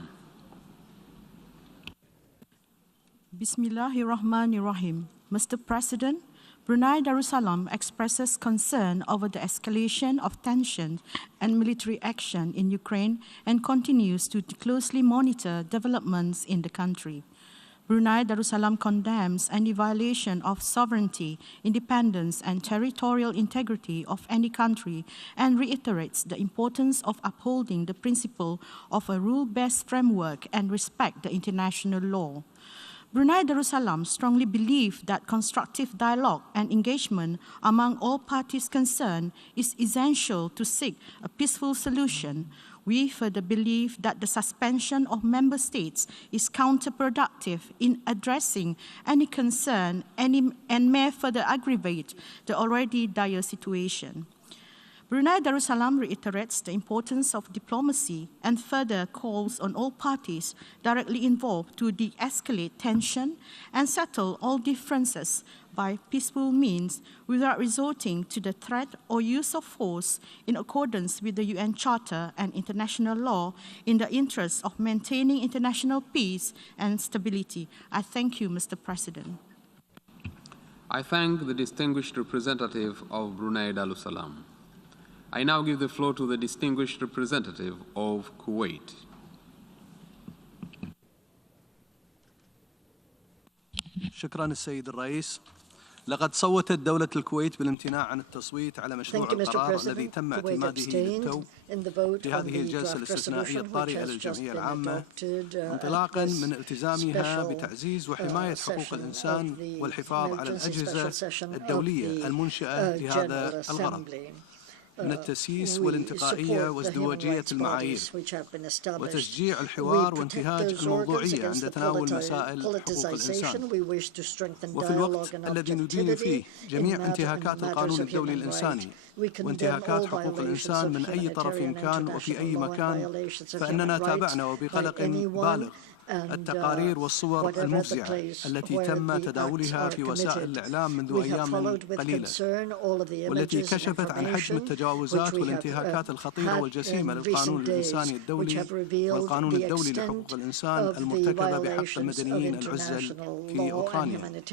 Bismillahirrahmanirrahim. Mr. President, Brunei Darussalam expresses concern over the escalation of tension and military action in Ukraine and continues to closely monitor developments in the country. Brunei Darussalam condemns any violation of sovereignty, independence, and territorial integrity of any country and reiterates the importance of upholding the principle of a rule-based framework and respect the international law. Brunei Darussalam strongly believes that constructive dialogue and engagement among all parties concerned is essential to seek a peaceful solution. We further believe that the suspension of member states is counterproductive in addressing any concern and may further aggravate the already dire situation. Brunei Darussalam reiterates the importance of diplomacy and further calls on all parties directly involved to de-escalate tension and settle all differences by peaceful means without resorting to the threat or use of force in accordance with the UN Charter and international law in the interest of maintaining international peace and stability. I thank you, Mr. President. I thank the distinguished representative of Brunei Darussalam. I now give the floor to the distinguished representative of Kuwait. شكرا السيد الرئيس. لقد صوتت دولة الكويت بالامتناع عن التصويت على مشروع القرار الذي تم اعتماده للتو في هذه الجلسة الاستثنائية الطارئة للجمعية العامة انطلاقا من التزامها بتعزيز وحماية حقوق الإنسان والحفاظ على الأجهزة الدولية المنشأة لهذا الغرض من التسييس والانتقائية وازدواجية المعايير وتشجيع الحوار وانتهاج الموضوعية عند تناول مسائل حقوق الإنسان. وفي الوقت الذي ندين فيه جميع انتهاكات القانون الدولي الإنساني وانتهاكات حقوق الإنسان من أي طرف كان وفي أي مكان، فإننا تابعنا وبقلق بالغ التقارير والصور المفزعة التي تم تداولها في وسائل الإعلام منذ أيام قليلة والتي كشفت عن حجم التجاوزات والانتهاكات الخطيرة والجسيمة للقانون الإنساني الدولي والقانون الدولي لحقوق الإنسان المرتكبة بحق المدنيين العزل في أوكرانيا.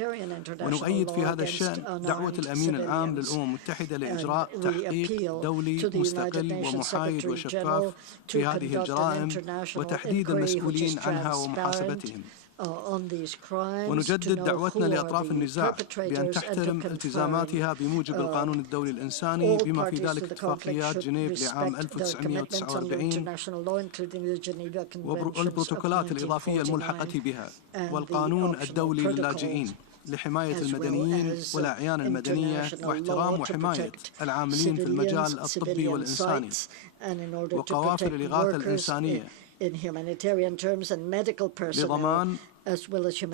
ونؤيد في هذا الشأن دعوة الأمين العام للأمم المتحدة لإجراء تحقيق دولي مستقل ومحايد وشفاف في هذه الجرائم وتحديد المسؤولين عنها ومحاسبتهم. ونجدد دعوتنا لأطراف النزاع بأن تحترم التزاماتها بموجب القانون الدولي الإنساني بما في ذلك اتفاقيات جنيف لعام 1949 والبروتوكولات الإضافية الملحقة بها والقانون الدولي للاجئين لحماية المدنيين والأعيان المدنية واحترام وحماية العاملين في المجال الطبي والإنساني وقوافل الإغاثة الإنسانية بضمان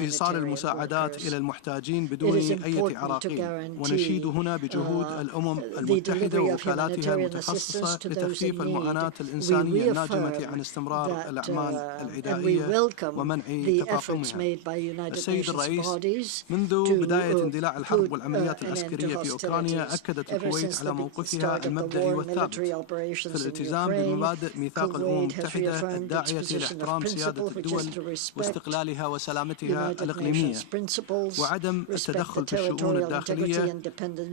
إيصال المساعدات إلى المحتاجين بدون أي عراقيل. ونشيد هنا بجهود الأمم المتحدة ووكالاتها المتخصصة لتخفيف المعاناة الإنسانية الناجمة عن استمرار الأعمال العدائية ومنع تفاقمها. السيد الرئيس، منذ بداية اندلاع الحرب والعمليات العسكرية في أوكرانيا أكدت الكويت على موقفها المبدئي والثابت في الالتزام بمبادئ ميثاق الأمم المتحدة الداعية لاحترام سيادة الدول واستقلالها وسلامتها الإقليمية وعدم التدخل في الشؤون الداخلية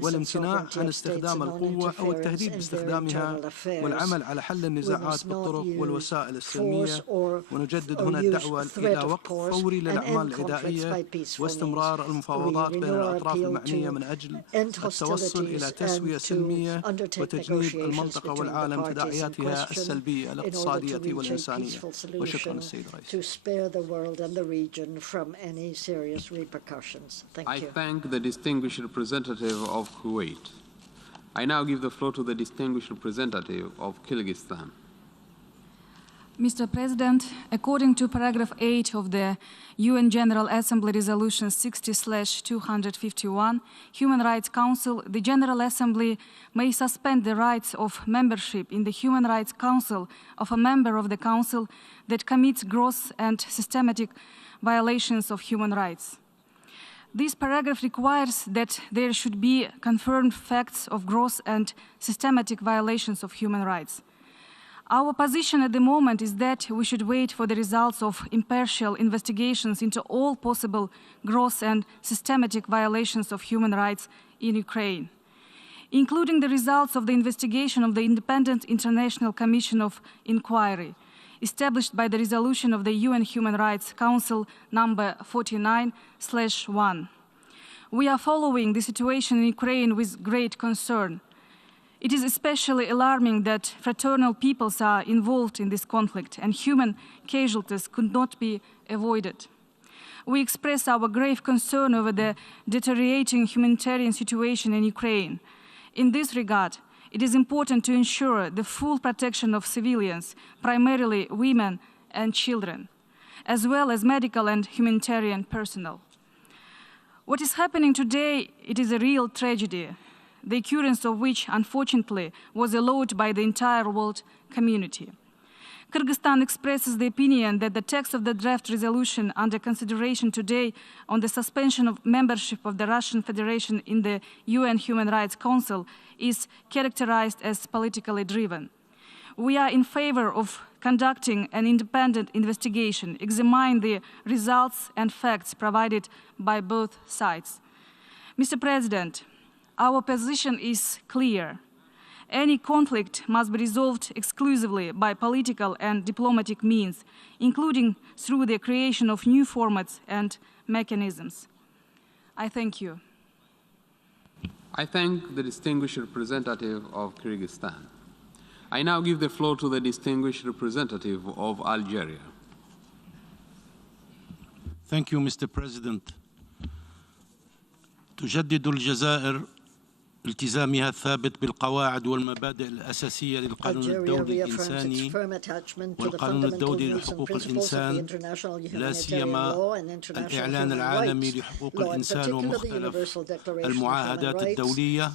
والامتناع عن استخدام القوة أو التهديد باستخدامها والعمل على حل النزاعات بالطرق والوسائل السلمية. ونجدد هنا الدعوة إلى وقف فوري للأعمال العدائية واستمرار المفاوضات بين الأطراف المعنية من أجل التوصل إلى تسوية سلمية وتجنيب المنطقة والعالم تداعياتها السلبية الاقتصادية والإنسانية. وشكرا السيد الرئيس. from any serious repercussions. Thank you. I thank the distinguished representative of Kuwait. I now give the floor to the distinguished representative of Kyrgyzstan. Mr. President, according to paragraph 8 of the UN General Assembly Resolution 60/251, Human Rights Council, the General Assembly may suspend the rights of membership in the Human Rights Council of a member of the Council that commits gross and systematic violations of human rights. This paragraph requires that there should be confirmed facts of gross and systematic violations of human rights. Our position at the moment is that we should wait for the results of impartial investigations into all possible gross and systematic violations of human rights in Ukraine, including the results of the investigation of the Independent International Commission of Inquiry, established by the resolution of the UN Human Rights Council number 49/1. We are following the situation in Ukraine with great concern. It is especially alarming that fraternal peoples are involved in this conflict and human casualties could not be avoided. We express our grave concern over the deteriorating humanitarian situation in Ukraine. In this regard, it is important to ensure the full protection of civilians, primarily women and children, as well as medical and humanitarian personnel. What is happening today, it is a real tragedy, the occurrence of which, unfortunately, was allowed by the entire world community. Kyrgyzstan expresses the opinion that the text of the draft resolution under consideration today on the suspension of membership of the Russian Federation in the UN Human Rights Council is characterized as politically driven. We are in favor of conducting an independent investigation, examining the results and facts provided by both sides. Mr. President, our position is clear. Any conflict must be resolved exclusively by political and diplomatic means, including through the creation of new formats and mechanisms. I thank you. I thank the distinguished representative of Kyrgyzstan. I now give the floor to the distinguished representative of Algeria. Thank you, Mr. President. تجدد الجزائر التزامها الثابت بالقواعد والمبادئ الأساسية للقانون الدولي الإنساني والقانون الدولي لحقوق الإنسان، لا سيما الإعلان العالمي لحقوق الإنسان ومختلف المعاهدات الدولية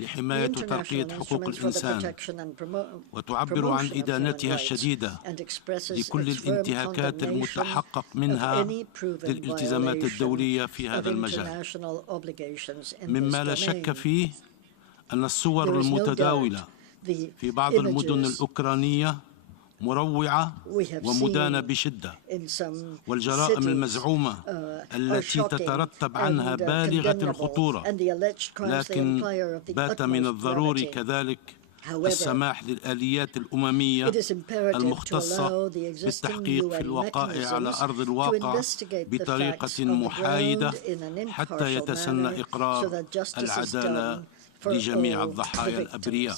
لحماية وترقية حقوق الإنسان، وتعبر عن إدانتها الشديدة لكل الانتهاكات المتحقق منها للالتزامات الدولية في هذا المجال، مما لا شك فيه أن الصور المتداولة في بعض المدن الأوكرانية مروعة ومدانة بشدة، والجرائم المزعومة التي تترتب عنها بالغة الخطورة، لكن بات من الضروري كذلك السماح للآليات الأممية المختصة بالتحقيق في الوقائع على أرض الواقع بطريقة محايدة حتى يتسنى إقرار العدالة لجميع الضحايا الأبرياء.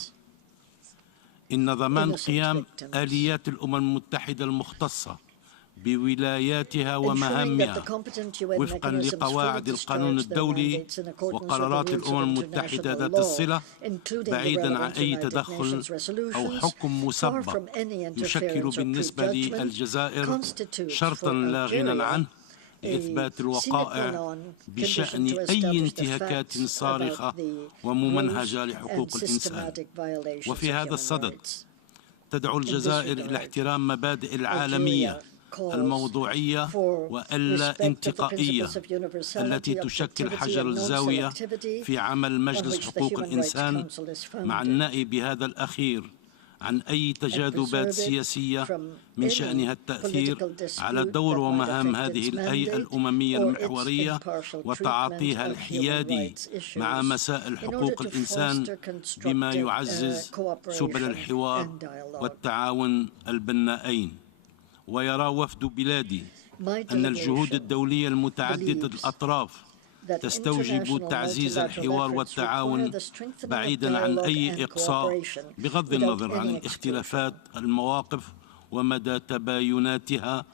إن ضمان قيام آليات الأمم المتحدة المختصة بولاياتها ومهامها وفقا لقواعد القانون الدولي وقرارات الأمم المتحدة ذات الصلة، بعيدا عن أي تدخل أو حكم مسبق، يشكل بالنسبة للجزائر شرطا لا غنى عنه لإثبات الوقائع بشأن أي انتهاكات صارخة وممنهجة لحقوق الإنسان. وفي هذا الصدد تدعو الجزائر إلى احترام مبادئ العالمية الموضوعية واللا انتقائية التي تشكل حجر الزاوية في عمل مجلس حقوق الإنسان، مع النأي بهذا الأخير عن أي تجاذبات سياسية من شأنها التأثير على دور ومهام هذه الهيئة الأممية المحورية وتعاطيها الحيادي مع مسائل حقوق الإنسان، بما يعزز سبل الحوار والتعاون البناءين. ويرى وفد بلادي أن الجهود الدولية المتعددة الأطراف تستوجب تعزيز الحوار والتعاون بعيدا عن أي إقصاء، بغض النظر عن اختلافات المواقف ومدى تبايناتها.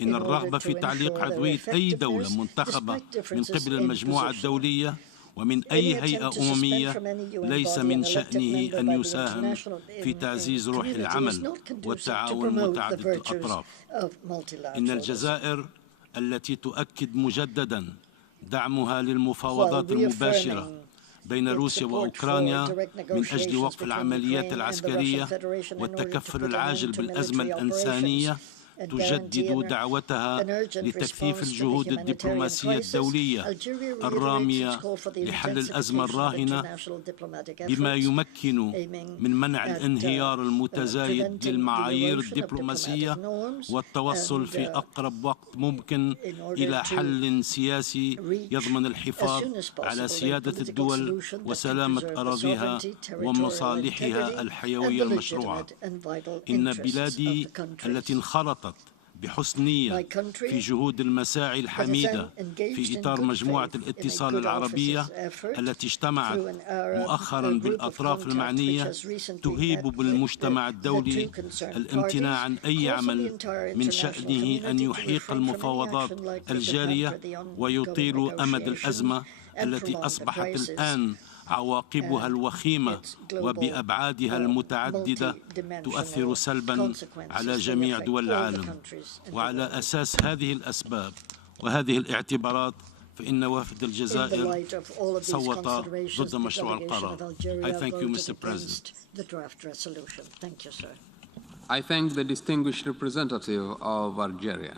إن الرغبة في تعليق عضوية أي دولة منتخبة من قبل المجموعة الدولية ومن أي هيئة أممية ليس من شأنه أن يساهم في تعزيز روح العمل والتعاون متعدد الأطراف. إن الجزائر التي تؤكد مجددا دعمها للمفاوضات المباشرة بين روسيا وأوكرانيا من أجل وقف العمليات العسكرية والتكفل العاجل بالأزمة الإنسانية تجدد دعوتها لتكثيف الجهود الدبلوماسية الدولية الرامية لحل الأزمة الراهنة بما يمكن من منع الانهيار المتزايد للمعايير الدبلوماسية والتوصل في أقرب وقت ممكن إلى حل سياسي يضمن الحفاظ على سيادة الدول وسلامة أراضيها ومصالحها الحيوية المشروعة. إن بلادي التي انخرطت بحسن نية في جهود المساعي الحميدة في إطار مجموعة الاتصال العربية التي اجتمعت مؤخرا بالأطراف المعنية تهيب بالمجتمع الدولي الامتناع عن أي عمل من شأنه أن يحيق المفاوضات الجارية ويطيل أمد الأزمة التي أصبحت الآن عواقبها الوخيمة وبأبعادها المتعددة تؤثر سلبا على جميع دول العالم. وعلى أساس هذه الأسباب وهذه الاعتبارات فإن وفد الجزائر صوت ضد مشروع القرار. I thank you, Mr. President. I thank the distinguished representative of Algeria.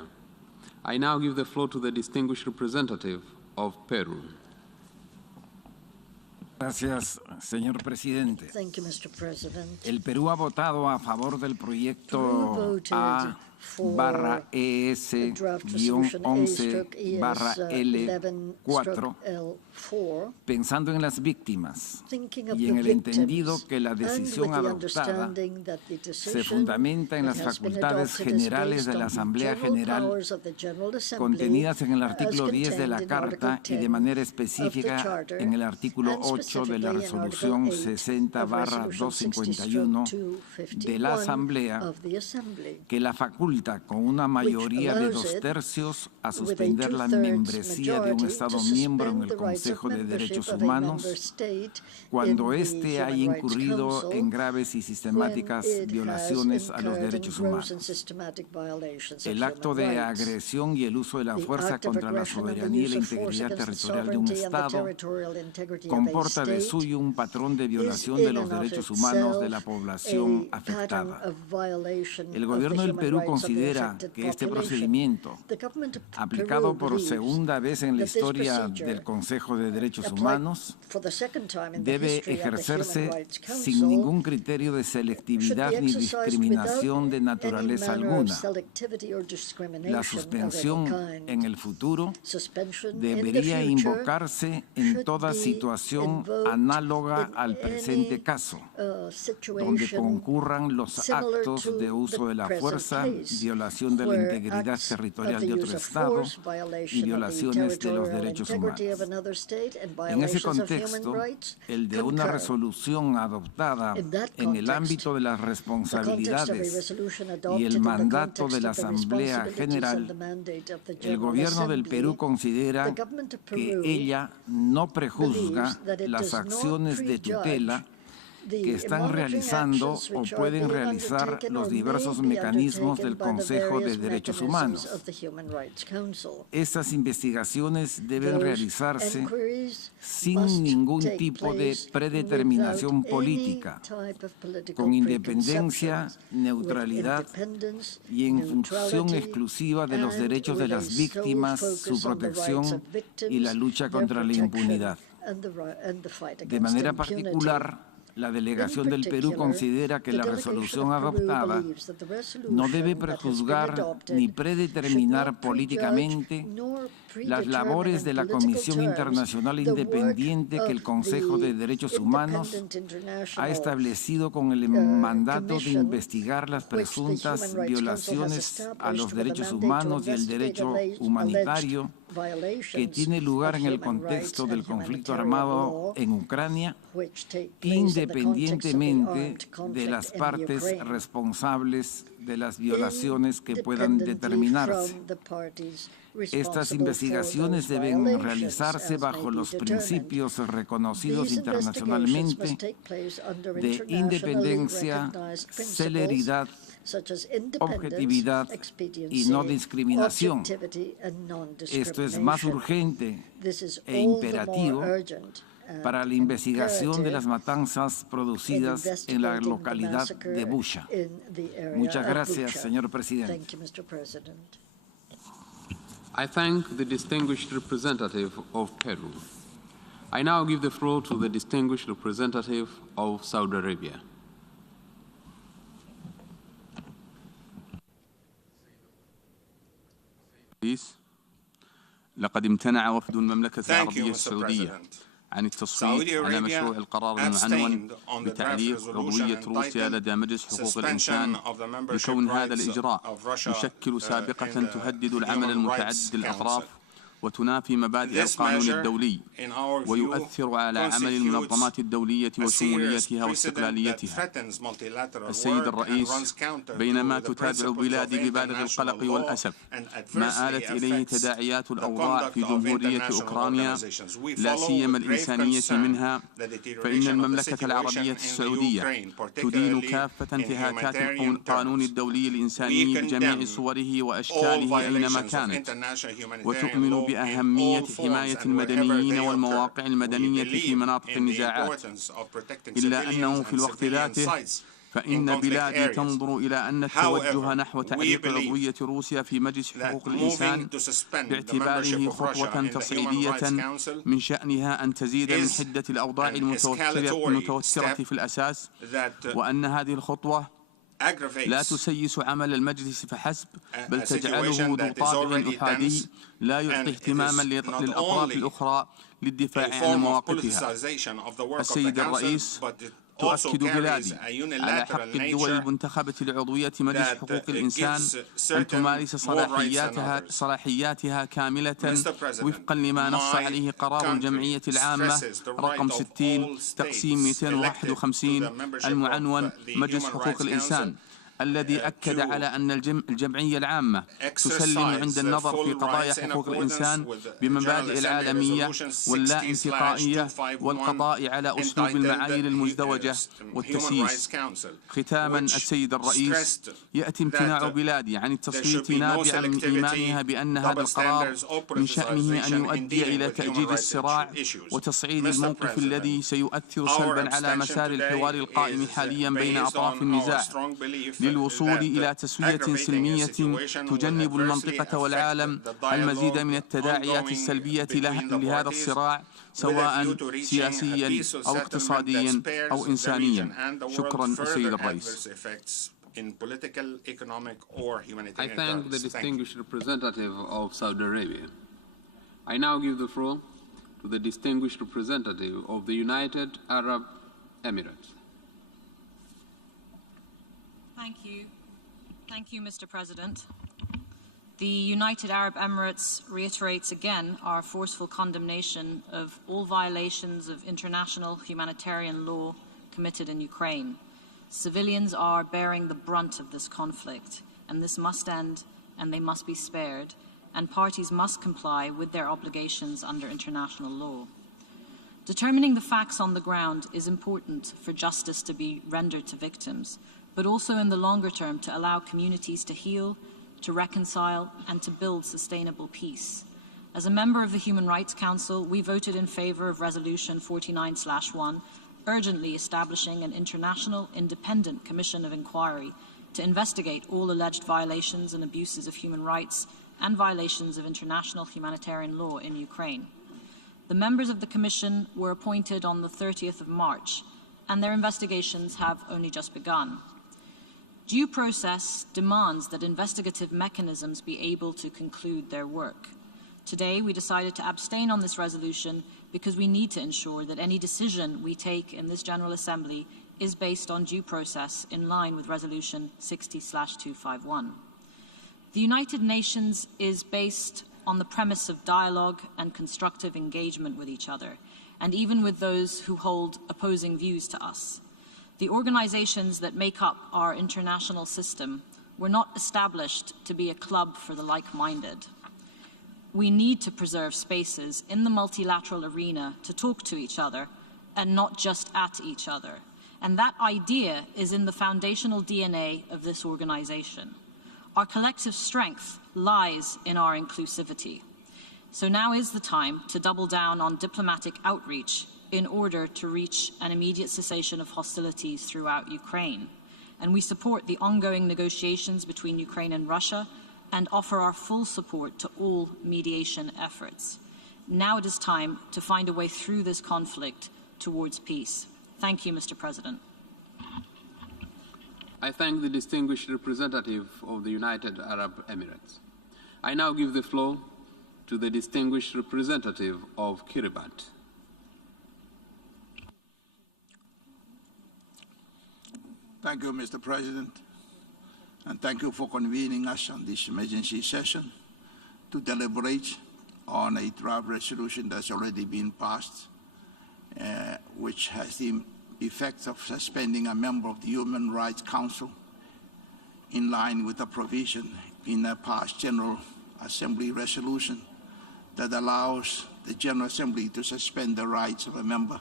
I now give the floor to the distinguished representative of Peru. Gracias, señor presidente. Thank you, Mr. President. El Perú ha votado a favor del proyecto A/ES-11/L4, pensando en las víctimas y en el entendido que la decisión adoptada se fundamenta en las facultades generales de la Asamblea General contenidas en el artículo 10 de la Carta y de manera específica en el artículo 8 de la Resolución 60/251 de la Asamblea, que la faculta con una mayoría de 2/3 a suspender la membresía de un Estado miembro en el Consejo de Derechos Humanos cuando éste haya incurrido en graves y sistemáticas violaciones a los derechos humanos. El acto de agresión y el uso de la fuerza contra la soberanía y la integridad territorial de un Estado comporta de suyo un patrón de violación de los derechos humanos de la población afectada. El gobierno del Perú considera que este procedimiento, aplicado por segunda vez en la historia del Consejo de Derechos Humanos, debe ejercerse sin ningún criterio de selectividad ni discriminación de naturaleza alguna. La suspensión en el futuro debería invocarse en toda situación análoga al presente caso, donde concurran los actos de uso de la fuerza, violación de la integridad territorial de otro Estado y violaciones de los derechos humanos. En ese contexto, el de una resolución adoptada en el ámbito de las responsabilidades y el mandato de la Asamblea General, el gobierno del Perú considera que ella no prejuzga las acciones de tutela que están realizando o pueden realizar los diversos mecanismos del Consejo de Derechos Humanos. Estas investigaciones deben realizarse sin ningún tipo de predeterminación política, con independencia, neutralidad y en función exclusiva de los derechos de las víctimas, su protección y la lucha contra la impunidad. De manera particular, la delegación del Perú considera que la resolución adoptada no debe prejuzgar ni predeterminar políticamente las labores de la Comisión Internacional Independiente que el Consejo de Derechos Humanos ha establecido con el mandato de investigar las presuntas violaciones a los derechos humanos y el derecho humanitario que tiene lugar en el contexto del conflicto armado en Ucrania, independientemente de las partes responsables de las violaciones que puedan determinarse. Estas investigaciones deben realizarse bajo los principios reconocidos internacionalmente de independencia, celeridad, objetividad y no discriminación. Esto es más urgente e imperativo para la investigación de las matanzas producidas en la localidad de Busha. Muchas gracias, señor presidente. I thank the distinguished representative of Peru. I now give the floor to the distinguished representative of Saudi Arabia. لقد امتنع وفد المملكة العربية السعودية عن التصويت على مشروع القرار المعنون بتعليق عضوية روسيا لدى مجلس حقوق الإنسان لكون هذا الإجراء يشكل سابقة تهدد العمل المتعدد الأطراف وتنافي مبادئ القانون الدولي ويؤثر على عمل المنظمات الدولية وشموليتها واستقلاليتها. السيد الرئيس، بينما تتابع بلادي ببالغ القلق والأسف ما آلت إليه تداعيات الأوضاع في جمهورية أوكرانيا لا سيما الإنسانية منها، فإن المملكة العربية السعودية تدين كافة انتهاكات القانون الدولي الإنساني بجميع صوره وأشكاله أينما كانت، وتؤمن بأهمية حماية المدنيين والمواقع المدنية في مناطق النزاعات، إلا أنه في الوقت ذاته فإن بلادي تنظر إلى أن التوجه نحو تعليق عضوية روسيا في مجلس حقوق الإنسان باعتباره خطوة تصعيدية من شأنها أن تزيد من حدة الأوضاع المتوترة في الأساس، وأن هذه الخطوة لا تسيس عمل المجلس فحسب، بل تجعله ذو طابع أحادي لا يعطي اهتماما للأطراف الأخرى للدفاع عن مواقفها. السيد الرئيس، تؤكد بلادي على حق الدول المنتخبة لعضوية مجلس حقوق الإنسان أن تمارس صلاحياتها كاملة وفقا لما نص عليه قرار الجمعية العامة رقم 60 تقسيم 251 المعنون مجلس حقوق الإنسان، الذي أكد على أن الجمعية العامة تسلم عند النظر في قضايا حقوق الإنسان بمبادئ العالمية واللا انتقائية والقضاء على أسلوب المعايير المزدوجة والتسييس. ختاما، السيد الرئيس، يأتي امتناع بلادي عن التصويت نابعا من إيمانها بأن هذا القرار من شأنه أن يؤدي إلى تأجيج الصراع وتصعيد الموقف الذي سيؤثر سلبا على مسار الحوار القائم حاليا بين أطراف النزاع للوصول إلى تسوية سلمية تجنب المنطقة والعالم المزيد من التداعيات السلبية لهذا الصراع، سواء سياسيا أو اقتصاديا أو إنسانيا. شكرا السيد الرئيس. I thank the distinguished representative of Saudi Arabia. I now give the floor to the distinguished representative of the United Arab Emirates. Thank you, Mr. President. The United Arab Emirates reiterates again our forceful condemnation of all violations of international humanitarian law committed in Ukraine. Civilians are bearing the brunt of this conflict, and this must end, and they must be spared, and parties must comply with their obligations under international law. Determining the facts on the ground is important for justice to be rendered to victims, but also in the longer term to allow communities to heal, to reconcile, and to build sustainable peace. As a member of the Human Rights Council, we voted in favor of Resolution 49/1, urgently establishing an international independent commission of inquiry to investigate all alleged violations and abuses of human rights and violations of international humanitarian law in Ukraine. The members of the commission were appointed on the 30th of March, and their investigations have only just begun. Due process demands that investigative mechanisms be able to conclude their work. Today, we decided to abstain on this resolution because we need to ensure that any decision we take in this General Assembly is based on due process in line with Resolution 60/251. The United Nations is based on the premise of dialogue and constructive engagement with each other, and even with those who hold opposing views to us. The organizations that make up our international system were not established to be a club for the like-minded. We need to preserve spaces in the multilateral arena to talk to each other and not just at each other. And that idea is in the foundational DNA of this organization. Our collective strength lies in our inclusivity. So now is the time to double down on diplomatic outreach in order to reach an immediate cessation of hostilities throughout Ukraine. And we support the ongoing negotiations between Ukraine and Russia and offer our full support to all mediation efforts. Now it is time to find a way through this conflict towards peace. Thank you, Mr. President. I thank the distinguished representative of the United Arab Emirates. I now give the floor to the distinguished representative of Kiribati. Thank you, Mr. President, and thank you for convening us on this emergency session to deliberate on a draft resolution that's already been passed, which has the effect of suspending a member of the Human Rights Council in line with the provision in a past General Assembly resolution that allows the General Assembly to suspend the rights of a member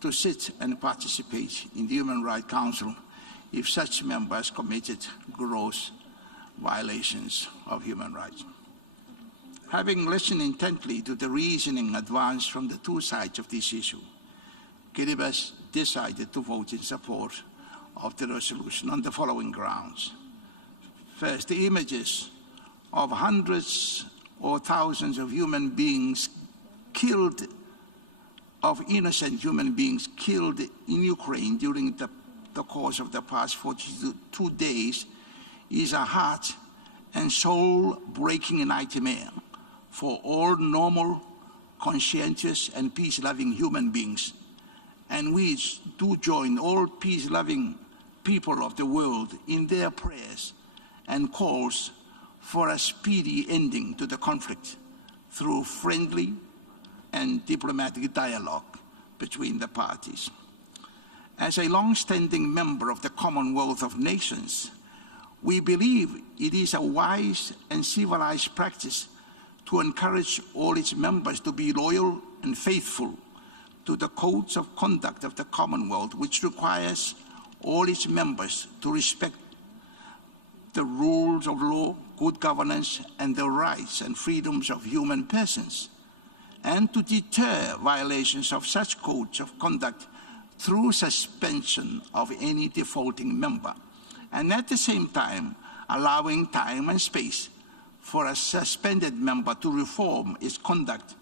to sit and participate in the Human Rights Council if such member has committed gross violations of human rights. Having listened intently to the reasoning advanced from the two sides of this issue, Kiribati decided to vote in support of the resolution on the following grounds. First, the images of hundreds or thousands of human beings killed, of innocent human beings killed in Ukraine during the course of the past 42 days is a heart and soul-breaking nightmare for all normal, conscientious, and peace-loving human beings. And we do join all peace-loving people of the world in their prayers and calls for a speedy ending to the conflict through friendly and diplomatic dialogue between the parties. As a long-standing member of the Commonwealth of Nations, we believe it is a wise and civilized practice to encourage all its members to be loyal and faithful to the codes of conduct of the Commonwealth, which requires all its members to respect the rules of law, good governance, and the rights and freedoms of human persons, and to deter violations of such codes of conduct through suspension of any defaulting member, and at the same time allowing time and space for a suspended member to reform its conduct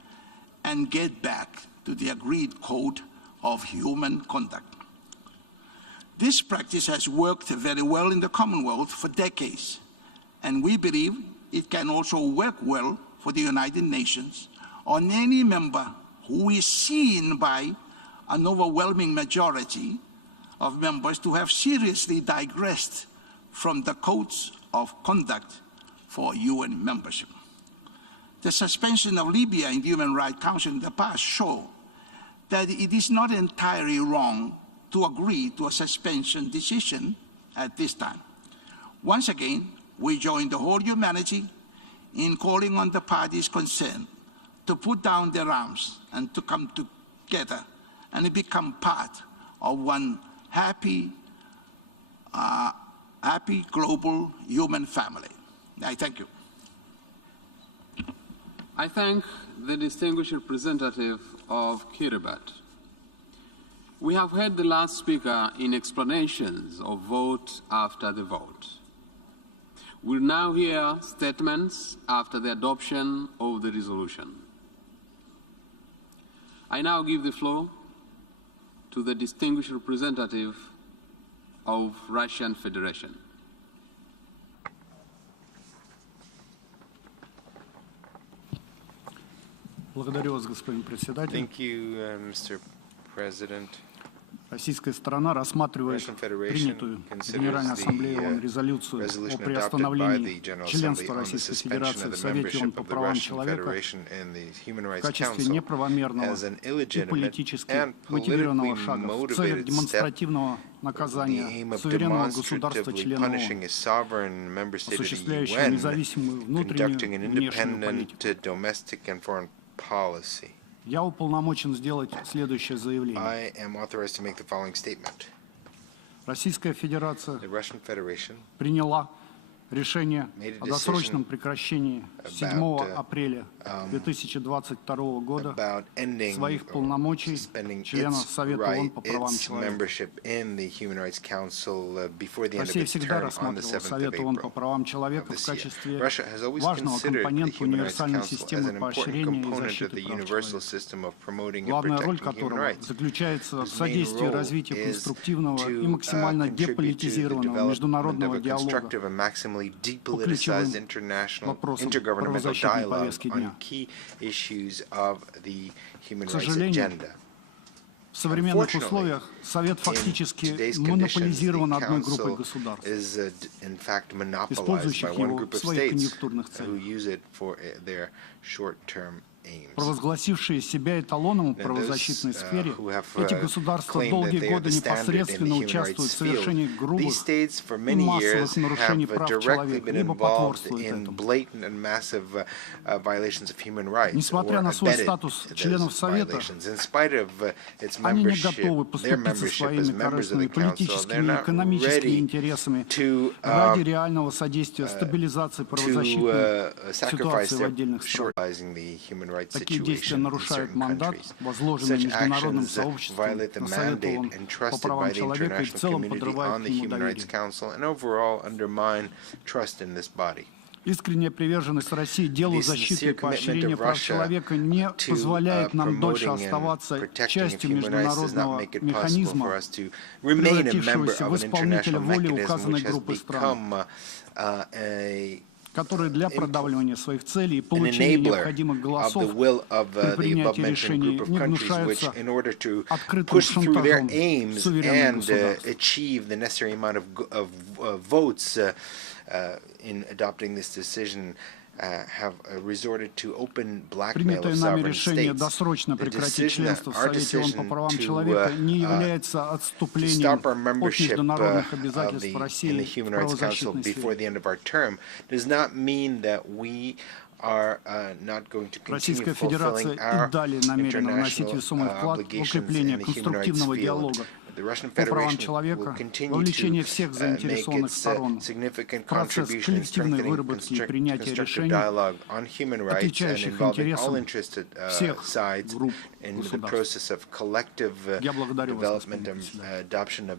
and get back to the agreed code of human conduct. This practice has worked very well in the Commonwealth for decades, and we believe it can also work well for the United Nations on any member who is seen by an overwhelming majority of members to have seriously digressed from the codes of conduct for UN membership. The suspension of Libya in the Human Rights Council in the past show that it is not entirely wrong to agree to a suspension decision at this time. Once again, we join the whole humanity in calling on the parties concerned to put down their arms and to come together and become part of one happy global human family. I thank you. I thank the distinguished representative of Kiribati. We have heard the last speaker in explanations of vote after the vote. We'll now hear statements after the adoption of the resolution. I now give the floor to the distinguished representative of Russian Federation. Thank you, Mr. President. Российская сторона рассматривает принятую Генеральной Ассамблеей ООН резолюцию о приостановлении членства Российской Федерации в Совете ООН по правам человека в качестве неправомерного и политически мотивированного шага в целях демонстративного наказания суверенного государства-члена ООН, осуществляющего независимую внутреннюю и внешнюю политику. Я уполномочен сделать следующее заявление. Российская Федерация приняла решение о досрочном прекращении 7 апреля 2022 года своих полномочий членов Совета ООН по правам человека. Россия всегда рассматривала Совет ООН по правам человека в качестве важного компонента универсальной системы поощрения и защиты прав человека, главная роль которого заключается в содействии развитию конструктивного и максимально деполитизированного международного диалога по ключевым вопросам правозащитной повестки дня. К сожалению, в современных условиях Совет фактически монополизирован одной группой государств, использующих его в своих конъюнктурных целях. Провозгласившие себя эталоном в правозащитной сфере, эти государства долгие годы непосредственно участвуют в совершении грубых и массовых нарушений прав человека, либо потворствуют этому. Несмотря на свой статус членов Совета, они не готовы поступить со своими корыстными политическими и экономическими интересами ради реального содействия стабилизации правозащитной ситуации в отдельных странах. Такие действия нарушают мандат, возложенный международным сообществом на Совет ООН по правам человека и в целом подрывают к нему доверие. Искренняя приверженность России делу защиты и поощрения прав человека не позволяет нам дольше оставаться частью международного механизма, превратившегося в исполнителя воли указанной группы стран, которые для продавливания своих целей и получения необходимых голосов при принятии решений не гнушаются открытым шантажом суверенных государств. Принятое нами решение досрочно прекратить членство в Совете ООН по правам человека не является отступлением от международных обязательств России в правозащитной сфере. Российская Федерация и далее намерена вносить весомый вклад в укрепление конструктивного диалога по правам человека, вовлечение всех заинтересованных сторон в процесс коллективной выработки и принятия решений, отвечающих интересам всех групп государств. Я благодарю вас, господин председатель.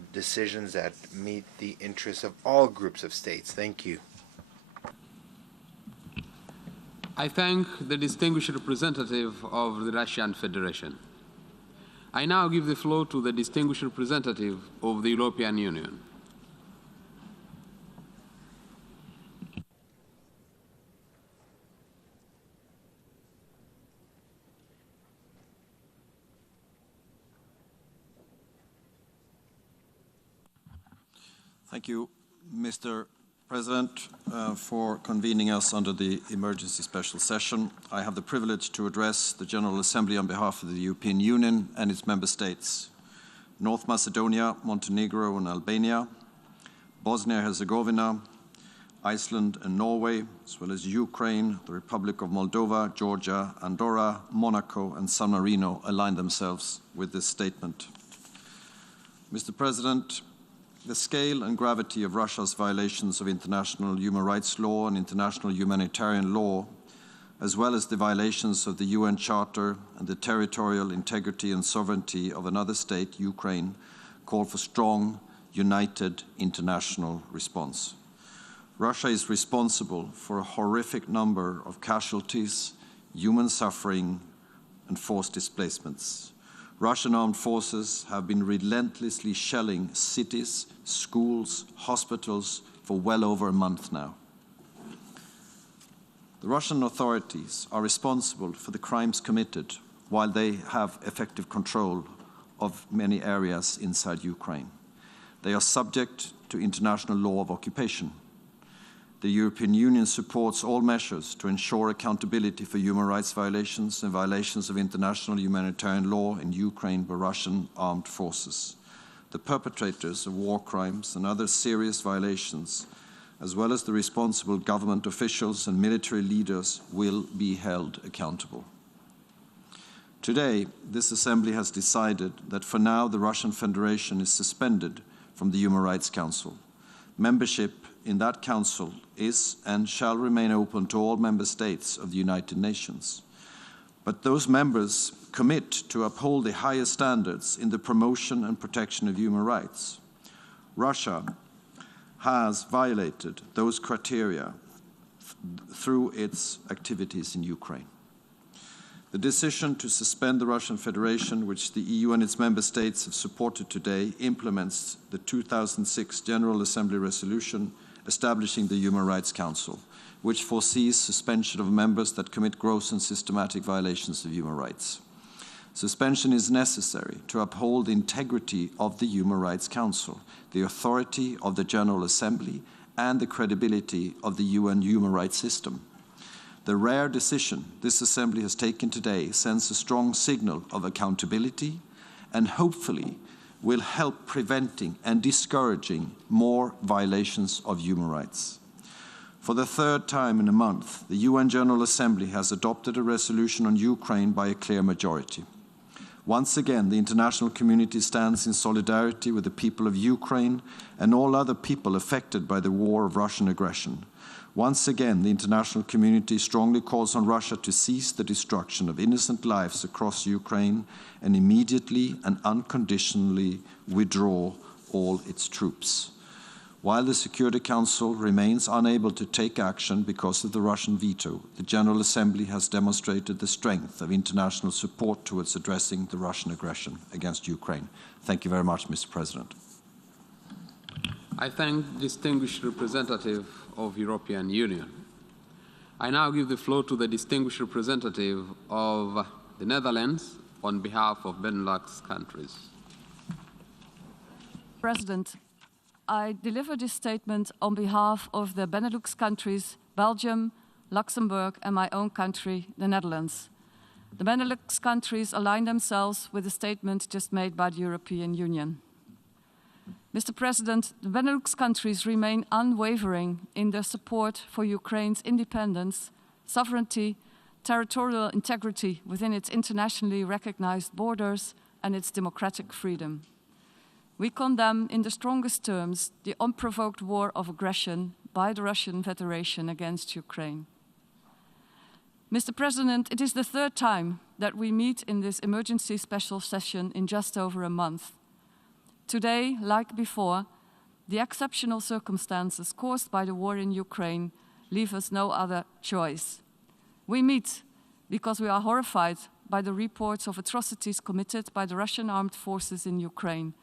I thank the distinguished representative of the Russian Federation. I now give the floor to the distinguished representative of the European Union. Thank you, Mr. President, for convening us under the emergency special session. I have the privilege to address the General Assembly on behalf of the European Union and its member states, North Macedonia, Montenegro and Albania, Bosnia-Herzegovina, Iceland and Norway, as well as Ukraine, the Republic of Moldova, Georgia, Andorra, Monaco and San Marino align themselves with this statement. Mr. President, the scale and gravity of Russia's violations of international human rights law and international humanitarian law, as well as the violations of the UN Charter and the territorial integrity and sovereignty of another state, Ukraine, call for strong, united international response. Russia is responsible for a horrific number of casualties, human suffering, and forced displacements. Russian armed forces have been relentlessly shelling cities, schools, hospitals for well over a month now. The Russian authorities are responsible for the crimes committed while they have effective control of many areas inside Ukraine. They are subject to international law of occupation. The European Union supports all measures to ensure accountability for human rights violations and violations of international humanitarian law in Ukraine by Russian armed forces. The perpetrators of war crimes and other serious violations, as well as the responsible government officials and military leaders, will be held accountable. Today, this Assembly has decided that for now the Russian Federation is suspended from the Human Rights Council. Membership in that council is and shall remain open to all member states of the United Nations. But those members commit to uphold the highest standards in the promotion and protection of human rights. Russia has violated those criteria through its activities in Ukraine. The decision to suspend the Russian Federation, which the EU and its member states have supported today, implements the 2006 General Assembly resolution establishing the Human Rights Council, which foresees suspension of members that commit gross and systematic violations of human rights. Suspension is necessary to uphold the integrity of the Human Rights Council, the authority of the General Assembly, and the credibility of the UN human rights system. The rare decision this Assembly has taken today sends a strong signal of accountability and hopefully will help preventing and discouraging more violations of human rights. For the third time in a month, the UN General Assembly has adopted a resolution on Ukraine by a clear majority. Once again, the international community stands in solidarity with the people of Ukraine and all other people affected by the war of Russian aggression. Once again, the international community strongly calls on Russia to cease the destruction of innocent lives across Ukraine and immediately and unconditionally withdraw all its troops. While the Security Council remains unable to take action because of the Russian veto, the General Assembly has demonstrated the strength of international support towards addressing the Russian aggression against Ukraine. Thank you very much, Mr. President. I thank the distinguished representative of European Union. I now give the floor to the distinguished representative of the Netherlands on behalf of Benelux countries. President, I deliver this statement on behalf of the Benelux countries, Belgium, Luxembourg, and my own country, the Netherlands. The Benelux countries align themselves with the statement just made by the European Union. Mr. President, the Benelux countries remain unwavering in their support for Ukraine's independence, sovereignty, territorial integrity within its internationally recognized borders, and its democratic freedom. We condemn in the strongest terms the unprovoked war of aggression by the Russian Federation against Ukraine. Mr. President, it is the third time that we meet in this emergency special session in just over a month. Today, like before, the exceptional circumstances caused by the war in Ukraine leave us no other choice. We meet because we are horrified by the reports of atrocities committed by the Russian armed forces in Ukraine,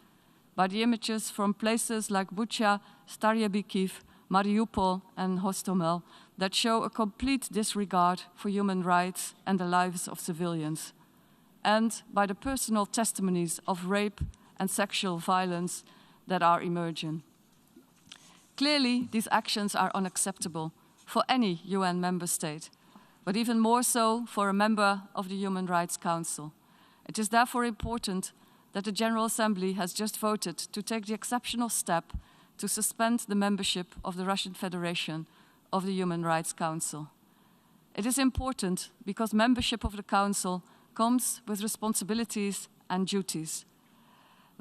by the images from places like Bucha, Starye-Bikiv, Mariupol, and Hostomel that show a complete disregard for human rights and the lives of civilians, and by the personal testimonies of rape and sexual violence that are emerging. Clearly, these actions are unacceptable for any UN member state, but even more so for a member of the Human Rights Council. It is therefore important that the General Assembly has just voted to take the exceptional step to suspend the membership of the Russian Federation of the Human Rights Council. It is important because membership of the Council comes with responsibilities and duties.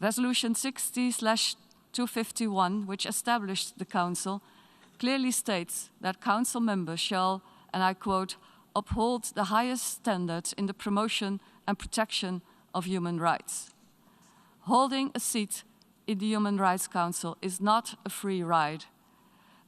Resolution 60/251, which established the Council, clearly states that Council members shall, and I quote, uphold the highest standards in the promotion and protection of human rights. Holding a seat in the Human Rights Council is not a free ride.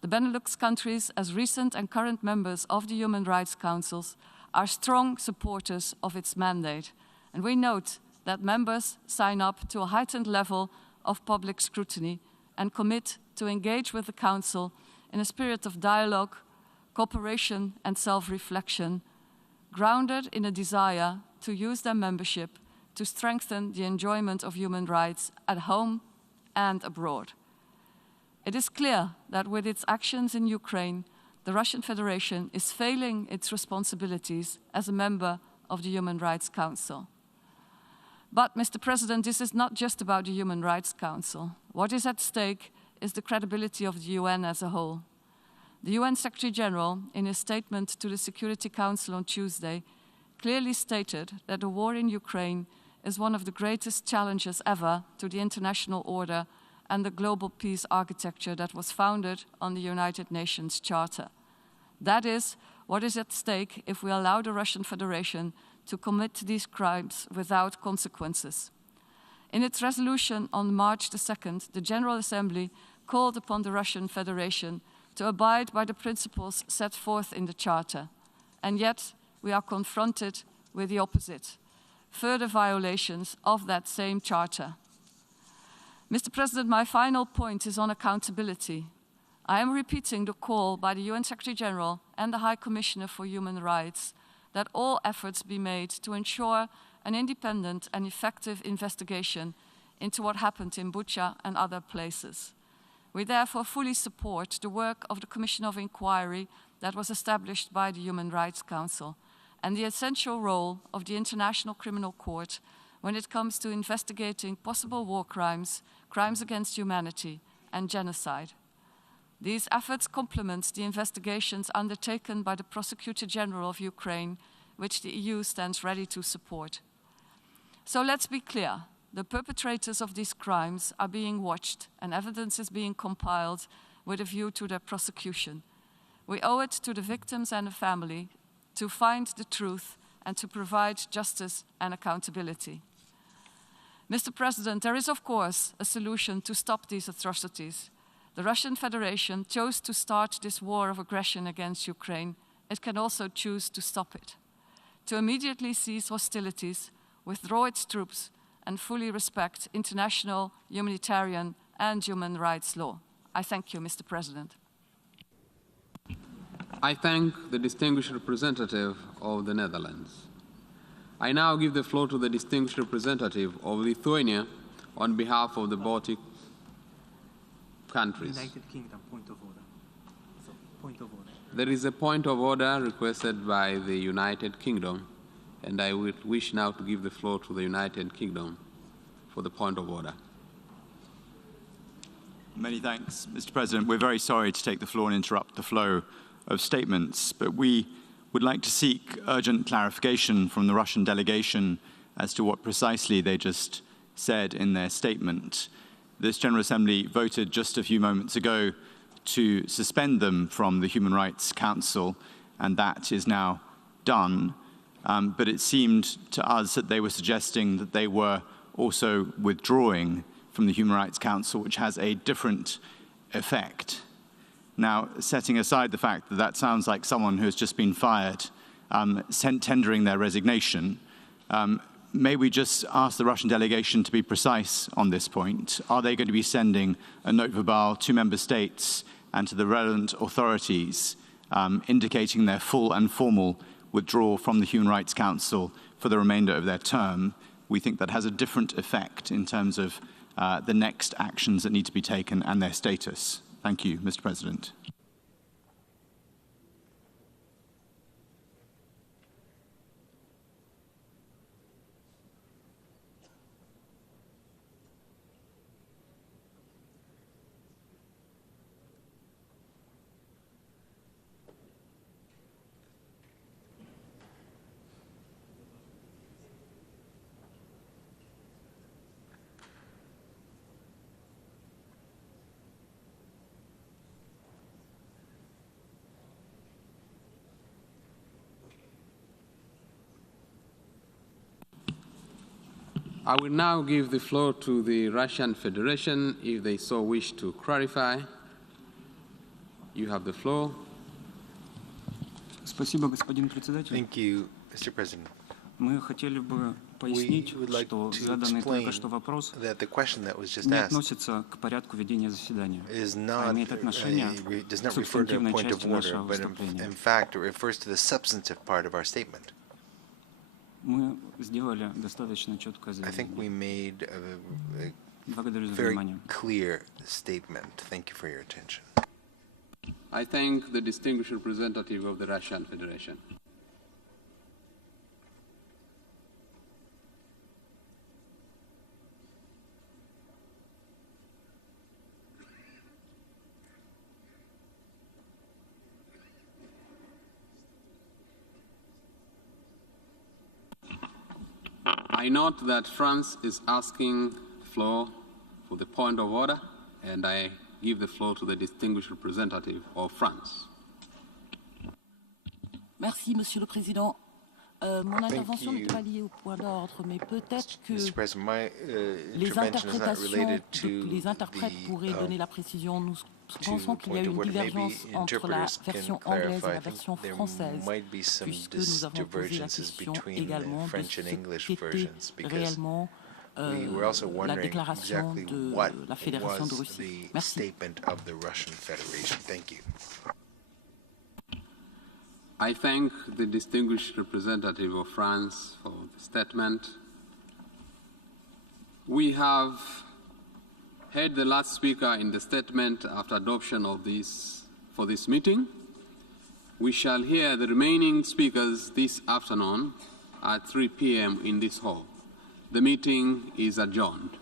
The Benelux countries, as recent and current members of the Human Rights Councils, are strong supporters of its mandate, and we note that members sign up to a heightened level of public scrutiny and commit to engage with the Council in a spirit of dialogue, cooperation, and self-reflection, grounded in a desire to use their membership to strengthen the enjoyment of human rights at home and abroad. It is clear that with its actions in Ukraine, the Russian Federation is failing its responsibilities as a member of the Human Rights Council. But, Mr. President, this is not just about the Human Rights Council. What is at stake is the credibility of the UN as a whole. The UN Secretary General, in his statement to the Security Council on Tuesday, clearly stated that the war in Ukraine is one of the greatest challenges ever to the international order and the global peace architecture that was founded on the United Nations Charter. That is what is at stake if we allow the Russian Federation to commit these crimes without consequences. In its resolution on March the 2nd, the General Assembly called upon the Russian Federation to abide by the principles set forth in the Charter. And yet, we are confronted with the opposite, further violations of that same Charter. Mr. President, my final point is on accountability. I am repeating the call by the UN Secretary General and the High Commissioner for Human Rights that all efforts be made to ensure an independent and effective investigation into what happened in Bucha and other places. We therefore fully support the work of the Commission of Inquiry that was established by the Human Rights Council and the essential role of the International Criminal Court when it comes to investigating possible war crimes, crimes against humanity, and genocide. These efforts complement the investigations undertaken by the Prosecutor General of Ukraine, which the EU stands ready to support. So let's be clear. The perpetrators of these crimes are being watched and evidence is being compiled with a view to their prosecution. We owe it to the victims and the family to find the truth and to provide justice and accountability. Mr. President, there is of course a solution to stop these atrocities. The Russian Federation chose to start this war of aggression against Ukraine. It can also choose to stop it, to immediately cease hostilities, withdraw its troops, and fully respect international, humanitarian, and human rights law. I thank you, Mr. President. I thank the distinguished representative of the Netherlands. I now give the floor to the distinguished representative of Lithuania on behalf of the Baltic countries. United Kingdom, point of order. So, point of order. There is a point of order requested by the United Kingdom, and I would wish now to give the floor to the United Kingdom for the point of order. Many thanks, Mr. President. We're very sorry to take the floor and interrupt the flow of statements, but we would like to seek urgent clarification from the Russian delegation as to what precisely they just said in their statement. This General Assembly voted just a few moments ago to suspend them from the Human Rights Council, and that is now done. But it seemed to us that they were suggesting that they were also withdrawing from the Human Rights Council, which has a different effect. Now, setting aside the fact that that sounds like someone who has just been fired, tendering their resignation, may we just ask the Russian delegation to be precise on this point? Are they going to be sending a note verbale to member states and to the relevant authorities indicating their full and formal withdrawal from the Human Rights Council for the remainder of their term? We think that has a different effect in terms of the next actions that need to be taken and their status. Thank you, Mr. President. I will now give the floor to the Russian Federation if they so wish to clarify. You have the floor. Спасибо, господин председатель. Thank you, Mr. President. Мы хотели бы пояснить, что заданный только что вопрос не относится к порядку ведения заседания, а имеет отношение к субстантивной части нашего выступления. In fact, it refers to the substantive part of our statement. Мы сделали достаточно четкое I think we заявление. made a Благодарю за very внимание. clear statement. Thank you for your attention. I thank the distinguished representative of the Russian Federation. I note that France is asking the floor for the point of order, and I give the floor to the distinguished representative of France. Merci, Monsieur le Président. Mon intervention n'est pas liée au point d'ordre, mais peut-être que les interprètes pourraient donner la précision. Nous pensons qu'il y a une divergence entre la version anglaise et la version française, puisque nous avons posé la question également de ce qu'était réellement la déclaration de la Fédération de Russie. Merci. I thank the distinguished representative of France for the statement. We have heard the last speaker in the statement after adoption of for this meeting. We shall hear the remaining speakers this afternoon at 3 p.m. in this hall. The meeting is adjourned.